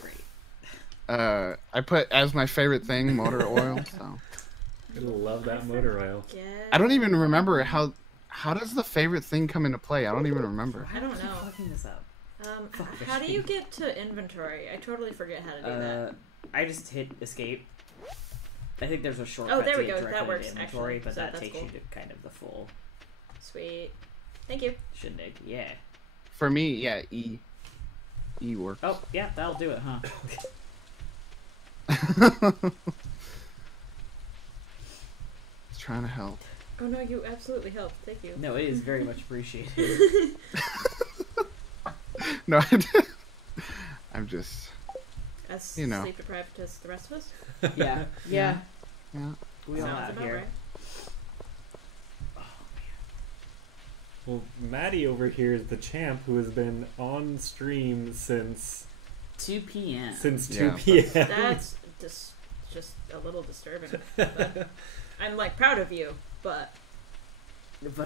great. I put as my favorite thing motor oil. So I love that motor oil. I don't even remember how does the favorite thing come into play. I don't even remember. I don't know. Looking this up. How do you get to inventory? I totally forget how to do that. I just hit escape. I think there's a shortcut there we to go. get That directly works, to inventory, actually. but So that that's takes cool. you to kind of the full Sweet. Thank you. shindig. Yeah. For me, yeah, E works. Oh, yeah, that'll do it, huh? It's trying to help. Oh no, you absolutely helped. Thank you. No, it is very much appreciated. No, I'm just As sleep deprived as the rest of us. Yeah. Yeah. Yeah. We all Sounds out about here. right. Well, Maddie over here is the champ who has been on stream since 2 p.m. Since 2 p.m. That's just a little disturbing. But I'm like proud of you, but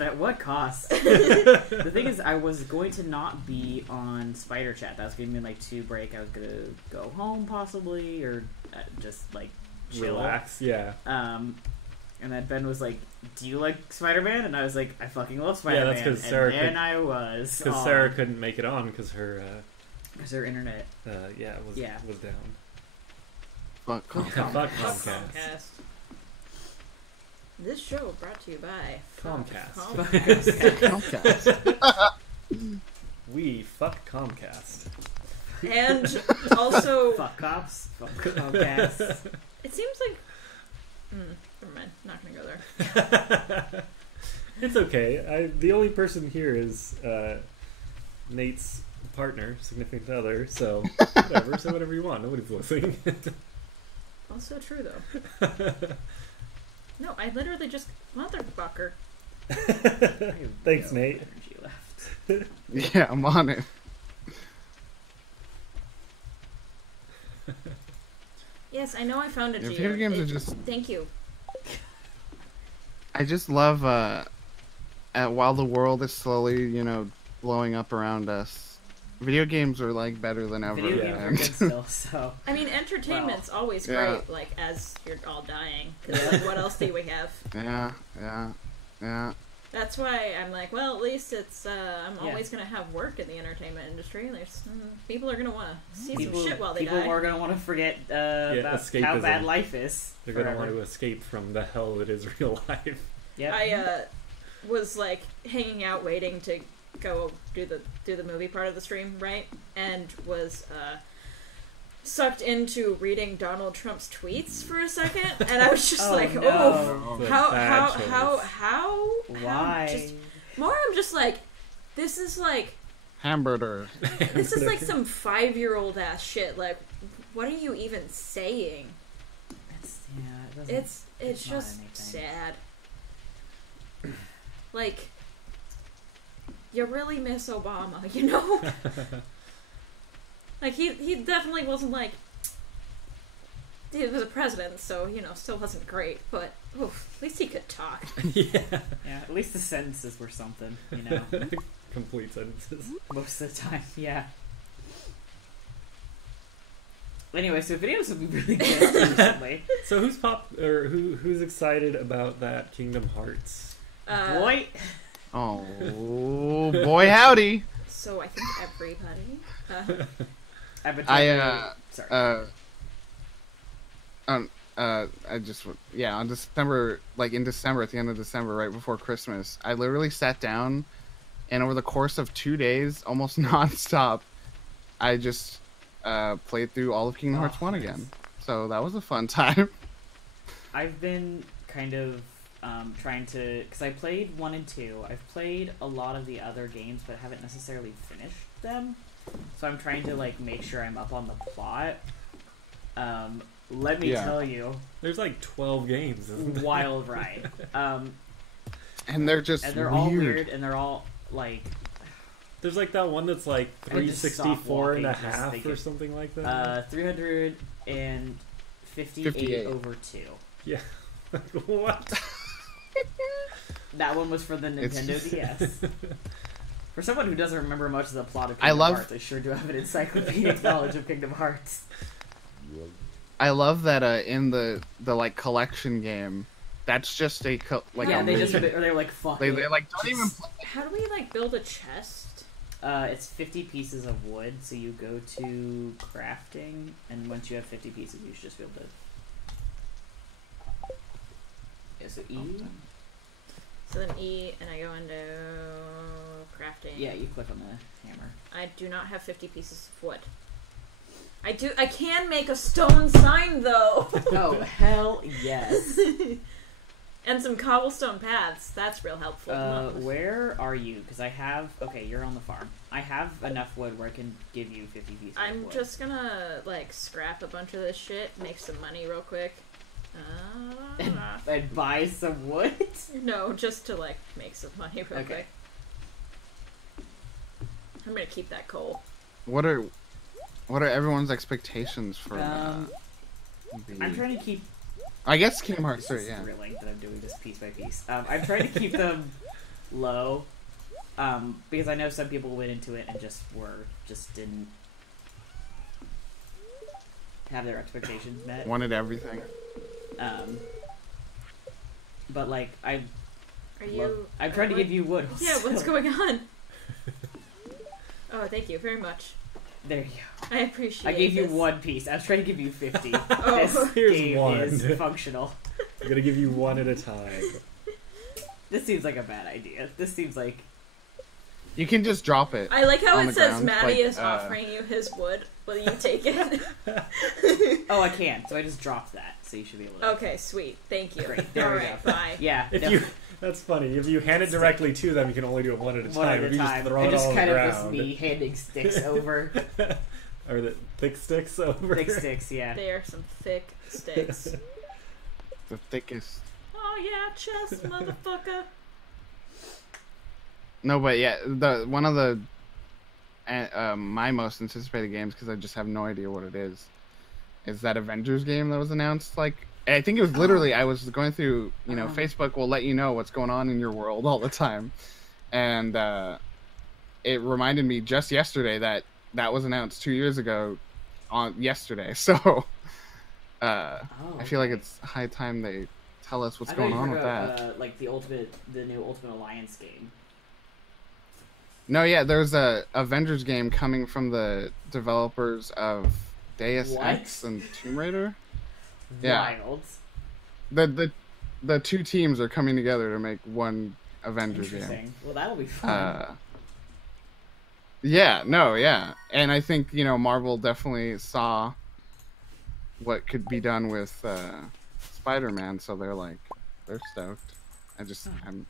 at what cost? The thing is, I was going to not be on Spider Chat. That was going to be my 2 break. I was going to go home possibly, or just like chill. Relax, yeah. And then Ben was like, "Do you like Spider-Man?" And I was like, "I fucking love Spider-Man." Yeah, that's because Sarah. I was because Sarah couldn't make it on because her internet. Was down. Fuck Fuck Comcast. Comcast. This show brought to you by Comcast. Comcast. We fuck Comcast. And also, fuck cops. Fuck Comcast. It seems like. Never mind. Not gonna go there. It's okay. The only person here is Nate's partner, significant other. So whatever. Say whatever you want. Nobody's listening. Also true though. No, I literally just motherfucker. Thanks, Nate. Energy left. Yeah, I'm on it. Yes, I know I found a Yeah, Geo. video games are just. Thank you. I just love while the world is slowly, blowing up around us. Video games are like better than ever. Video games are good still. So I mean, entertainment's always great. Like as you're all dying, because like, what else do we have? Yeah. That's why I'm like, well, at least it's. I'm always gonna have work in the entertainment industry. There's people are gonna want to see some shit while they die. People are gonna want to forget about escapism. how bad life is. They're gonna want to escape from the hell that is real life. Yeah. I was like hanging out, waiting to go do the movie part of the stream, right? And was sucked into reading Donald Trump's tweets for a second, and I was just like, no. oh, how, why? Just, more, I'm just like, this is like Hamburger. This is like some 5-year-old ass shit. Like, what are you even saying? It's just sad. Like, you really miss Obama, you know? Like, he definitely wasn't like, he was a president, so, you know, still wasn't great, but oof, at least he could talk. Yeah, at least the sentences were something, you know? Complete sentences. Most of the time, yeah. Anyway, so videos have been really good recently. So who's excited about that Kingdom Hearts? Boy. Oh boy, howdy. So I think everybody. I just on December, like in December, at the end of December, right before Christmas, I literally sat down, and over the course of 2 days, almost nonstop, I just played through all of Kingdom Hearts 1 again. So that was a fun time. I've been kind of trying to, because I played 1 and 2. I've played a lot of the other games, but haven't necessarily finished them. So I'm trying to like make sure I'm up on the plot. Let me tell you, there's like 12 games. Isn't there? Wild ride. And they're just all weird, and they're all like. There's like that one that's like 364 and a half or something like that. 358 over 2. Yeah. What? That one was for the Nintendo DS. For someone who doesn't remember much of the plot of Kingdom Hearts, I sure do have an encyclopedic knowledge of Kingdom Hearts. I love that in the like collection game, that's just a they're like fuck. They like don't even. How do we like build a chest? It's 50 pieces of wood, so you go to crafting, and once you have 50 pieces, you should just be able to. Yeah, so E. So then E, and I go into crafting. Yeah, you click on the hammer. I do not have 50 pieces of wood. I can make a stone sign though. Oh hell yes. And some cobblestone paths. That's real helpful. Where are you? Because I have. Okay, you're on the farm. I have enough wood where I can give you 50 pieces. I'm of wood. just gonna like scrap a bunch of this shit, make some money real quick. And buy some wood? No, just to like make some money real quick. I'm gonna keep that coal. What are everyone's expectations for? I'm trying to keep. I guess Kingdom Hearts 3, yeah. Thrilling that I'm doing this piece by piece. I'm trying to keep them low, because I know some people went into it and just didn't have their expectations met. Wanted everything. But like I'm trying to give you wood. Yeah, what's going on? Oh, thank you very much. There you go. I appreciate it. I gave you 1 piece. I was trying to give you 50. Oh. This Here's game 1. is functional. I'm gonna give you 1 at a time. This seems like a bad idea. This seems like... You can just drop it. I like how it says ground, Maddie is offering you his wood. Will you take it? Oh, I can. So I just dropped that. So you should be able to... Okay, sweet. Thank you. Great. There we go. Bye. Yeah. That's funny. If you hand it directly to them, you can only do it 1 at a time. One at a if you time. just throw it all on the ground. Just me handing sticks over. Or the thick sticks over. Thick sticks, yeah. They are some thick sticks. The thickest. Oh yeah, chest, motherfucker. No, but yeah, one of the my most anticipated games, because I just have no idea what it is that Avengers game that was announced. Like, I think it was literally I was going through, Facebook will let you know what's going on in your world all the time, and it reminded me just yesterday that was announced 2 years ago on yesterday. So I feel like it's high time they tell us what's going on with that. Like the new Ultimate Alliance game. No, yeah, there's a Avengers game coming from the developers of Deus Ex and Tomb Raider. Wild. Yeah. The two teams are coming together to make one Avengers game. Well, that'll be fun. Yeah, and I think Marvel definitely saw what could be done with Spider-Man, so they're stoked. I'm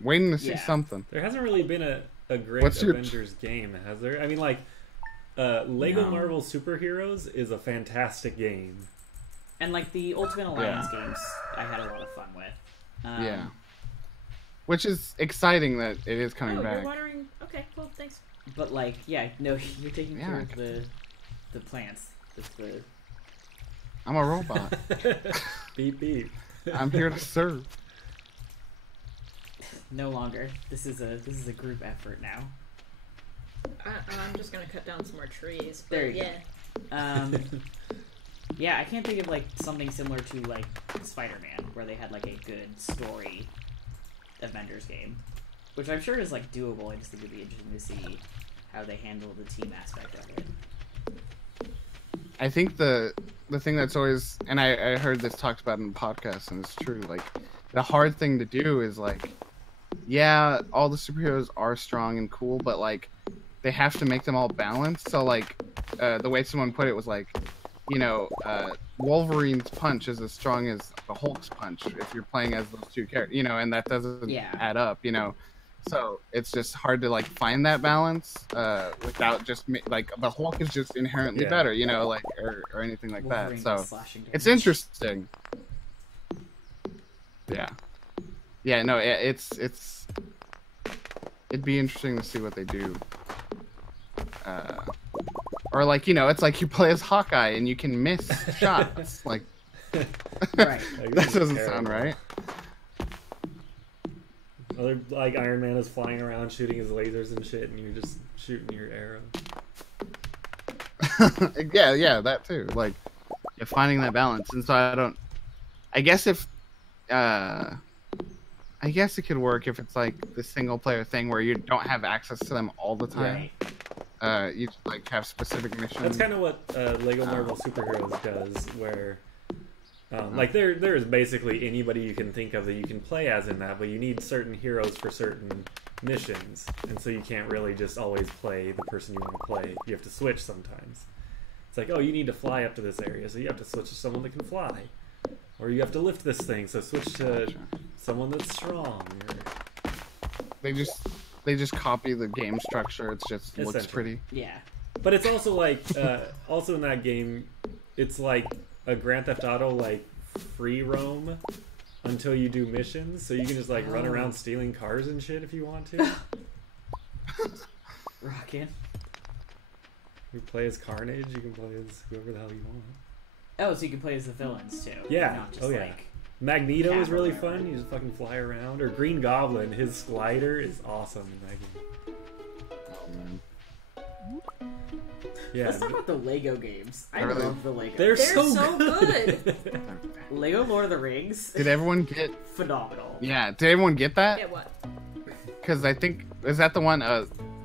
waiting to see something. There hasn't really been a great Avengers game, has there? I mean, like, Lego Marvel Superheroes is a fantastic game. And, like, the Ultimate Alliance games I had a lot of fun with. Yeah. Which is exciting that it is coming back. You're watering... Okay, well, thanks. But, like, yeah, no, you're taking care of the plants. I'm a robot. Beep, beep. I'm here to serve. No longer. This is a group effort now. I'm just gonna cut down some more trees. But There you go. Yeah, I can't think of like something similar to like Spider-Man, where they had like a good story Avengers game, which I'm sure is like doable. I just think it'd be interesting to see how they handle the team aspect of it. I think the thing that's always, and I heard this talked about in the podcast, and it's true. Like, the hard thing to do is like, yeah, all the superheroes are strong and cool, but like, they have to make them all balanced. So like, the way someone put it was like, you know, Wolverine's punch is as strong as the Hulk's punch if you're playing as those two characters, you know, and that doesn't add up, you know. So it's just hard to like find that balance without just like the Hulk is just inherently better, you know, like or anything like Wolverine that. So it's interesting. Yeah, no, it'd be interesting to see what they do. Or like, you know, it's like you play as Hawkeye and you can miss shots. Like, right? That doesn't sound right. Other, like, Iron Man is flying around shooting his lasers and shit, and you're just shooting your arrow. yeah, that too. Like, you're finding that balance, and so I guess if, I guess it could work if it's like the single player thing where you don't have access to them all the time. Yeah. You like have specific missions. That's kind of what Lego Marvel Superheroes does, where like there is basically anybody you can think of that you can play as in that, but you need certain heroes for certain missions, and so you can't really just always play the person you want to play. You have to switch sometimes. It's like, oh, you need to fly up to this area, so you have to switch to someone that can fly, or you have to lift this thing, so switch to someone that's strong. Or... They just copy the game structure. It just looks pretty. Yeah. But it's also like, also in that game, it's like a Grand Theft Auto, like, free roam until you do missions. So you can just, like, run around stealing cars and shit if you want to. Rockin'. You play as Carnage, you can play as whoever the hell you want. Oh, so you can play as the villains, too. Yeah. Not just, like... Magneto is really fun. You just fucking fly around. Or Green Goblin, his glider is awesome in that game. Oh man. Yeah. Let's talk about the Lego games. I love the Lego. They're so good. Lego Lord of the Rings. Did everyone get phenomenal? Yeah. Did everyone get that? Get what? Because I think is that the one?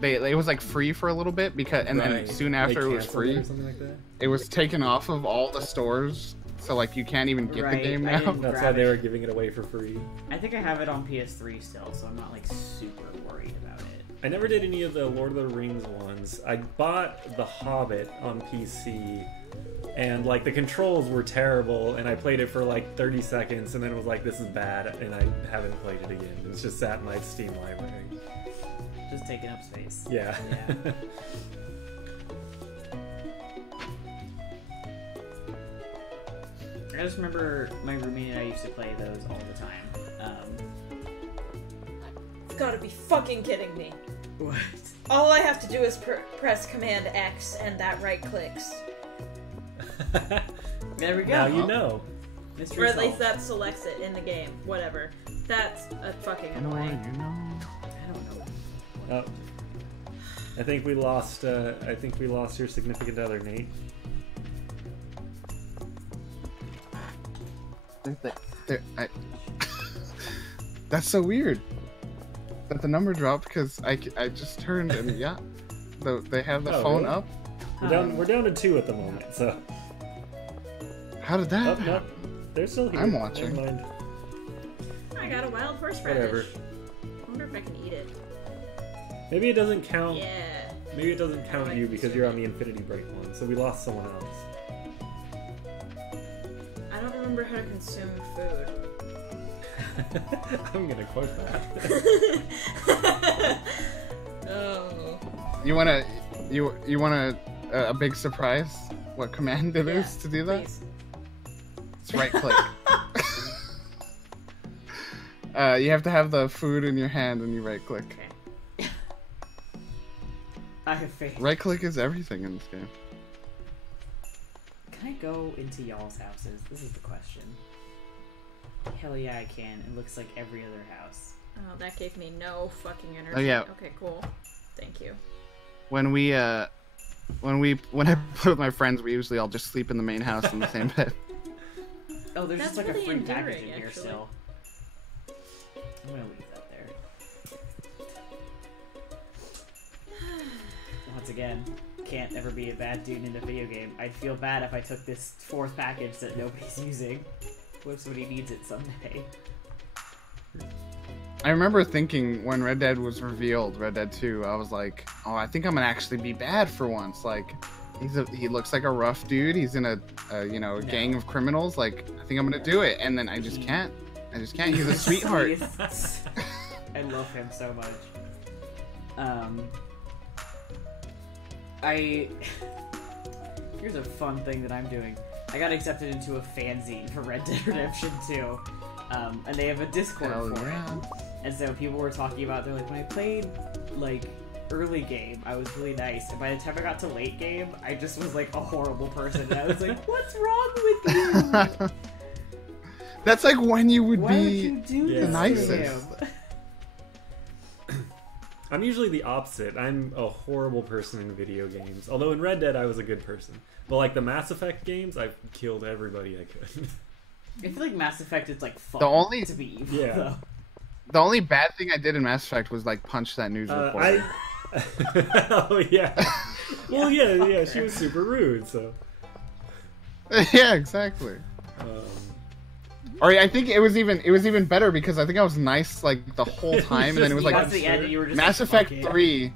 It was like free for a little bit because, and then soon after it was free. Or something like that? It was taken off of all the stores. So, like, you can't even get the game now. That's why they were giving it away for free. I think I have it on PS3 still, so I'm not, like, super worried about it. I never did any of the Lord of the Rings ones. I bought The Hobbit on PC, and, like, the controls were terrible, and I played it for, like, 30 seconds, and then it was like, this is bad, and I haven't played it again. It's just sat in my Steam library. Just taking up space. Yeah. I just remember my roommate and I used to play those all the time. You've got to be fucking kidding me. What? All I have to do is press Command X and that right clicks. There we go. Now you know. Or at least that selects it in the game. Whatever. That's fucking annoying. I don't know. Oh. I think we lost your significant other, Nate. That's so weird that the number dropped because I just turned and they have the phone really? up. We're down to 2 at the moment, so. How did that happen? No, they're still here. I'm watching. Never mind. I got a wild horseradish. Whatever. I wonder if I can eat it. Maybe it doesn't count. Yeah. Maybe it doesn't count you because you're on the Infinity Break one, so we lost someone else. remember how to consume food. I'm gonna quote that. Oh. You want a big surprise? What command it is to do that? Please. It's right click. You have to have the food in your hand and you right click. Okay. I have faith. Right click is everything in this game. Can I go into y'all's houses? This is the question. Hell yeah, I can. It looks like every other house. Oh, that gave me no fucking energy. Oh, yeah. Okay, cool. Thank you. When I play with my friends, we usually all just sleep in the main house in the same bed. Oh, there's That's just like really a free package endearing, in here actually. still. I'm gonna leave that there. Once again, can't ever be a bad dude in a video game. I'd feel bad if I took this fourth package that nobody's using. What if somebody needs it someday? I remember thinking when Red Dead was revealed, Red Dead 2, I was like, oh, I think I'm gonna actually be bad for once. Like, he looks like a rough dude. He's in a gang of criminals. Like, I think I'm gonna do it. And then I just can't. He's a sweetheart. I love him so much. Here's a fun thing that I'm doing. I got accepted into a fanzine for Red Dead Redemption 2. And they have a Discord for it. And so people were talking about, they're like, when I played, like, early game, I was really nice. And by the time I got to late game, I just was, like, a horrible person. And I was like, what's wrong with you? That's like when you would Why be would you do the this to nicest. him? I'm usually the opposite. I'm a horrible person in video games. Although in Red Dead, I was a good person. But like the Mass Effect games, I've killed everybody I could. I feel like Mass Effect is, like, fun The only- to be evil, Yeah. though. The only bad thing I did in Mass Effect was like punch that news reporter. Oh yeah. Well, yeah. She was super rude. So. Yeah, exactly. Or I think it was even better because I think I was nice like the whole time, and then it was You got like to the end and you were just Mass like, Effect fuck it. 3.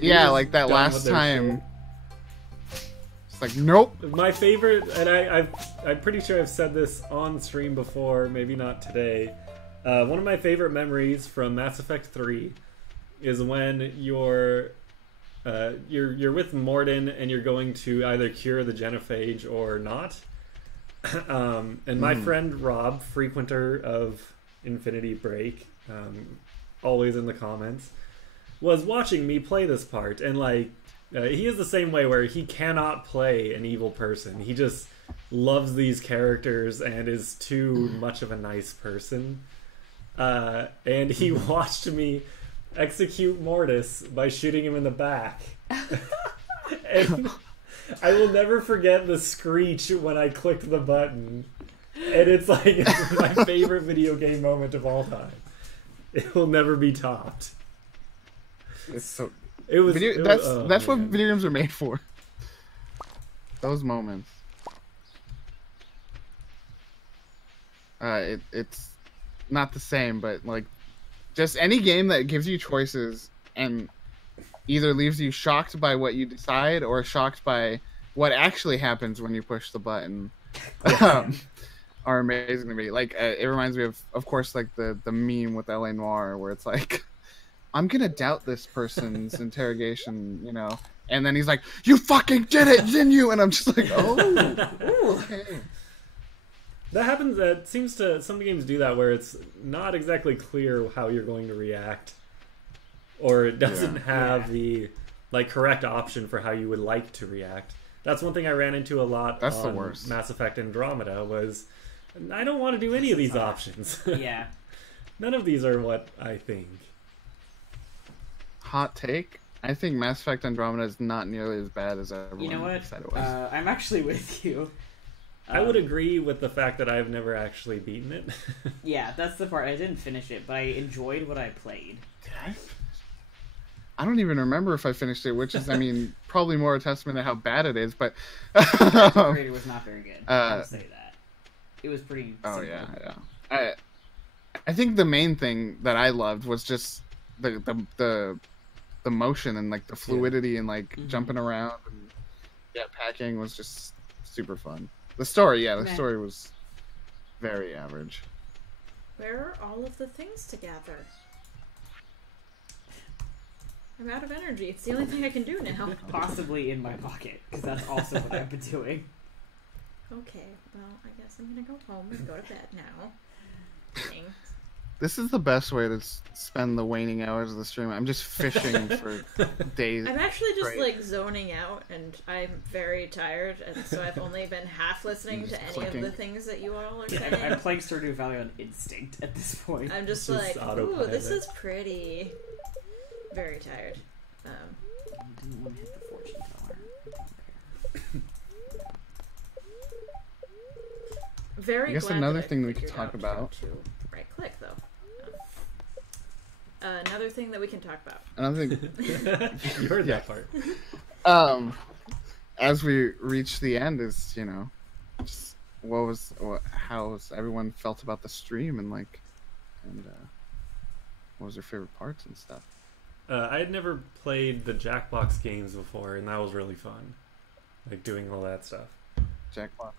He Yeah, was like that done last with their time. It's like nope. My favorite, and I'm pretty sure I've said this on stream before, maybe not today. One of my favorite memories from Mass Effect 3 is when you're with Mordin and you're going to either cure the genophage or not. And my friend Rob, frequenter of Infinity Break, always in the comments, was watching me play this part, and like he is the same way where he cannot play an evil person. He just loves these characters and is too much of a nice person. And he watched me execute Mortis by shooting him in the back. And I will never forget the screech when I clicked the button. And it's like it's my favorite video game moment of all time. It will never be topped. It's so. It was. That's what video games are made for. Those moments. It's not the same, but like, just any game that gives you choices and either leaves you shocked by what you decide or shocked by what actually happens when you push the button, are amazing to me. Like, it reminds me of course, like the meme with LA Noire where it's like, I'm gonna doubt this person's interrogation, you know, and then he's like, "You fucking did it, didn't you?" And I'm just like, "Oh, okay." That happens. It seems to some games do that where it's not exactly clear how you're going to react, or it doesn't have the like correct option for how you would like to react. That's one thing I ran into a lot. That's on the worst. Mass Effect Andromeda was I don't want to do any of these options. Yeah. None of these are what I think. Hot take. I think Mass Effect Andromeda is not nearly as bad as everyone You know what? said it was. I'm actually with you. I would agree with the fact that I've never actually beaten it. Yeah, that's the part. I didn't finish it, but I enjoyed what I played. I don't even remember if I finished it, which is, I mean, probably more a testament to how bad it is, but... It was not very good. I'll say that. It was pretty simple. Yeah. I think the main thing that I loved was just the motion and, like, the fluidity and, like, jumping around and jetpacking was just super fun. The story, the story was Very average. Where are all of the things together? I'm out of energy. It's the only thing I can do now. Possibly in my pocket, because that's also what I've been doing. Okay, well, I guess I'm gonna go home and go to bed now. Thanks. This is the best way to spend the waning hours of the stream. I'm just fishing for days. I'm actually just straight. like zoning out, and I'm very tired, and so I've only been half listening to any of the things that you all are saying. I'm playing Stardew Valley on instinct at this point. I'm just like, ooh, this is pretty. Very tired. I didn't want to hit the fortune teller. Very. I guess glad another that I thing we could figured talk out about. To right click though. Another thing that we can talk about. Another thing. You heard that part. As we reach the end, is just how everyone felt about the stream and what was their favorite parts and stuff. I had never played the Jackbox games before, and that was really fun. Like doing all that stuff. Jackbox.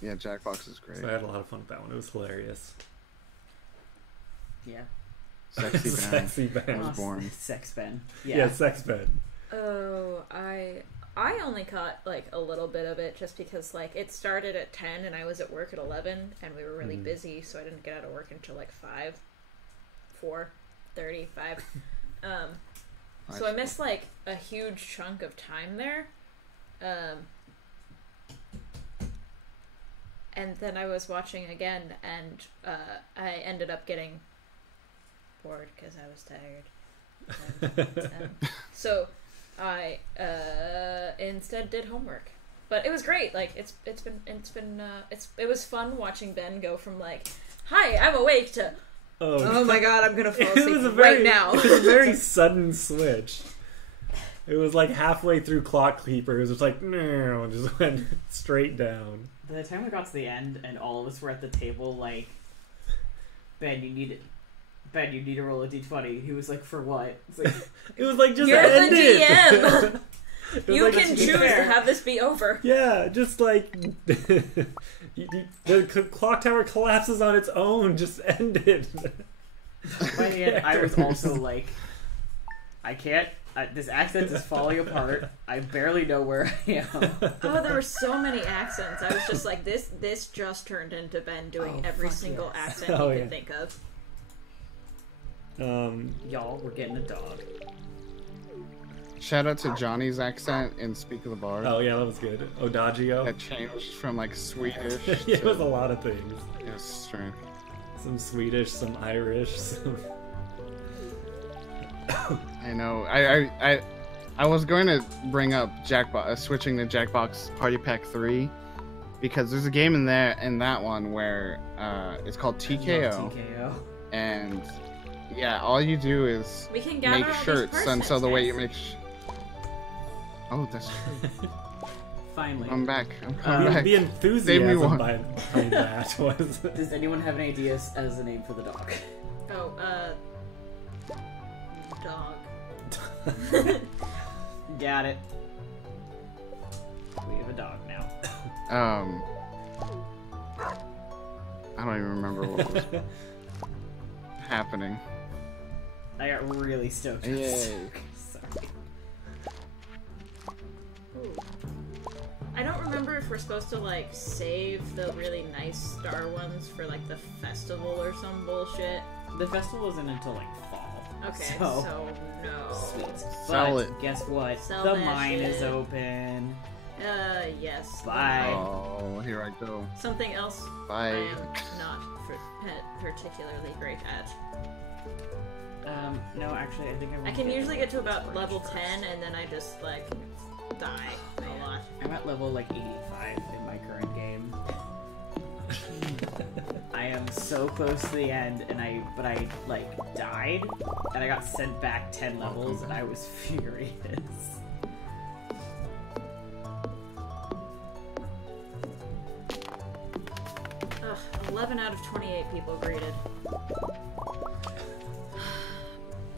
Yeah, Jackbox is great. So I had a lot of fun with that one. It was hilarious. Yeah. Sexy Ben. Sexy Ben was born. Sex Ben. Yeah, Sex Ben. Oh, I only caught like a little bit of it just because like it started at 10 and I was at work at 11 and we were really busy, so I didn't get out of work until like 4:35. So I missed like a huge chunk of time there. And then I was watching again, and I ended up getting bored because I was tired. So I instead did homework, but it was great. Like it was fun watching Ben go from like, "Hi, I'm awake" to "Oh my god, I'm gonna fall asleep right now." It was a very sudden switch. It was like halfway through Clock Keeper. It was just like, no, just went straight down. By the time we got to the end and all of us were at the table, like, Ben, you need to roll a d20. He was like, for what? It's like, it was like, just you're end the DM. You like, can choose to have this be over. Yeah, just like the clock tower collapses on its own. Just end it. By the end, I was also like, I can't. This accent is falling apart. I barely know where I am. Oh, there were so many accents. I was just like, this just turned into Ben doing every single accent he could think of. Y'all, we're getting a dog. Shout out to Johnny's accent in Speak of the Bard. Oh yeah, that was good. Odagio. That changed from like Swedish. Yeah, it was a lot of things. It was strange. Some Swedish, some Irish, some... I know. I was going to bring up switching to Jackbox Party Pack 3 because there's a game in that one where it's called TKO. And yeah, all you do is make shirts, and so the way you make. Oh, that's true. Finally, I'm back. I'm coming back. The enthusiasm behind that was. Does anyone have any ideas as a name for the dog? Oh, dog. Got it. We have a dog now. I don't even remember what was happening. I got really stoked. Yay. Sorry. Ooh. I don't remember if we're supposed to like save the really nice star ones for like the festival or some bullshit. The festival isn't until like fall. Okay, so no. Sweet. Sell but it. Guess what? Sell the that mine shit. is open. Yes. Bye. Oh, here I go. Something else Bye. I am not particularly great at. No, actually, I think I can usually get to about level 10 and then I just like die a lot. I'm at level like 85 in my current game. I am so close to the end, but I like died, and I got sent back 10 levels, and I was furious. Ugh, 11 out of 28 people greeted.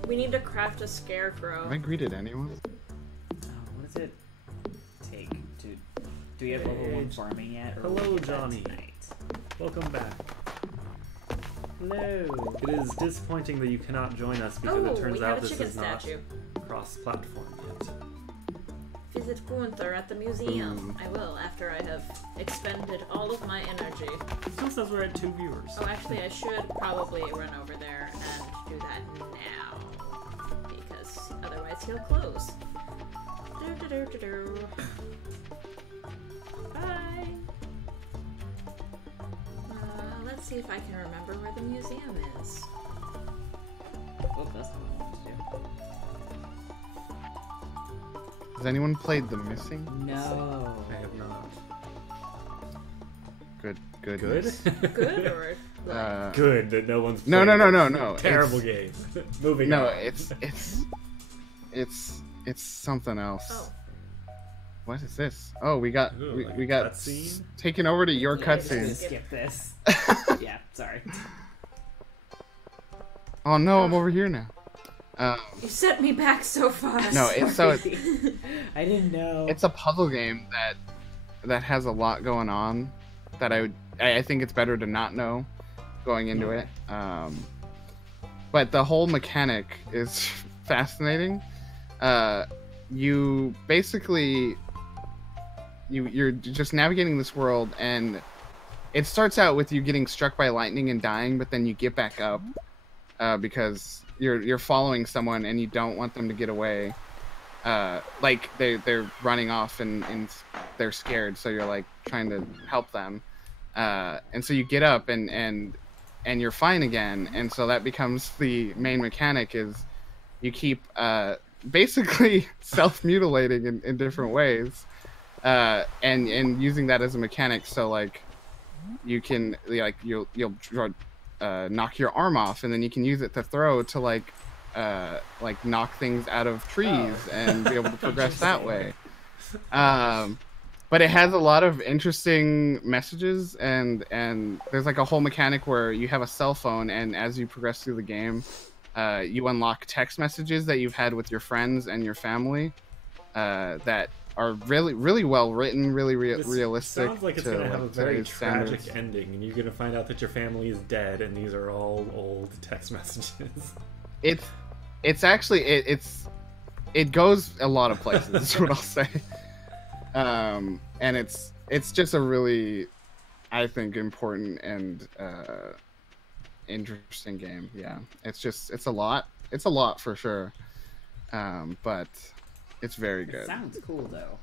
We need to craft a scarecrow. Have I greeted anyone? What does it take to... Do we have level 1 farming yet? Or Hello, will we get that Johnny. tonight? Welcome back. Hello. It is disappointing that you cannot join us because it turns we out have a this chicken is not statue. cross-platform yet. Visit Gunther at the museum. I will, after I have expended all of my energy. It still says we're at 2 viewers. Oh, actually, I should probably run over there and do that now. Because otherwise he'll close. Bye! Let's see if I can remember where the museum is. Oh, that's not what I wanted to do. Has anyone played The Missing? No. I have not. Good. Good? Good or Good that no one's No. played. Terrible game. Moving on. No, it's something else. Oh. What is this? Oh, we got Ooh, we got cutscene? taken over to your Yeah, cutscene. just skip this. Yeah, sorry. Oh no, I'm over here now. You set me back so far. No, it's so I didn't know. it's a puzzle game that has a lot going on that I think it's better to not know going into it. But the whole mechanic is fascinating. You basically you're just navigating this world, and it starts out with you getting struck by lightning and dying, but then you get back up because you're following someone and you don't want them to get away. Like they're running off and they're scared, so you're like trying to help them. And so you get up and you're fine again, and so that becomes the main mechanic. Is you keep basically self-mutilating in different ways, and using that as a mechanic. So like you can you'll knock your arm off, and then you can use it to throw to like knock things out of trees and be able to progress that way. But it has a lot of interesting messages, and there's like a whole mechanic where you have a cell phone, and as you progress through the game, you unlock text messages that you've had with your friends and your family that are really, really well written, really realistic. Sounds like it's going to have a very tragic ending, and you're going to find out that your family is dead, and these are all old text messages. It's actually it goes a lot of places. Is what I'll say. And it's just a really, I think, important and interesting game. Yeah, it's a lot for sure. But it's very good. It sounds cool though.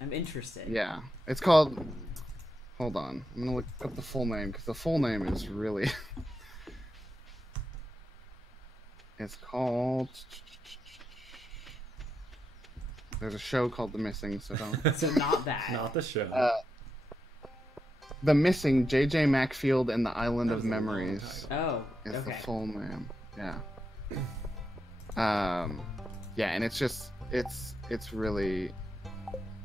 I'm interested. Yeah, it's called. Hold on, I'm gonna look up the full name because the full name is really. It's called. There's a show called The Missing, so don't. So not that. Not the show. The Missing, J.J. Macfield and the Island of Memories. Oh, is okay. the full name. Yeah. Yeah, and it's just it's really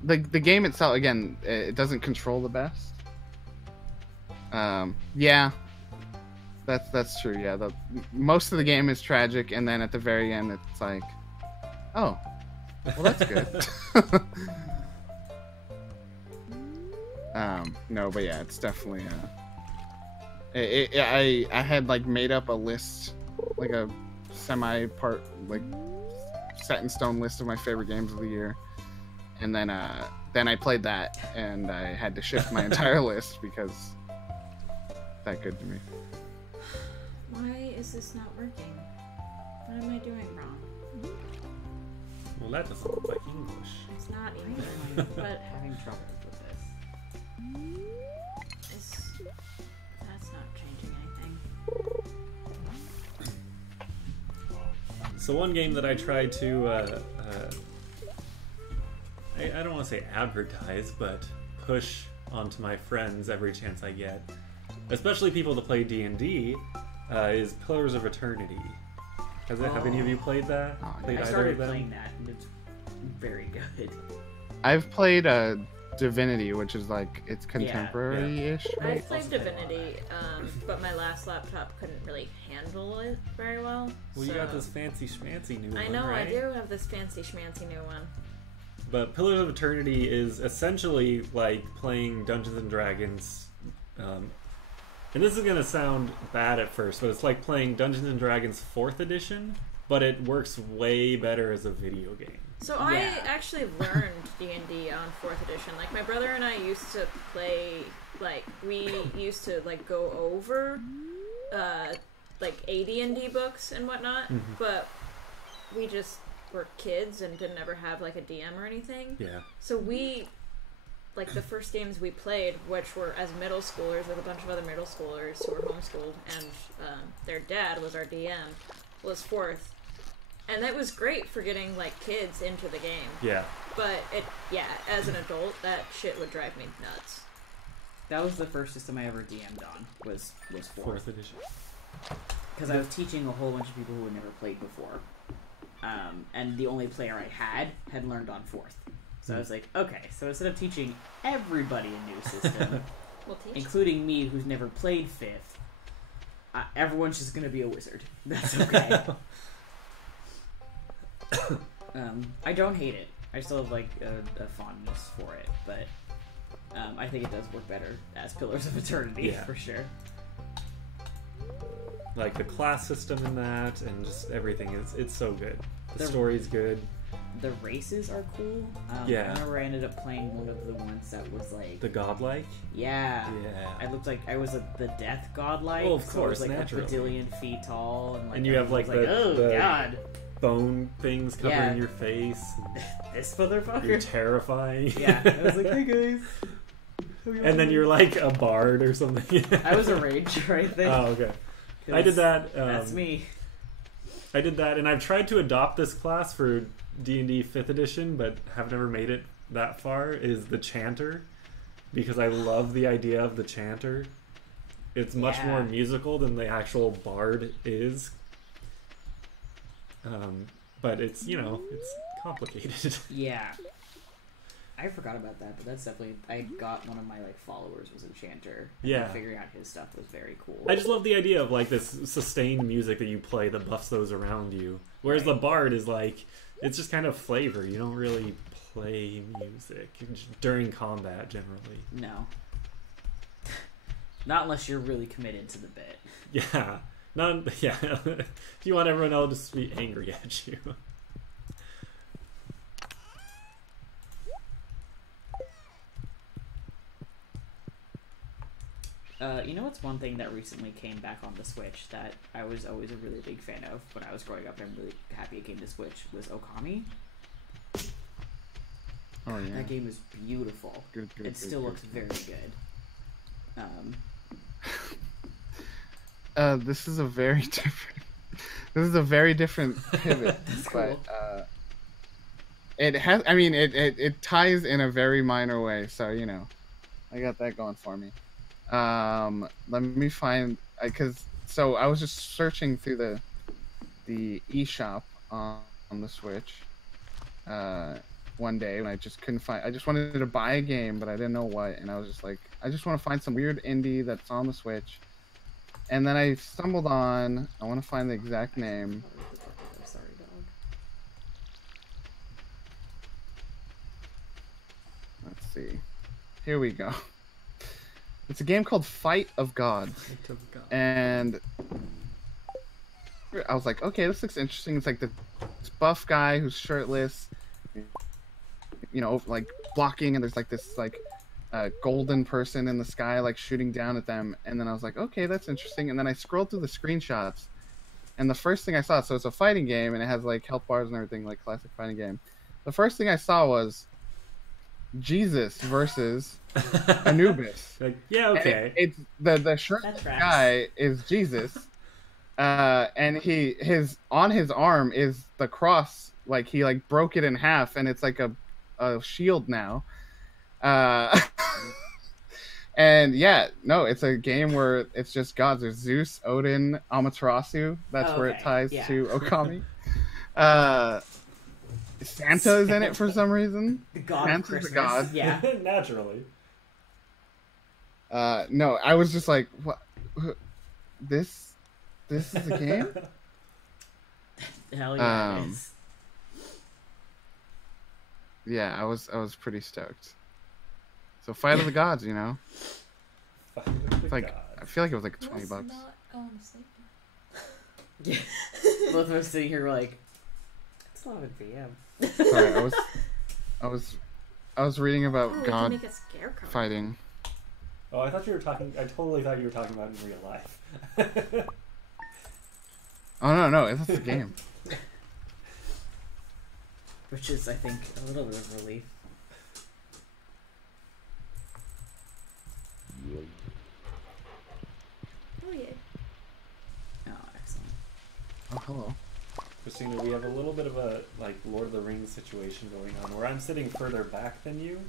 the game itself. Again, it doesn't control the best. Yeah. That's true. Yeah, most of the game is tragic, and then at the very end, it's like, oh, well, that's good. No, but yeah, it's definitely. I had like made up a list, like a semi-part, like set in stone list of my favorite games of the year, and then I played that, and I had to shift my entire list because that good to me. Why is this not working? What am I doing wrong? Well, that doesn't look like English. It's not English, but Having trouble with this. that's not changing anything. So one game that I tried to, I don't want to say advertise, but push onto my friends every chance I get, especially people that play D&D, is Pillars of Eternity. Have any of you played that? I started playing that, and it's very good. I've played Divinity, which is like it's contemporary-ish. I Right? played Divinity, but my last laptop couldn't really handle it very well. Well, you got this fancy schmancy new one, I know, right? I do have this fancy schmancy new one. But Pillars of Eternity is essentially like playing Dungeons and Dragons And this is going to sound bad at first, but it's like playing Dungeons and Dragons 4th edition, but it works way better as a video game. So I actually learned D&D on 4th edition. Like, my brother and I used to play, like, we used to, like, go over, like, AD&D books and whatnot, but we just were kids and didn't ever have, like, a DM or anything. Yeah. So we... like, the first games we played, which were as middle schoolers with a bunch of other middle schoolers who were homeschooled, and their dad was our DM, was 4th. And that was great for getting, like, kids into the game. Yeah. But, as an adult, that shit would drive me nuts. That was the first system I ever DM'd on, was 4th edition. Because I was teaching a whole bunch of people who had never played before. And the only player I had learned on 4th. So I was like, okay, so instead of teaching everybody a new system, including me who's never played 5th, everyone's just going to be a wizard. That's okay. I don't hate it. I still have like a fondness for it, but I think it does work better as Pillars of Eternity, for sure. Like the class system in that, and just everything, it's so good. The story's good. The races are cool. I remember I ended up playing one of the ones that was like... the godlike? Yeah. Yeah. I looked like I was the death godlike. Oh, of course, so I was like naturally. a bajillion feet tall. And you have like the god. Bone things covering your face. This motherfucker. You're terrifying. Yeah. I was like, hey guys. And then you're like a bard or something. I was a ranger, I think. Oh, okay. I did that. That's me. I did that, and I've tried to adopt this class for D&D 5th edition, but have never made it that far, is the Chanter, because I love the idea of the Chanter. It's much more musical than the actual bard is. But it's, it's complicated. Yeah. I forgot about that, but that's definitely... I got one of my, followers was a chanter. And figuring out his stuff was very cool. I just love the idea of, this sustained music that you play that buffs those around you. Whereas the bard is, it's just kind of flavor. You don't really play music during combat, generally. No. Not unless you're really committed to the bit. Yeah. If you want everyone else to be angry at you. You know what's one thing that recently came back on the Switch that I was always a really big fan of when I was growing up, and I'm really happy it came to Switch, was Okami. Oh yeah. That game is beautiful. It still looks very good. This is a very different pivot. That's but cool. It has, it ties in a very minor way, so I got that going for me. Let me find, so I was just searching through the eShop on the Switch one day, and I just couldn't find. I just wanted to buy a game, but I didn't know what, and I was just like, I just want to find some weird indie that's on the Switch. And then I stumbled on, I want to find the exact name. Sorry, dog. Let's see. Here we go. It's a game called Fight of Gods. And I was like, okay, this looks interesting. It's like this buff guy who's shirtless, blocking, and there's this golden person in the sky shooting down at them. And then I was like, okay, that's interesting. And then I scrolled through the screenshots, and the first thing I saw, so it's a fighting game, and it has health bars and everything, like classic fighting game. The first thing I saw was Jesus versus Anubis. Yeah, okay. It's the shirtless guy is Jesus, and his on his arm is the cross. He broke it in half, and it's like a shield now. And it's a game where it's just gods. There's Zeus, Odin, Amaterasu. That's where it ties to Okami. Santa is in it for some reason. The god Santa's of Christmas. a god. Yeah. Naturally. No, I was just like, what? This is a game? Hell yeah, it is. Yeah, I was pretty stoked. So Fight of the Gods, Fight of the Gods. I feel like it was like $20. Let's not go on sleep. Yeah. Both of us sitting here were like, it's 11 p.m. Sorry, I was reading about Oh, we God can make a scarecrow. fighting. Oh, I totally thought you were talking about in real life. Oh no, it's a game. Which is, I think, a little bit of relief. Oh yeah. Oh, excellent. Oh, hello. Christina, we have a little bit of a like Lord of the Rings situation going on where I'm sitting further back than you,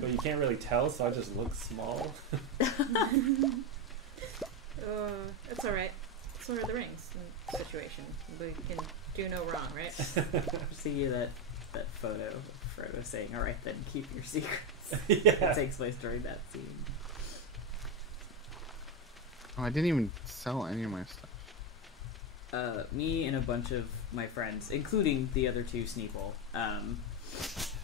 but you can't really tell, so I just look small. It's alright. It's Lord of the Rings situation. We can do no wrong, right? See that photo of Frodo saying, "All right, then keep your secrets." Yeah. It takes place during that scene. Oh, I didn't even sell any of my stuff. Me and a bunch of my friends, including the other two Sneeple,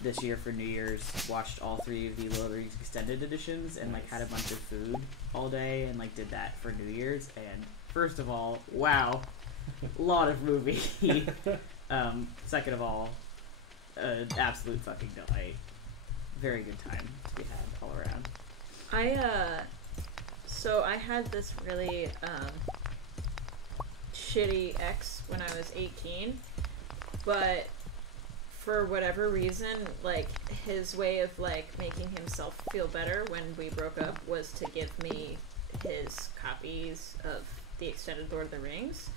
this year for New Year's watched all 3 of the Lord of the Rings extended editions and like had a bunch of food all day and like did that for New Year's. And first of all, wow, a lot of movie. Second of all, absolute fucking delight. Very good time to be had all around. So I had this really shitty ex when I was 18, but for whatever reason, like, his way of like making himself feel better when we broke up was to give me his copies of the extended Lord of the Rings.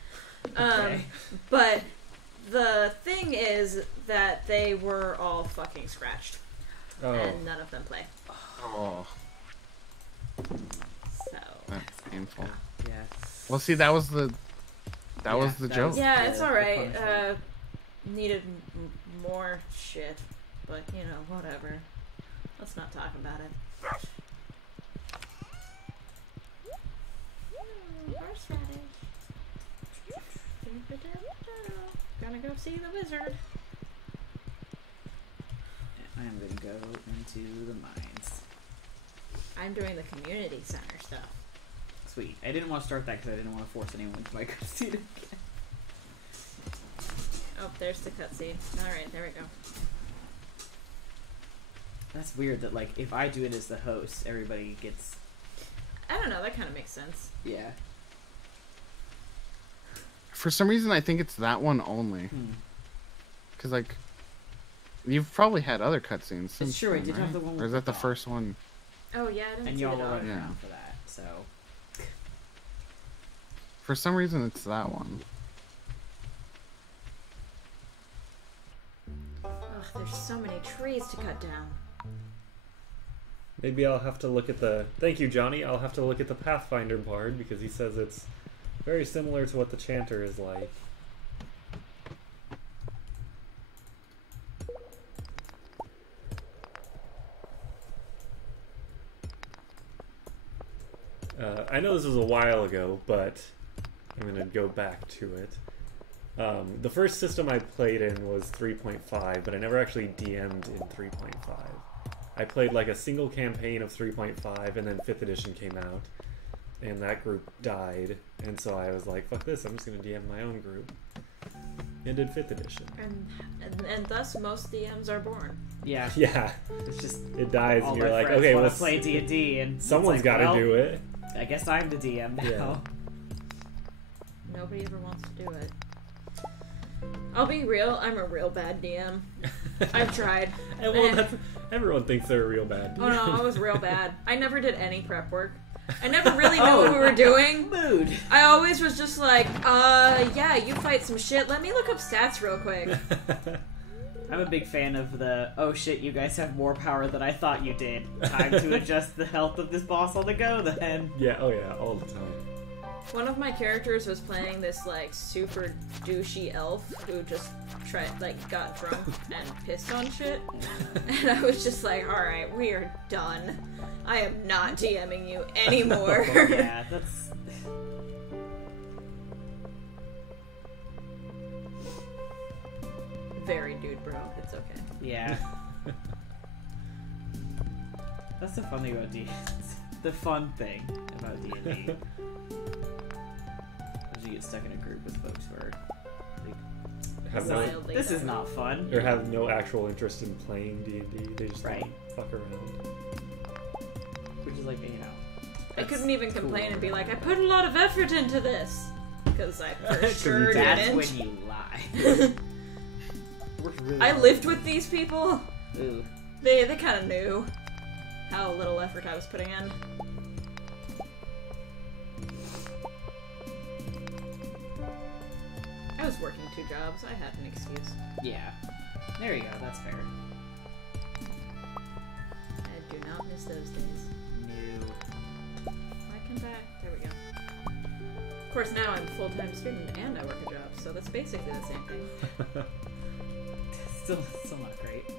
Okay. But the thing is that they were all fucking scratched. Oh. And none of them play. Oh, So that's painful. Yes. Well, see, that was the joke. yeah, the- it's the alright. punishment. Needed more shit, but you know, whatever. Let's not talk about it. Horseradish. Gonna go see the wizard. I am going to go into the mines. I'm doing the community center stuff. Sweet. I didn't want to start that because I didn't want to force anyone to my cutscene again. Oh, there's the cutscene. Alright, there we go. That's weird that, like, if I do it as the host, everybody gets... I don't know, that kind of makes sense. Yeah. For some reason, I think it's that one only. Because, like, you've probably had other cutscenes since It's true, I then, did have the one Or with is the that the dog. first one? Oh yeah, I didn't And see y'all the were dog. running Yeah. around for that, so... For some reason, it's that one. Ugh, there's so many trees to cut down. Maybe I'll have to look at the... Thank you, Johnny. I'll have to look at the Pathfinder bard because he says it's very similar to what the Chanter is like. I know this was a while ago, but I'm going to go back to it. The first system I played in was 3.5, but I never actually DM'd in 3.5. I played like a single campaign of 3.5, and then 5th edition came out, and that group died, and so I was like, fuck this, I'm just going to DM my own group. And did 5th edition. And thus most DMs are born. Yeah. Yeah. It's just... It dies, all and you're my like, friends okay, wanna well, play D&D, and someone's it's got like, to well, do it. I guess I'm the DM now. Yeah. Nobody ever wants to do it. I'll be real, I'm a real bad DM. I've tried. And well, that's, everyone thinks they're a real bad DM. Oh no, I was real bad. I never did any prep work. I never really knew what we were doing. Mood. I always was just like, yeah, you fight some shit. Let me look up stats real quick. I'm a big fan of the, oh shit, you guys have more power than I thought you did. Time to adjust the health of this boss on the go then. Yeah, oh yeah, all the time. One of my characters was playing this like super douchey elf who just got drunk and pissed on shit. And I was just like, alright, we are done. I am not DMing you anymore. Yeah, that's... Very dude bro, it's okay. Yeah. That's the fun thing about DMs. the fun thing about D&D. Is you get stuck in a group with folks who are like, this is not fun. Or have no actual interest in playing D&D. They just right. fuck around. Which is like, you know. I couldn't even complain and be like, I put a lot of effort into this. Because I for sure that's didn't. When you lie. Really I lived with these people. Ooh. They kind of knew how little effort I was putting in. I was working 2 jobs. I had an excuse. Yeah. There you go. That's fair. I do not miss those days. No. I come back. There we go. Of course, now I'm a full-time student and I work a job, so that's basically the same thing. Still not great, but...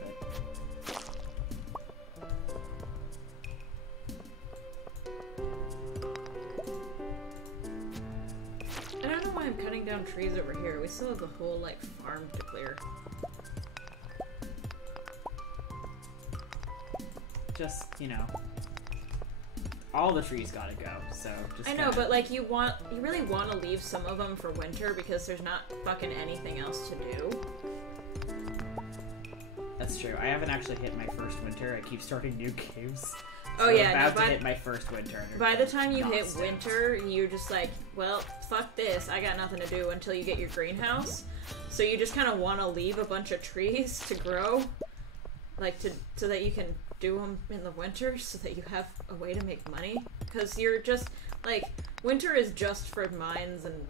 I don't know why I'm cutting down trees over here. We still have the whole, like, farm to clear. Just, you know... all the trees gotta go, so just I know, but, like, you really want to leave some of them for winter because there's not fucking anything else to do. That's true. I haven't actually hit my first winter. I keep starting new games. Oh so yeah, I'm about to hit my first winter. By the time you hit winter, you're just like, well, fuck this. I got nothing to do until you get your greenhouse. So you just kind of want to leave a bunch of trees to grow, like so that you can do them in the winter, so that you have a way to make money. Because you're just like, winter is just for mines and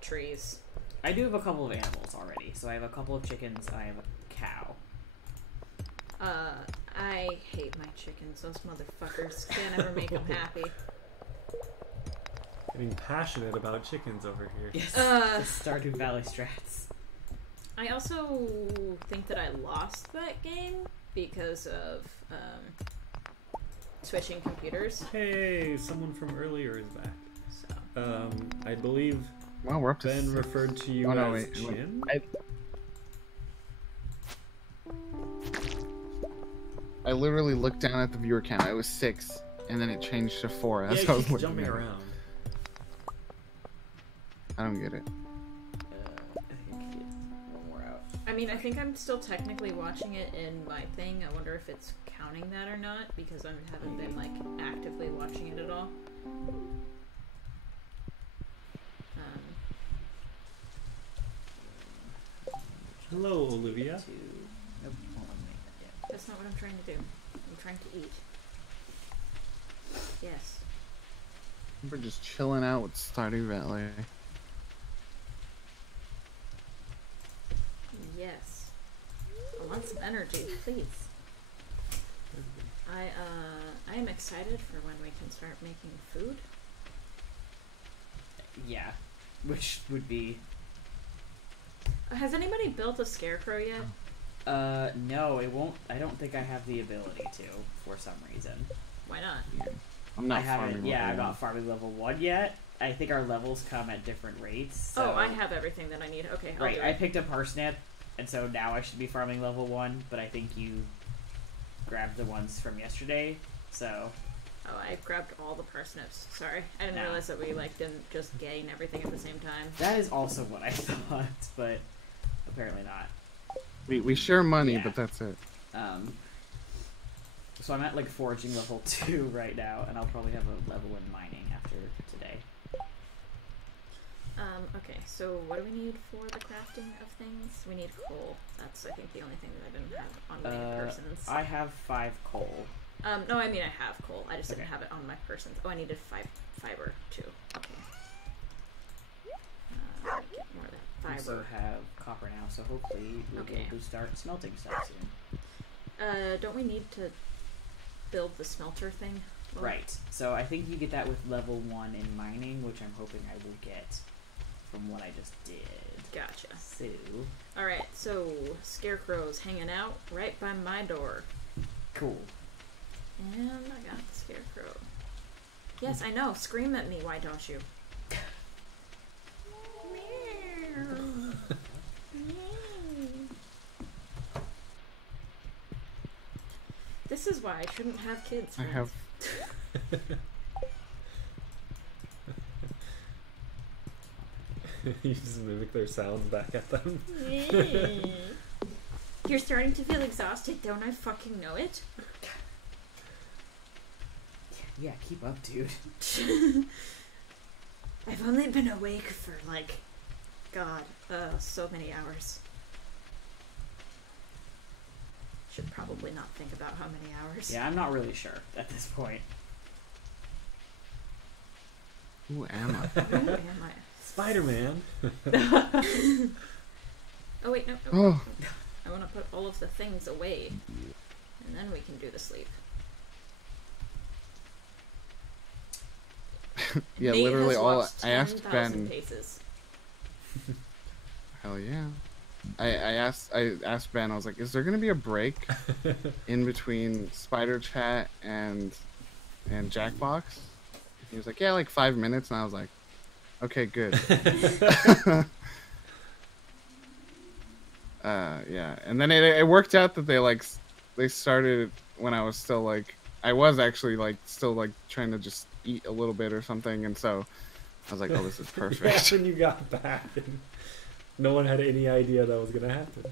trees. I do have a couple of animals already. So I have a couple of chickens. I have a cow. I hate my chickens. Those motherfuckers can't ever make them happy. Getting passionate about chickens over here. Yes. The Stardew Valley strats. I also think that I lost that game because of switching computers. Hey, someone from earlier is back. So. I believe we're up to Ben referred to you as Jim. I literally looked down at the viewer count. I was 6, and then it changed to 4. Yeah, As I was keep looking jumping at around. I don't get it. I mean, I think I'm still technically watching it in my thing. I wonder if it's counting that or not, because I haven't been, like, actively watching it at all. Hello, Olivia. That's not what I'm trying to do. I'm trying to eat. Yes. We're just chilling out with Stardew Valley. Yes. I want some energy, please. I am excited for when we can start making food. Yeah. Which would be... Has anybody built a scarecrow yet? No, it won't. I don't think I have the ability to, for some reason. Why not? I'm not farming. Yeah, I'm not farming level 1 yet. I think our levels come at different rates. So... Oh, I have everything that I need. Okay, I'll right, do it. I picked a parsnip, and so now I should be farming level 1, but I think you grabbed the ones from yesterday, so... Oh, I grabbed all the parsnips. Sorry. I didn't realize that we, like, didn't just gain everything at the same time. That is also what I thought, but apparently not. We share money, but that's it. So I'm at, like, foraging level 2 right now, and I'll probably have a level in mining after today. Okay, so what do we need for the crafting of things? We need coal. That's, I think, the only thing that I didn't have on my persons. I have 5 coal. No, I mean I have coal. I just didn't have it on my persons. Oh, I needed fiber, too. Okay. Get more of that fiber. I also have copper now, so hopefully we'll be able to start smelting stuff soon. Don't we need to build the smelter thing? Well, right. So I think you get that with level 1 in mining, which I'm hoping I will get from what I just did. Gotcha. So... Alright, so Scarecrow's hanging out right by my door. Cool. And I got the Scarecrow. Yes, I know. Scream at me, why don't you? This is why I shouldn't have kids. I have You just mimic their sounds back at them. You're starting to feel exhausted, don't I fucking know it? Yeah, keep up, dude. I've only been awake for, like, God, so many hours. Should probably not think about how many hours. Yeah, I'm not really sure at this point. Who am I? Who am I? Spider-Man. Oh wait, no. Oh. I want to put all of the things away, and then we can do the sleep. Yeah, Nate literally has all walked I asked 10,000 Ben. paces. Hell yeah. I asked Ben, I was like, is there gonna be a break in between Spider Chat and Jackbox? He was like, yeah, like 5 minutes, and I was like, okay, good. Yeah, and then it worked out that they started when I was still like, I was actually like still like trying to just eat a little bit or something, and so I was like, oh, this is perfect. Yeah, when you got back, and no one had any idea that was gonna happen.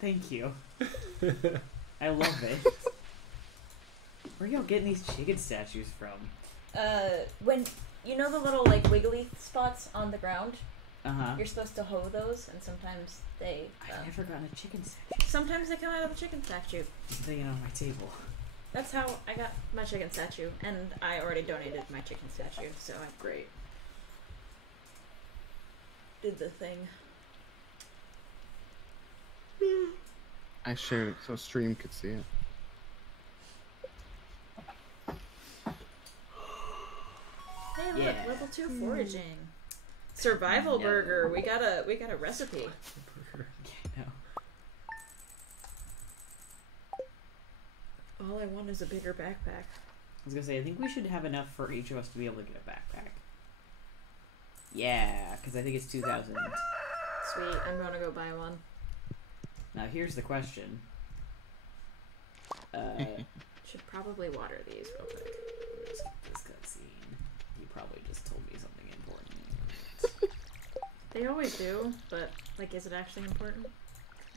Thank you. I love it. Where are y'all getting these chicken statues from? When you know the little like wiggly spots on the ground, Uh-huh. you're supposed to hoe those, and sometimes they. I've never gotten a chicken statue. Sometimes they come out of the chicken statue. Just laying on my table. That's how I got my chicken statue, and I already donated my chicken statue, so I Great. did the thing. I shared it so stream could see it. Hey, look, Yeah. level 2 foraging. Survival Yeah. burger. We got a recipe. No. All I want is a bigger backpack. I was gonna say, I think we should have enough for each of us to be able to get a backpack. Yeah, because I think it's 2,000. Sweet, I'm gonna go buy one. Now here's the question. Should probably water these real quick. Let's get this cutscene. You probably just told me something important. They always do, but like, is it actually important?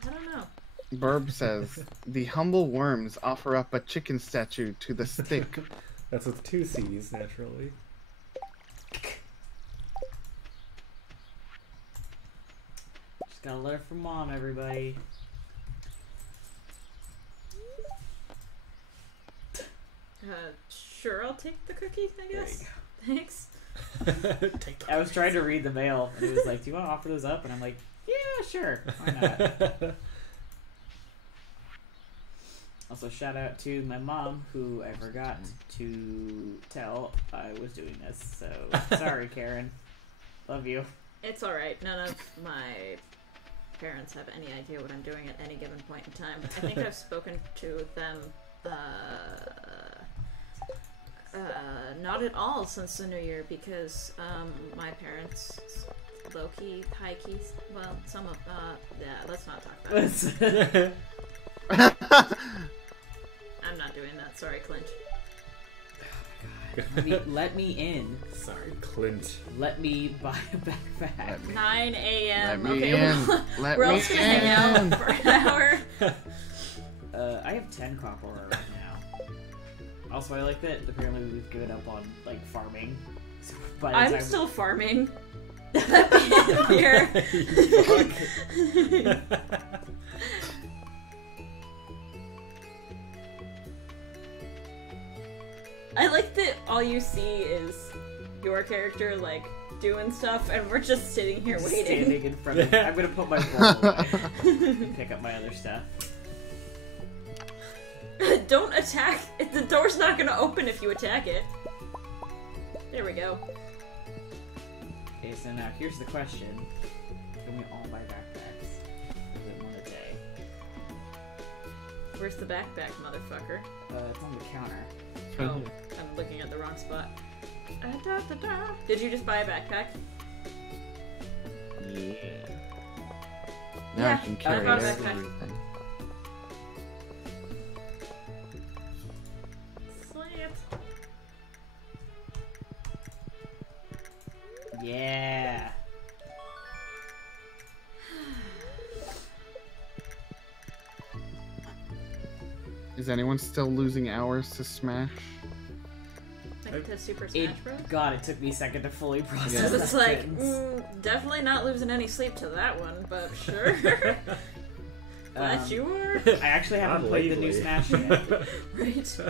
I don't know. Burb says, the humble worms offer up a chicken statue to the stick. That's with 2 C's, naturally. Just got a letter from Mom, everybody. Sure, I'll take the cookie, I guess. Thanks. I was trying to read the mail, and it was like, do you want to offer those up? And I'm like, yeah, sure. Why not? Also, shout out to my mom, who I forgot to tell I was doing this. So, sorry, Karen. Love you. It's alright. None of my parents have any idea what I'm doing at any given point in time. I think I've spoken to them not at all since the new year, because my parents low-key, high-key, well, some of, yeah, let's not talk about it. I'm not doing that, sorry, Clint. Let me in. Sorry, Clint. Let me buy a backpack. 9 a.m. Let me Okay, in. Let we're all me just gonna hang in. out for an hour. I have 10 copper ore right now. Also, I like that apparently we've given up on, like, farming. So by the I'm time still farming. Here. I like that all you see is your character, like, doing stuff, and we're just sitting here waiting. Standing in front of I'm gonna put my bowl away and pick up my other stuff. Don't attack. The door's not gonna open if you attack it. There we go. Okay, so now here's the question. Can we all buy backpacks? Or is it one a day? Where's the backpack, motherfucker? It's on the counter. Oh, I'm looking at the wrong spot. Did you just buy a backpack? Yeah. Now Yeah, I can I carry bought a everything. backpack. Is anyone still losing hours to Smash? Like to Super Smash Bros? God, it took me a second to fully process. Because that it's like, sentence. definitely not losing any sleep to that one, but sure. Glad you were. I actually haven't played the new Smash yet. Right. It's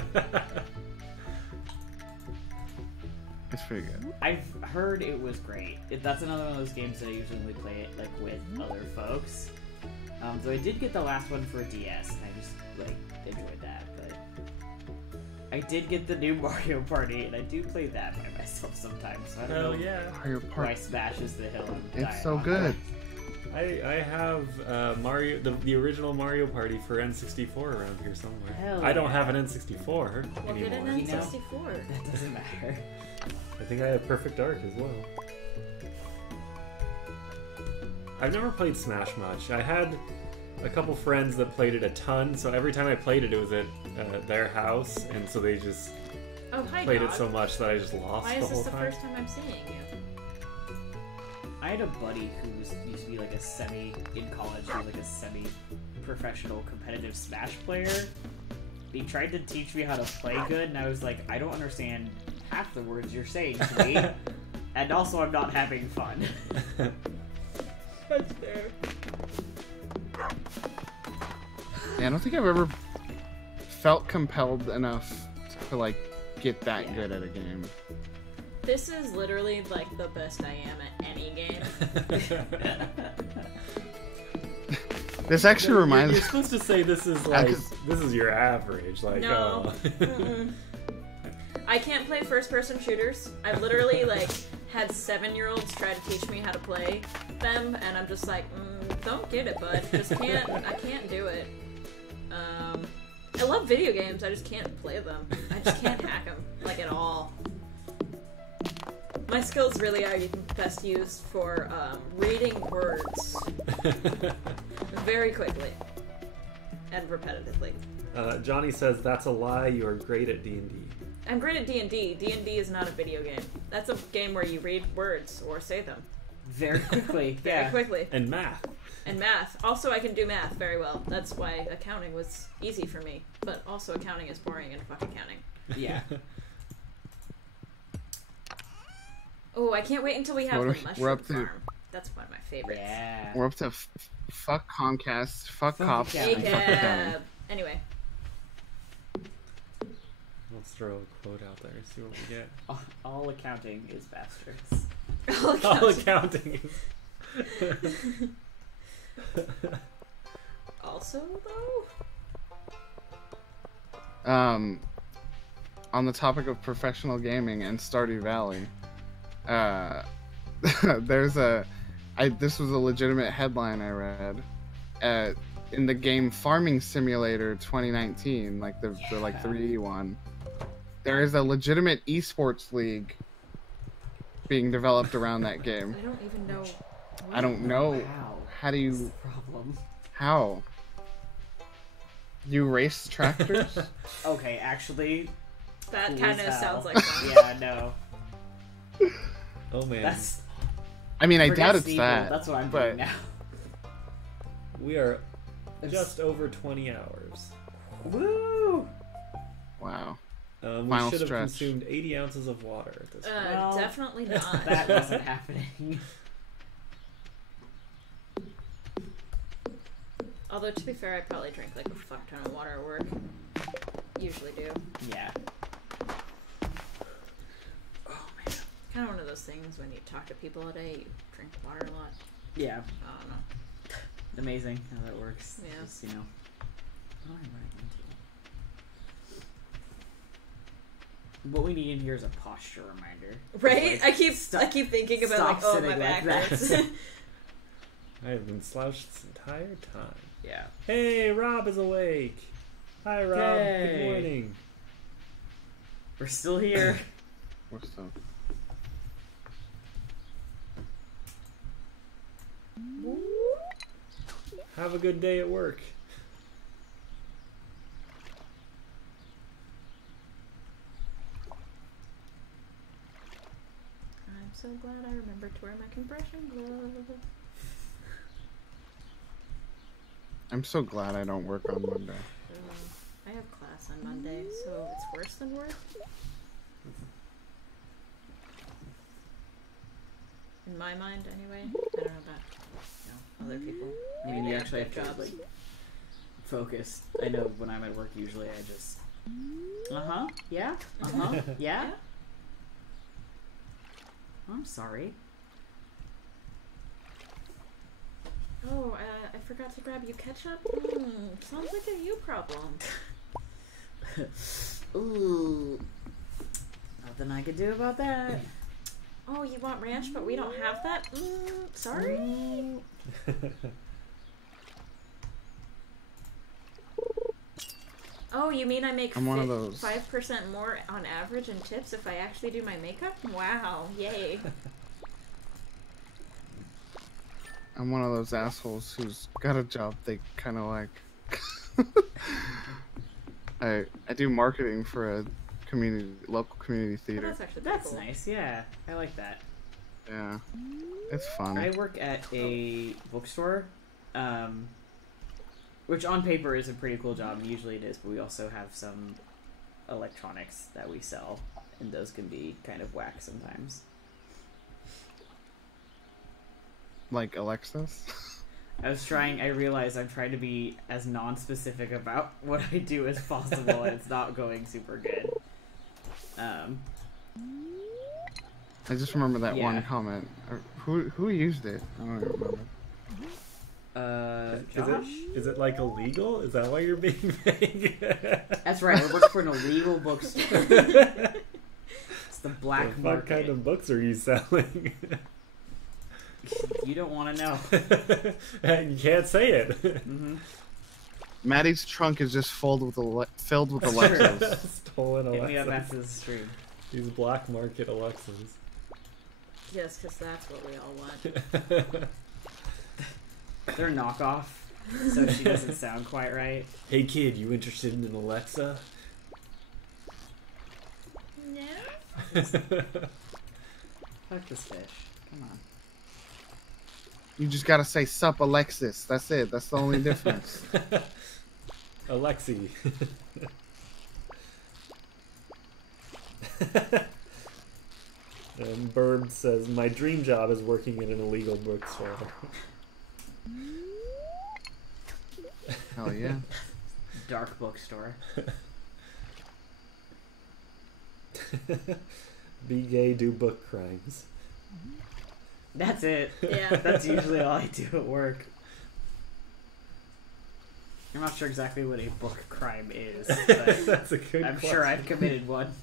pretty good. I've heard it was great. That's another one of those games that I usually play it like with other folks. So I did get the last one for a DS, and I just like enjoyed that. But I did get the new Mario Party, and I do play that by myself sometimes. So I don't know Mario why Party. Smash is the hill I'm dying It's so on. good. I have Mario, the original Mario Party for N64 around here somewhere. Hell I don't yeah. have an N64 Well, get an anymore. N64. That doesn't matter. I think I have Perfect Dark as well. I've never played Smash much. I had a couple friends that played it a ton, so every time I played it, it was at their house, and so they just played it so much that I just lost Why the is whole this the time. first time I'm seeing you? I had a buddy who used to be like in college, he was like a semi-professional competitive Smash player. He tried to teach me how to play good, and I was like, I don't understand half the words you're saying to me, and also I'm not having fun. That's fair. Yeah, I don't think I've ever felt compelled enough to like get that good at a game. This is literally like the best I am at any game. This actually reminds. You're supposed to say this is like this is your average. Like, No. I can't play first-person shooters. I've literally like had 7-year-olds try to teach me how to play them, and I'm just like, don't get it, bud. Just can't. I can't do it. I love video games. I just can't play them. I just can't hack them like at all. My skills really are best used for reading words very quickly and repetitively. Johnny says that's a lie. You are great at D&D. I'm great at D&D. D&D is not a video game. That's a game where you read words or say them. Very quickly. Very quickly. And math. And math. Also, I can do math very well. That's why accounting was easy for me. But also, accounting is boring and fuck accounting. Yeah. Oh, I can't wait until we have the mushroom we're up to. farm. That's one of my favorites. Yeah. We're up to fuck Comcast, fuck cops, and fuck ACAB. accounting. Anyway. Let's throw a quote out there and see what we get. All accounting is bastards. All accounting is... Also, though? On the topic of professional gaming and Stardew Valley, there's this was a legitimate headline I read. In the game Farming Simulator 2019, like the 3D one, there is a legitimate esports league being developed around that game. I don't even know. I don't know. How do you? What's the problem? How? You race tractors? Okay, actually. That cool kind as of hell. sounds like fun. Yeah, no. Oh man. That's. I mean, I Forget doubt it's Steeple, that. That's what I'm but doing now. We are just over 20 hours. Woo! Wow. We Final should have stretch. consumed 80 ounces of water at this point. Well, definitely not. That wasn't happening. Although, to be fair, I probably drink like a fuck ton of water at work. Usually do. Yeah. Kind of one of those things when you talk to people all day, you drink water a lot. Yeah. I don't know. Amazing how that works. Yeah. Just, you know. What am I running into? What we need in here is a posture reminder. Right? Like, I keep thinking about like, oh, my back hurts. I have been slouched this entire time. Yeah. Hey, Rob is awake. Hi, Rob. Yay. Good morning. We're still here. We're still. Have a good day at work. I'm so glad I remembered to wear my compression glove. I'm so glad I don't work on Monday. I have class class on Monday, so it's worse than work. In my mind, anyway. I don't know about other people. I mean, Maybe you they actually have have good to jobs. like focus. I know when I'm at work, usually I just yeah, yeah. I'm sorry. Oh, I forgot to grab you ketchup. Sounds like a you problem. Ooh, nothing I could do about that. Oh, you want ranch, but we don't have that? Sorry? Oh, you mean I make I'm one of those. 5% more on average in tips if I actually do my makeup? Wow, yay. I'm one of those assholes who's got a job they kind of like. I do marketing for a local community Oh, theater. that's actually pretty That's cool. nice. Yeah, I like that. Yeah, it's fun. I work at a bookstore, which on paper is a pretty cool job, and usually it is, but we also have some electronics that we sell, and those can be kind of whack sometimes. Like Alexis. I realized I'm trying to be as non-specific about what I do as possible, and it's not going super good. I just remember that Yeah. one comment. Who used it? I don't even remember. Josh? Is it like illegal? Is that why you're being vague? That's right, I work for an illegal bookstore. It's the black What market. kind of books are you selling? You don't want to know. You can't say it. Mm-hmm. Maddie's trunk is just filled with Alexas. Stolen Hit me up Alexas. after the stream. These black market Alexas. Yes, because that's what we all want. They're knockoff, so she doesn't sound quite right. Hey kid, you interested in an Alexa? No? Fuck this fish. Come on. You just gotta say "Sup, Alexis." That's it. That's the only difference. Alexi. And Bird says, my dream job is working in an illegal bookstore. Hell yeah. Dark bookstore. Be gay, do book crimes. That's it. Yeah. That's usually all I do at work. I'm not sure exactly what a book crime is, but That's a good I'm question. sure I've committed one.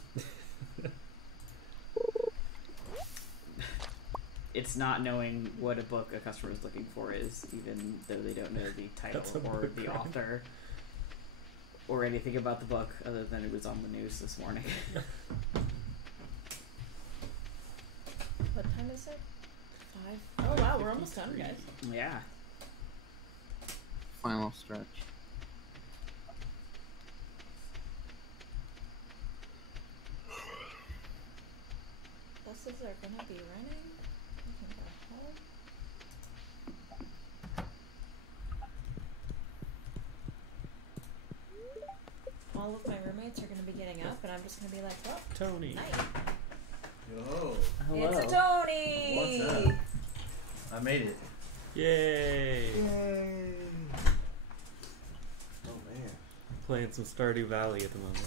It's not knowing what a book a customer is looking for is, even though they don't know the title That's a or book the crime. author or anything about the book other than it was on the news this morning. What time is it? 5. Oh wow, we're almost done, guys. Yeah. Final stretch. Buses are gonna be running. We can go home. All of my roommates are gonna be getting up, and I'm just gonna be like, well, Tony. night. Yo. Hello. It's a Tony! What's up? I made it. Yay! Oh man. Playing some Stardew Valley at the moment.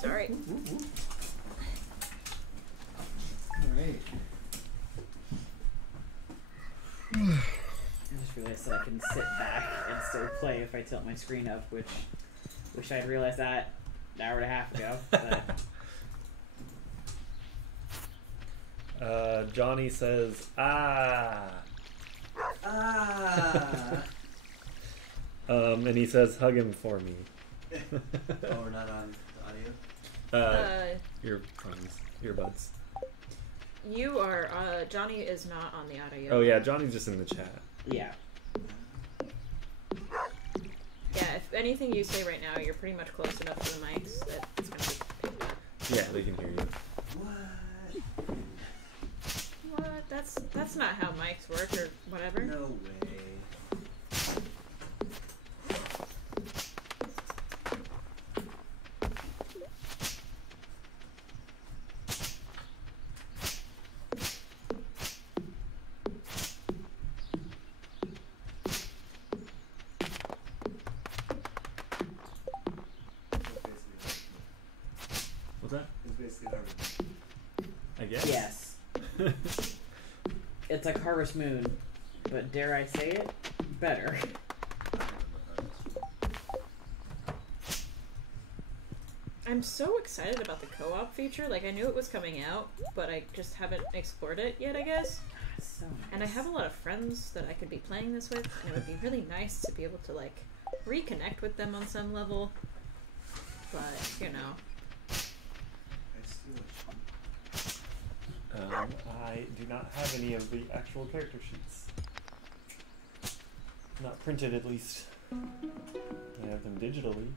Sorry. Alright. I just realized that I can sit back and still play if I tilt my screen up, which wish I'd realized that an hour and a half ago. But Johnny says, ah. And he says, hug him for me. Oh, we're not on audio? Earbuds. You are, Johnny is not on the audio. Oh yeah, Johnny's just in the chat. yeah. Yeah, if anything you say right now, you're pretty much close enough to the mics that it's gonna be picked up. Yeah, they can hear you. What? What? That's not how mics work or whatever. No way. What's that? It's basically Harvest Moon. I guess. Yes. It's like Harvest Moon, but dare I say it, better. I'm so excited about the co-op feature. Like, I knew it was coming out, but I just haven't explored it yet, I guess. So nice. And I have a lot of friends that I could be playing this with, and it would be really nice to be able to, like, reconnect with them on some level. But, you know. I do not have any of the actual character sheets. Not printed, at least. I have them digitally.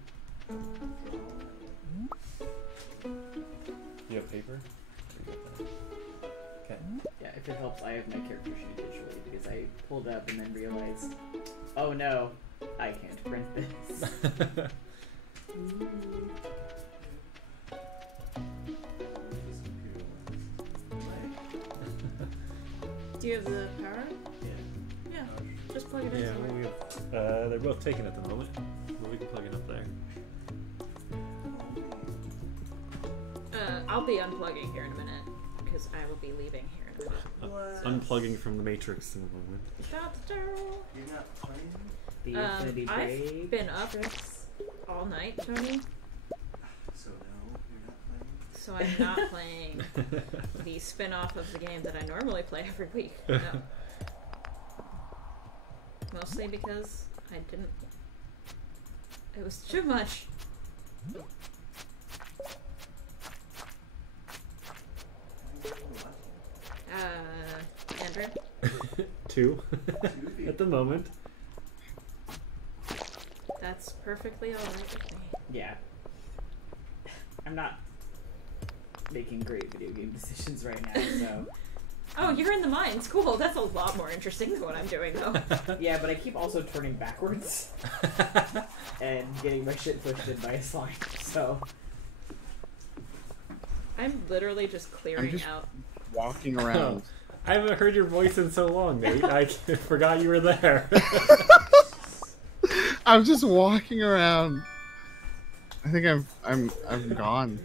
You have paper? Okay. Yeah, if it helps, I have my character sheet digitally because I pulled up and then realized, oh no, I can't print this. Do you have the power? Yeah. Just plug it in. Yeah, somewhere. we have, they're both taken at the moment, but we can plug it up there. I'll be unplugging here in a minute, because I will be leaving here in a minute. Unplugging from the Matrix in a moment. You're not playing? The Infinity Break. I've been up all night, Tony. So no, you're not playing? So I'm not playing the spin-off of the game that I normally play every week. No. Mostly because I didn't... It was too much. Andrew? Two. At the moment. That's perfectly alright with me. Yeah. I'm not making great video game decisions right now, so... Oh, you're in the mines. Cool. That's a lot more interesting than what I'm doing, though. Yeah, but I keep also turning backwards. And getting my shit pushed in by a slime, so... I'm literally just clearing out... walking around. I haven't heard your voice in so long, Nate. I forgot you were there. I'm just walking around. I think I'm gone.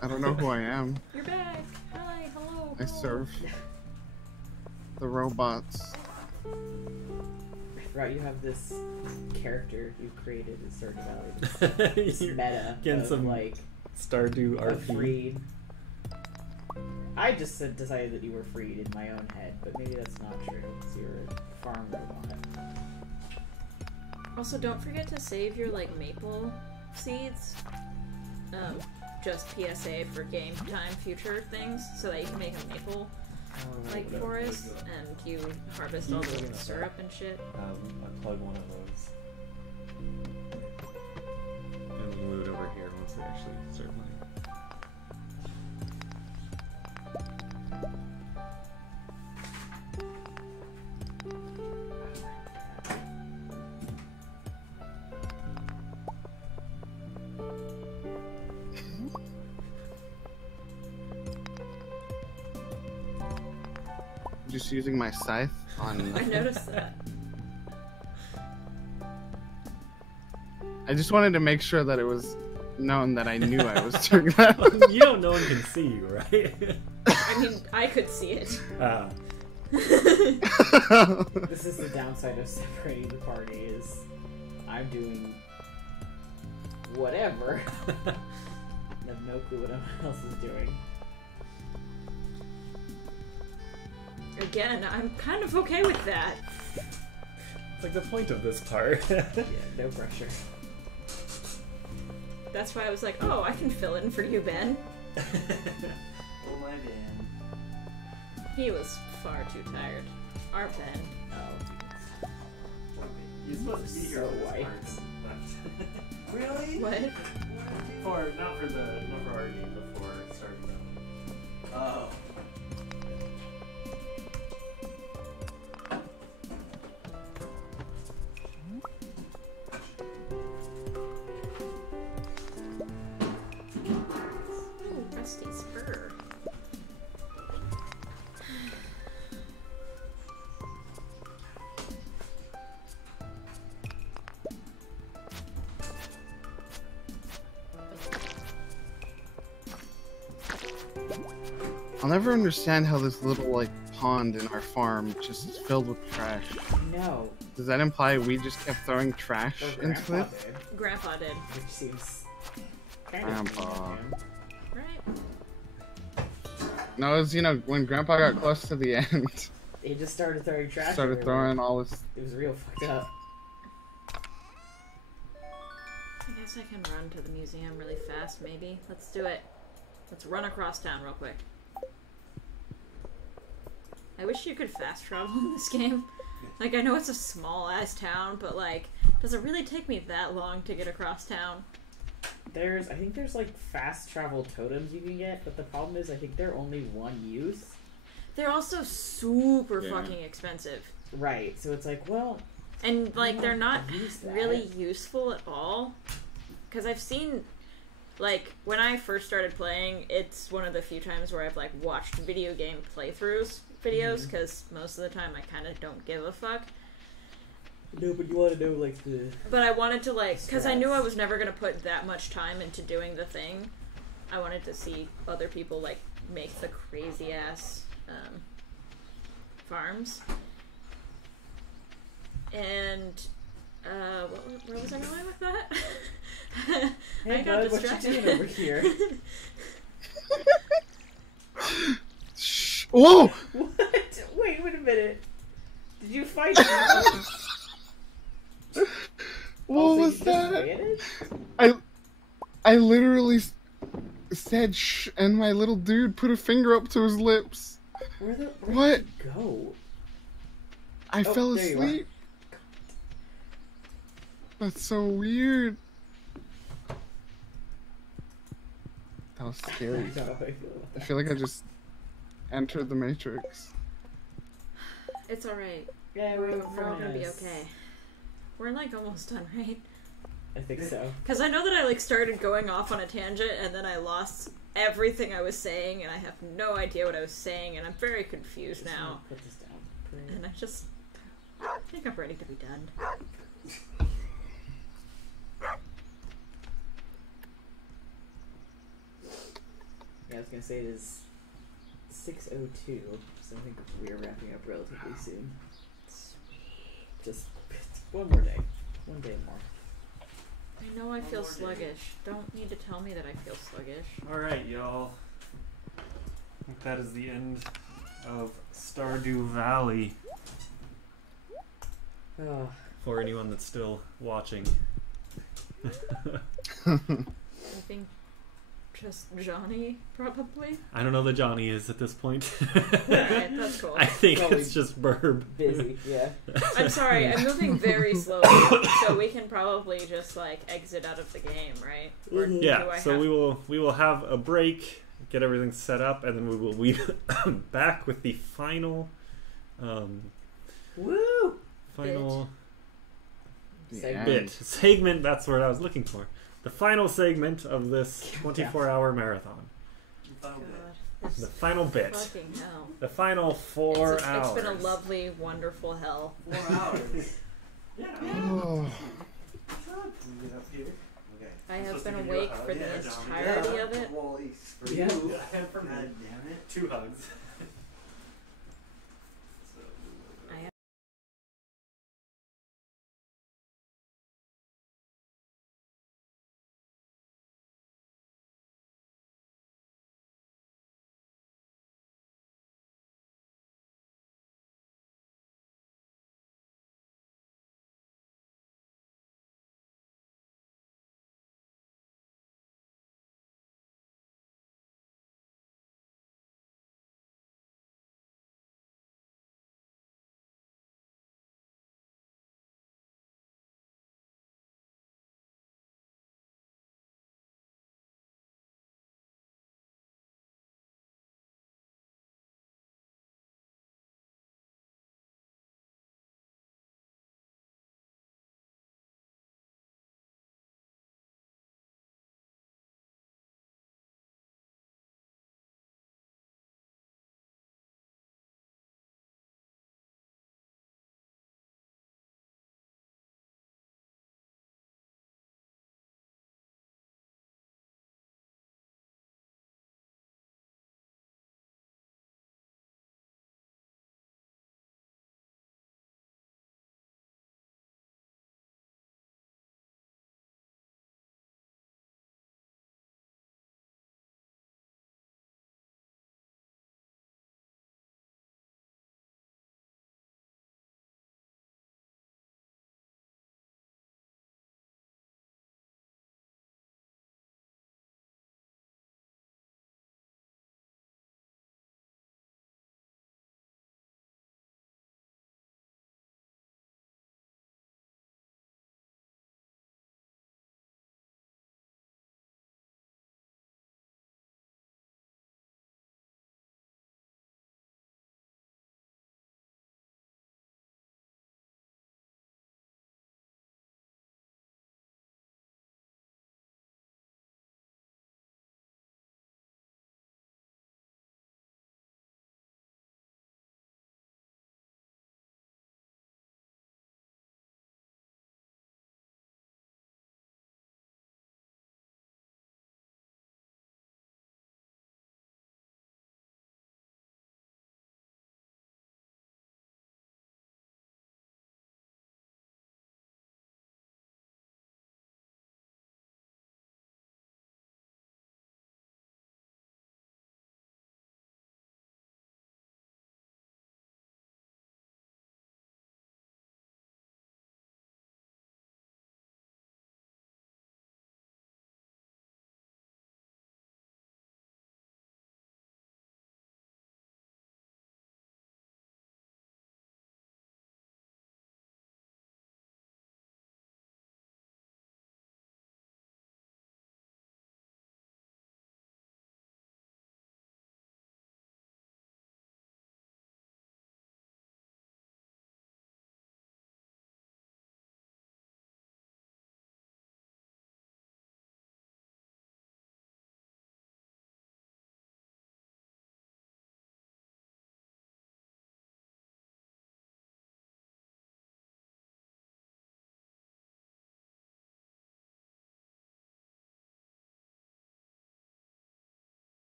I don't know who I am. You're back. Hi. Hello. I serve the robots. I forgot you have this character you've created in Stardew Valley. This meta Getting of, some like, Stardew RP. freed. I just decided that you were freed in my own head, but maybe that's not true. Because you're a farm robot. Also, don't forget to save your, like, maple seeds. Just PSA for game time future things, so that you can make a maple, like, forest, and you harvest all the syrup and shit. I plug one of those. And we'll move it over here once they actually start playing. Just using my scythe on. I noticed that. I just wanted to make sure that it was known that I knew I was doing that. You know no one can see you, right? I mean, I could see it. This is the downside of separating the party, is I'm doing whatever. I have no clue what everyone else is doing. Again, I'm kind of okay with that. It's like the point of this part. Yeah, no pressure. That's why I was like, oh, I can fill in for you, Ben. Oh my Ben. He was far too tired. Our Ben. Oh. You're supposed to be here So for this white. part. Really? What? Not for our game, but for starting out. Oh. I'll never understand how this little, like, pond in our farm just is filled with trash. No. Does that imply we just kept throwing trash Or into Grandpa it? did, Grandpa did. which seems kind Grandpa. of Right. No, it was, you know, when Grandpa got close to the end, He just started throwing trash. started everywhere. throwing all this. It was real fucked up. I guess I can run to the museum really fast, maybe. Let's do it. Let's run across town real quick. I wish you could fast travel in this game. Like, I know it's a small-ass town, but, like, does it really take me that long to get across town? I think there's like fast travel totems you can get, but the problem is I think they're only one use. They're also super Yeah. fucking expensive. Right, so it's like, well... And, like, I they're don't not use that. really useful at all. Because I've seen, like, when I first started playing, it's one of the few times where I've, like, watched video game playthroughs videos, because most of the time I kind of don't give a fuck. No, but you want to know, like, the... But I wanted to, like, because I knew I Strats. was never going to put that much time into doing the thing. I wanted to see other people, like, make the crazy-ass farms. And, where was I going with that? Hey, I got bud, what you distracted. doing over here? Shh. Whoa! What? Wait a minute. Did you fight? What was that? I literally said shh, and my little dude put a finger up to his lips. Where What? did you go? I fell there you are. asleep. That's so weird. That was I scary. don't know how I feel about I that. feel like I just entered the Matrix. It's alright. Yeah, We're all gonna be okay. We're, like, almost done, right? I think so. Because I know that I, like, started going off on a tangent, and then I lost everything I was saying, and I have no idea what I was saying, and I'm very confused Just now. wanna put this down. And I think I'm ready to be done. Yeah, I was gonna say it is 6:02, so I think we are wrapping up relatively soon. Just one more day. One day more. I know I feel sluggish. Don't need to tell me that I feel sluggish. Alright, y'all. I think that is the end of Stardew Valley. Oh. For anyone that's still watching. I think just Johnny, probably. I don't know that Johnny is at this point. Alright, that's cool. I think Probably it's just Burb. Busy, yeah. I'm sorry, I'm moving very slowly, so we can probably just, like, exit out of the game, right? Or do Yeah, I so have... we will have a break, get everything set up, and then we will be back with the final Woo! final Segment. segment. That's what I was looking for. The final segment of this 24-hour marathon. The final bit. Fucking hell. The final 4 hours. It's been a lovely, wonderful hell. 4 hours. Yeah. Oh. I have been awake for the entirety of it. Well, for Yeah. you. God damn it. 2 hugs.